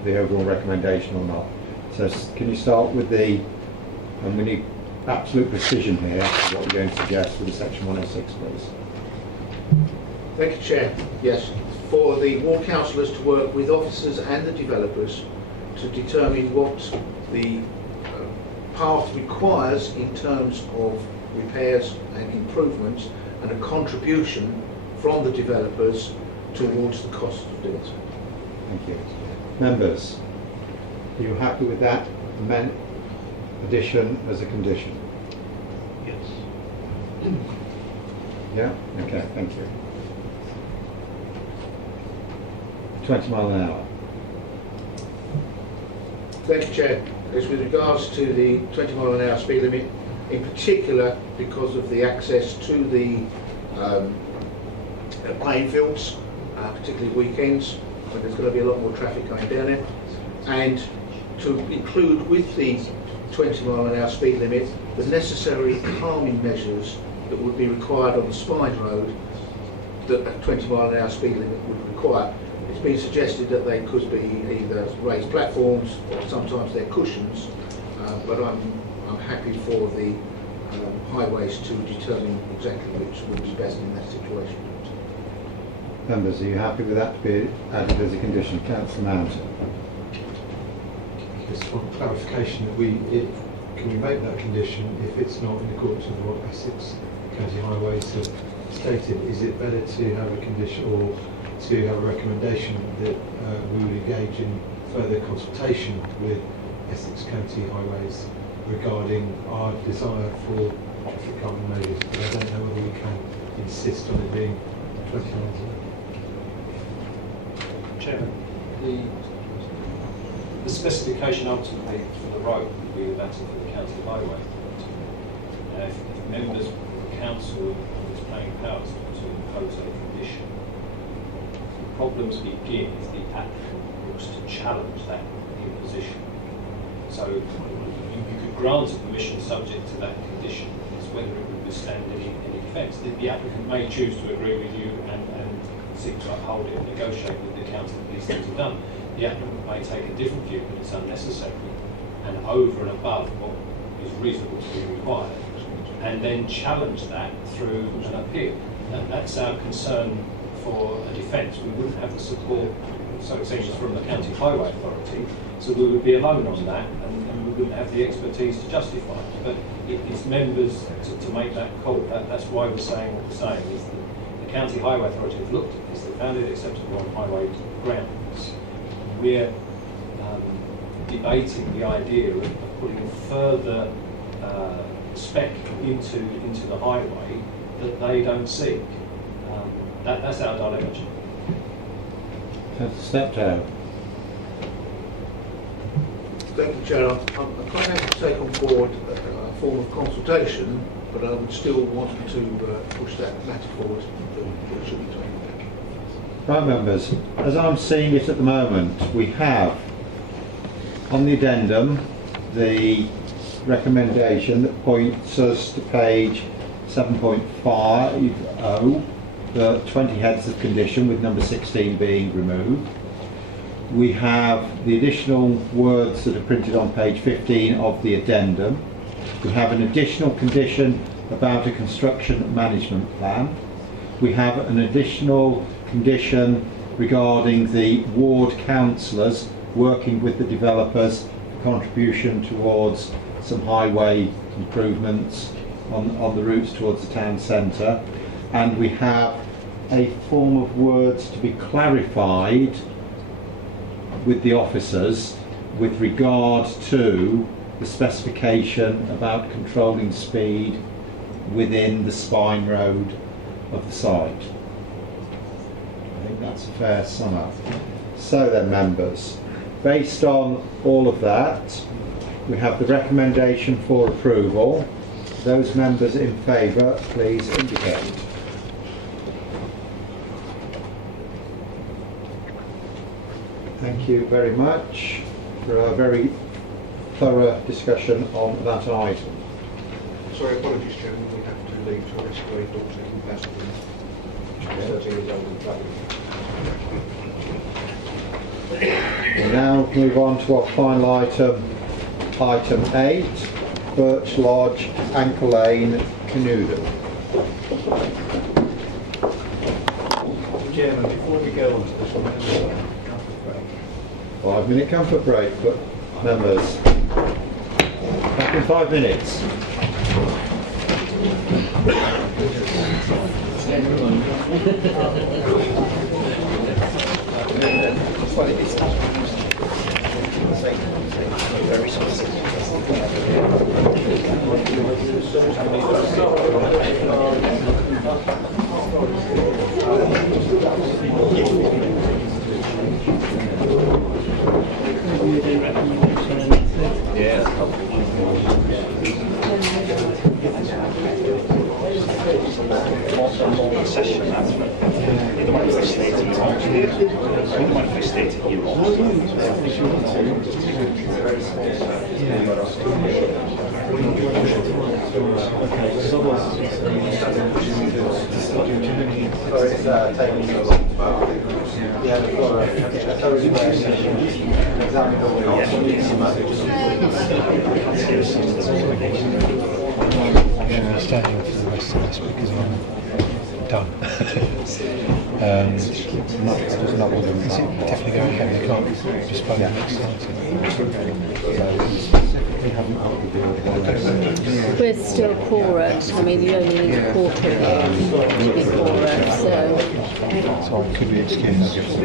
the overall recommendation or not. So, can you start with and we need absolute precision here, what we're going to suggest with the section 106, please. Thank you, Chair. Yes, for the ward councillors to work with officers and the developers to determine what the path requires in terms of repairs and improvements, and a contribution from the developers towards the cost of doing so. Thank you. Members, are you happy with that addition as a condition? Yes. Yeah? Okay, thank you. 20 mile an hour. Thank you, Chair. As with regards to the 20 mile an hour speed limit, in particular because of the access to the playing fields, particularly weekends, when there's going to be a lot more traffic going down there, and to include with the 20 mile an hour speed limit the necessary calming measures that would be required on the Spine Road that a 20 mile an hour speed limit would require. It's been suggested that they could be either raised platforms or sometimes they're cushions, but I'm happy for the highways to determine exactly which would be best in that situation. Members, are you happy with that to be added as a condition? Councillor Mountain. Just one clarification, that can we make that condition if it's not in accordance with what Essex County Highways have stated? Is it better to have a condition or to have a recommendation that we would engage in further consultation with Essex County Highways regarding our desire for traffic calming measures? But I don't know whether we can insist on it being 20 miles an hour. Chairman, the specification ultimately for the road would be that for the county highway. If members of the council have its playing powers to impose a condition, the problems begin if the applicant looks to challenge that imposition. So you could grant a permission subject to that condition. It's whether it would withstand any offence. The applicant may choose to agree with you and seek to uphold it and negotiate with the council that these things are done. The applicant may take a different view, but it's unnecessary and over and above what is reasonable to be required, and then challenge that through an appeal. And that's our concern for a defence. We wouldn't have the support, so it seems, from the County Highway Authority, so we would be alone on that, and we wouldn't have the expertise to justify it. But it's members to make that call. That's why we're saying what we're saying, is that the County Highway Authority have looked at this, they found it acceptable on highway grounds. We're debating the idea of putting further spec into the highway that they don't seek. That's our dilemma. Steptoe. Thank you, Chair. I'm quite happy to take on board a form of consultation, but I would still want to push that matter forward that should be taken. Right, members, as I'm seeing it at the moment, we have on the addendum the recommendation that points us to page 7.50, the 20 heads of condition with number 16 being removed. We have the additional words that are printed on page 15 of the addendum. We have an additional condition about a construction management plan. We have an additional condition regarding the ward councillors working with the developers for contribution towards some highway improvements on the routes towards the town centre, and we have a form of words to be clarified with the officers with regard to the specification about controlling speed within the spine road of the site. I think that's a fair sum up. So then, members, based on all of that, we have the recommendation for approval. Those members in favour, please indicate. Thank you very much for a very thorough discussion on that item. Sorry, apologies, Chairman, we have to leave to rescue a daughter in Basildon, 13 years old and travelling. We'll now move on to our final item, item 8, Birch Lodge, Anchor Lane, Canooden. Chairman, before we go on to this one, 5-minute comfort break, but members, back in 5 minutes. Very specific. Staying for the rest of this because I'm done. Not all of them. Is it definitely going ahead? They can't postpone it next time. We're still quorate. I mean, you only need a quarter to be quorate, so... So I could be excused. Is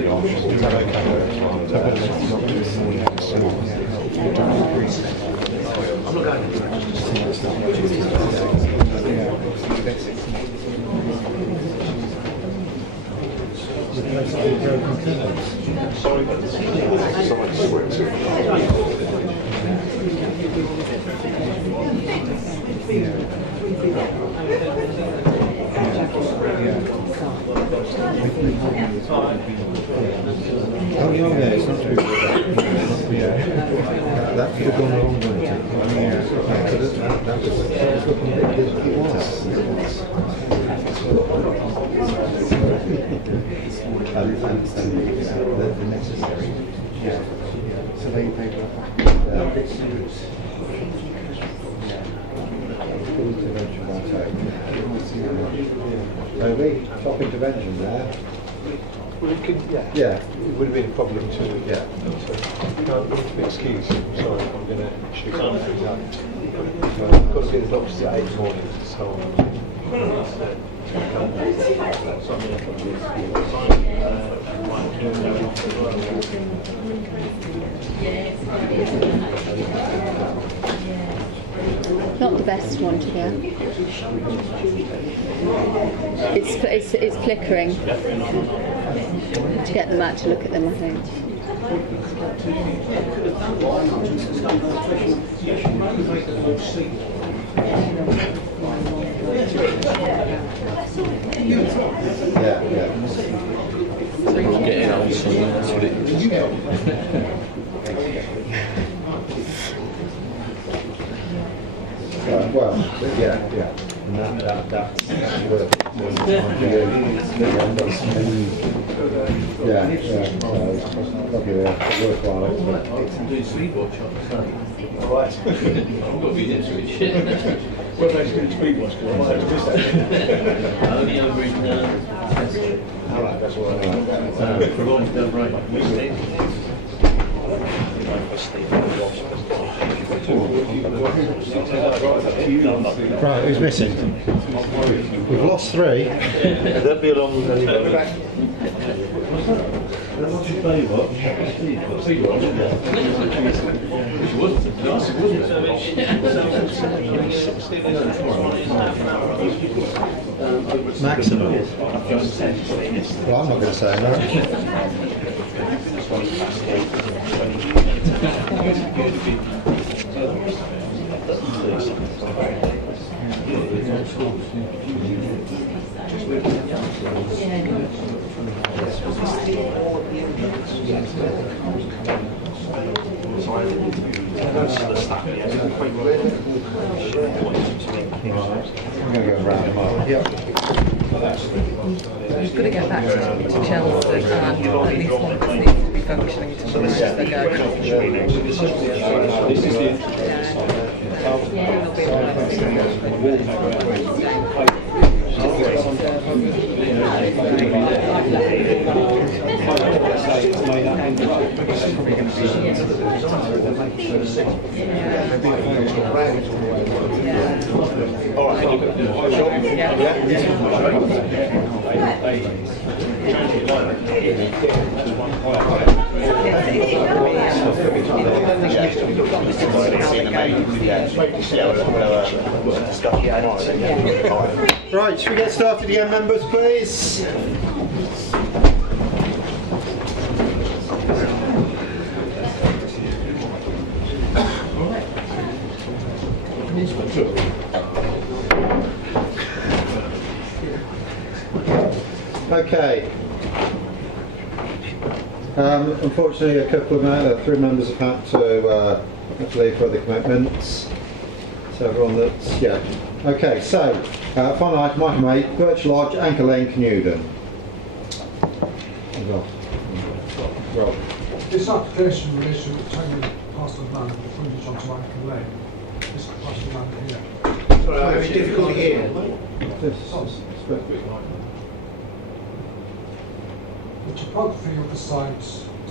that okay? So I've got to let you not do it more next. I'm not going to Sorry, but Oh, yeah, it's not too bad. That could have gone wrong, wouldn't it? That was looking a bit good. It was. The necessary. Yeah. So they were full intervention by take. Toby, top intervention there. well, it could, Yeah. it would have been a problem to, can't be excused. Sorry, I'm going to shoot on through that. I've got to be at the doctor's at 8 in the morning, so Not the best one to get. It's flickering. To get them out to look at them, I think. Getting old, so that's what it is. Well, yeah. And that's worth worthwhile. I'm doing speed watch on the phone. Alright. I've got to be into it. Well, they should do speed watch because I might have to miss that. Only over in Alright, that's all right. for long, don't break. Right, who's missing? We've lost 3. They'll be along. Maximum. Well, I'm not going to say that. I'm going to go round them up. Yep. We've got to get back to Chelmsford and at least one of us needs to be functioning tomorrow as they go. Right, should we get started again, members, please? Okay. Unfortunately, a couple of 3 members have had to leave for other commitments. So everyone that's Okay. So final item, item 8: Birch Lodge, Anchor Lane, Canewdon. Rob. This application relates to obtaining a parcel of land with frontage onto Anchor Lane. This parcel of land here. Sorry, I'm having difficulty here. The topography of the site,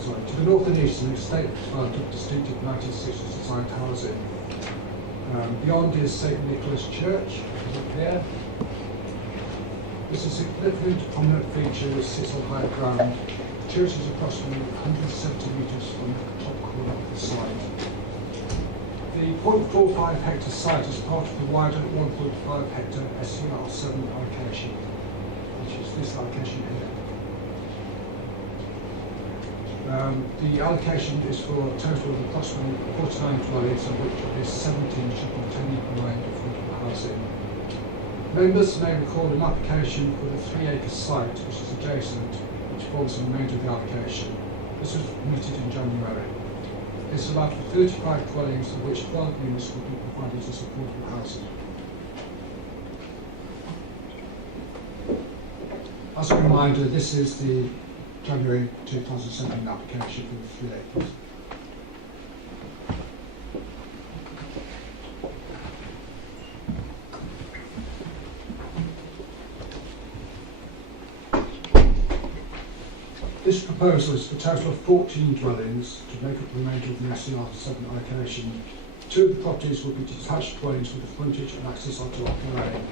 to the north and east, an estate front of distinctive 1960s designed housing. Beyond is St Nicholas Church, up here. This is a significant prominent feature that sits on higher ground. The church is approximately 170 metres from the top corner of the site. The 0.45 hectare site is part of the wider 1.5 hectare SCR7 allocation, which is this allocation here. The allocation is for a total of approximately 49 dwellings, of which at least 17 should contain behind affordable housing. Members may record an application for the 3-acre site, which is adjacent, which forms the remainder of the allocation. This was permitted in January. It's allowed for 35 dwellings, of which 12 units will be provided as affordable housing. As a reminder, this is the January 2017 application for the 3 acres. This proposal is for a total of 14 dwellings to make up the remainder of the SCR7 allocation. 2 of the properties will be detached dwellings with the frontage and access onto Anchor Lane.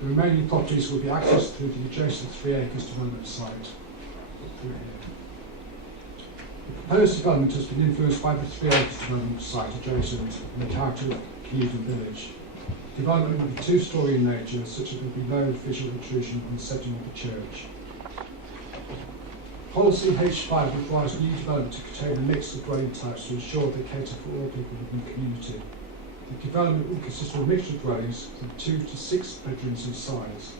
The remaining properties will be accessed through the adjacent 3 acres development site. The proposed development has been influenced by the 3 acres development site adjacent and the character of Canewdon Village. Development will be 2-storey in nature, such as will be low visual intrusion on the setting of the church. Policy H5 requires new development to contain a mix of dwelling types to ensure they cater for all people within the community. The development will consist of a mixture of dwellings from 2 to 6 bedrooms in size.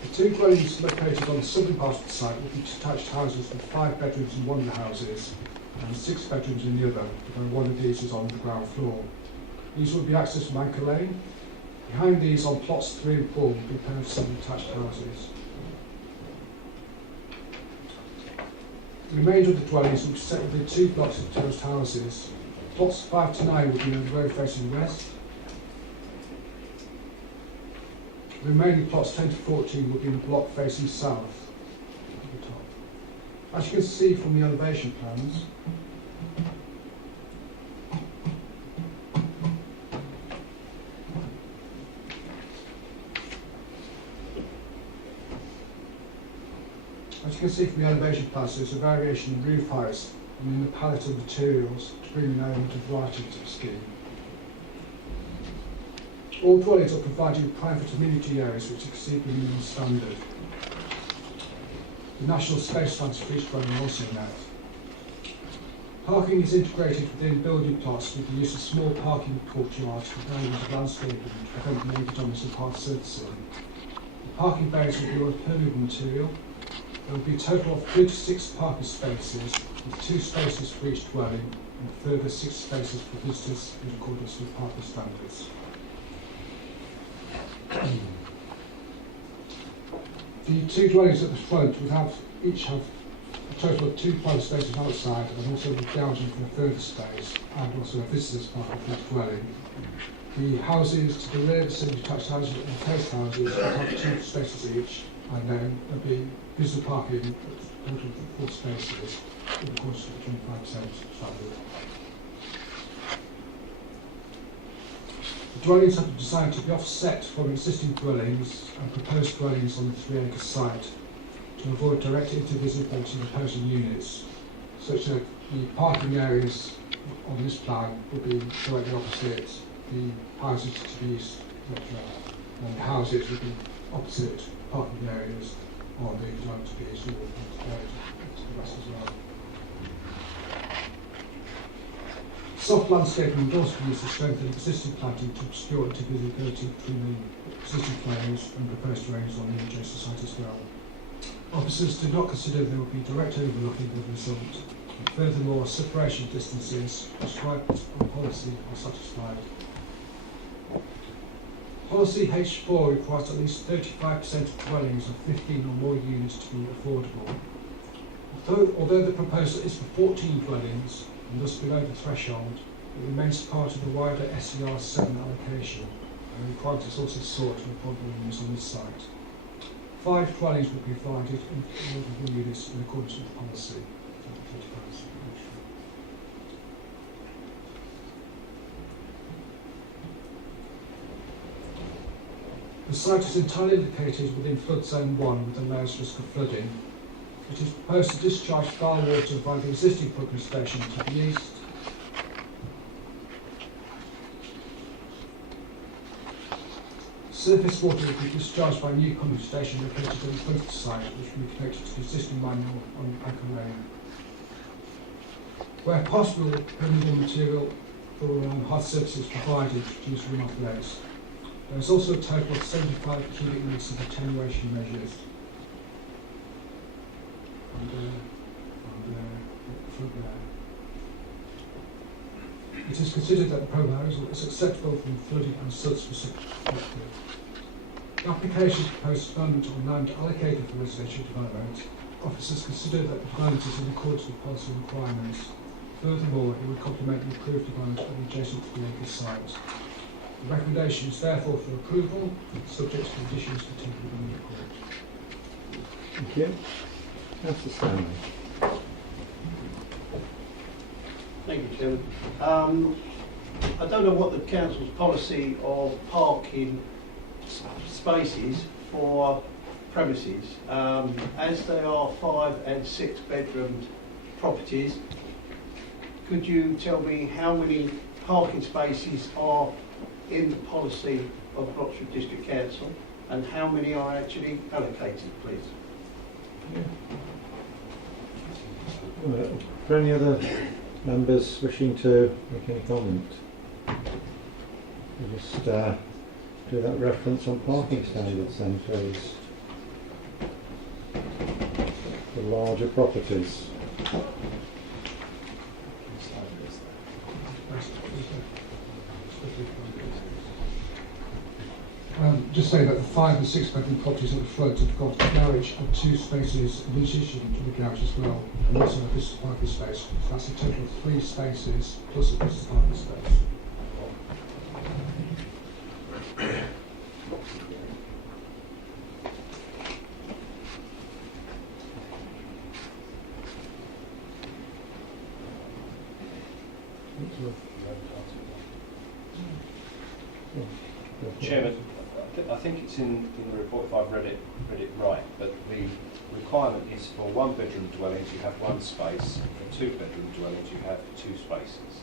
The 2 dwellings located on the southern part of the site will be detached houses with 5 bedrooms in one of the houses and 6 bedrooms in the other, although one of these is on the ground floor. These will be accessed from Anchor Lane. Behind these, on plots 3 and 4, will be a pair of semi-detached houses. The remainder of the dwellings will be set within 2 blocks of terraced houses. Plots 5 to 9 will be on the road facing west. The remaining plots 10 to 14 will be in the block facing south at the top. As you can see from the elevation plans, there's a variation in roof heights and in the palette of materials to bring an element of variety to the scheme. All dwellings are provided with private amenity areas which exceed the minimum standard. The national space plans for each dwelling are also met. Parking is integrated within building plots with the use of small parking courtyards with areas of landscaping to prevent major damage of hard surfacing. The parking bays will be all of permeable material. There will be a total of 36 parking spaces, with 2 spaces for each dwelling and a further 6 spaces for visitors in accordance with parking standards. The 2 dwellings at the front would each have a total of 2 private spaces outside and also a gouging for a further space and also a visitors parking for each dwelling. The houses to the rear, the semi-detached houses and terraced houses will have 2 spaces each, and then there'll be visitor parking at a total of 4 spaces in accordance with the 25% standard. The dwellings have been designed to be offset from existing dwellings and proposed dwellings on the 3-acre site to avoid direct intervisibility of opposing units, such that the parking areas on this plan will be directly opposite the houses to the east, and the houses will be opposite parking areas on the dwelling to the east, and to the west as well. Soft landscaping would also be used to strengthen existing planting to obscure visibility between the existing flames and proposed ranges on the adjacent site as well. Officers did not consider there would be direct overlooking as a result. And furthermore, separation distances prescribed on policy are satisfied. Policy H4 requires at least 35% of dwellings of 15 or more units to be affordable. Although the proposal is for 14 dwellings, and thus below the threshold, it remains part of the wider SER 7 allocation, and the requirement is also sought for affordable units on this site. 5 dwellings will be provided in affordable units in accordance with the policy. The site is entirely located within flood zone 1 with the lowest risk of flooding. It is proposed to discharge foul water via the existing pumping station to the east. Surface water will be discharged by a new pumping station located at the front of the site, which will be connected to the existing manual on Anchor Lane. Where possible, permeable material for hard surfaces provided to use runoff layers. There is also a total of 75 cubic metres of attenuation measures. It is considered that the proposal is acceptable from flooding and flood-specific perspective. The application proposed development on land allocated for residential development. Officers consider that the development is in accordance with policy requirements. Furthermore, it would complement the approved development of the adjacent 3-acre site. The recommendation is therefore for approval, subject to conditions contained within the report. Thank you. Councillor Stanley. Thank you, Chairman. I don't know what the council's policy of parking spaces for premises. As they are 5 and 6 bedroomed properties, could you tell me how many parking spaces are in the policy of Rochford District Council and how many are actually allocated, please? Are there any other members wishing to make any comment? We'll just do that reference on parking standards then, please. For larger properties. Just say that the 5 and 6 bedroom properties at the front have got a garage and 2 spaces in addition to the garage as well, and also a visitor parking space. So that's a total of 3 spaces plus a visitor parking space. Chairman, I think it's in the report, if I've read it right, but the requirement is for one-bedroom dwellings you have one space, for two-bedroom dwellings you have two spaces.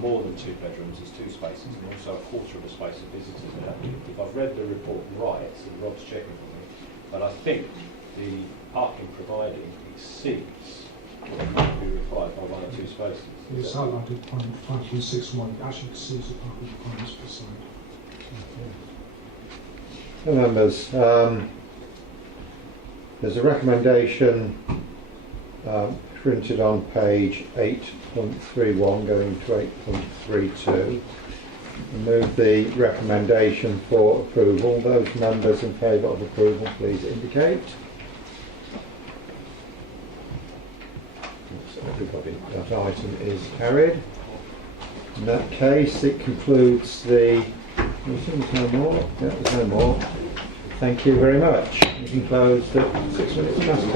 More than two bedrooms is two spaces, and also a quarter of a space of visitors now. If I've read the report right, so Rob's checking for me, but I think the parking provided exceeds what would be required by one or two spaces. It's highlighted point 5.61, it actually exceeds the parking requirements per side. Members, there's a recommendation printed on page 8.31 going to 8.32. Move the recommendation for approval. Those members in favour of approval, please indicate. So everybody, that item is carried. In that case, it concludes the meeting. There's no more. Yeah, there's no more. Thank you very much. Meeting closed at 6 minutes past 10.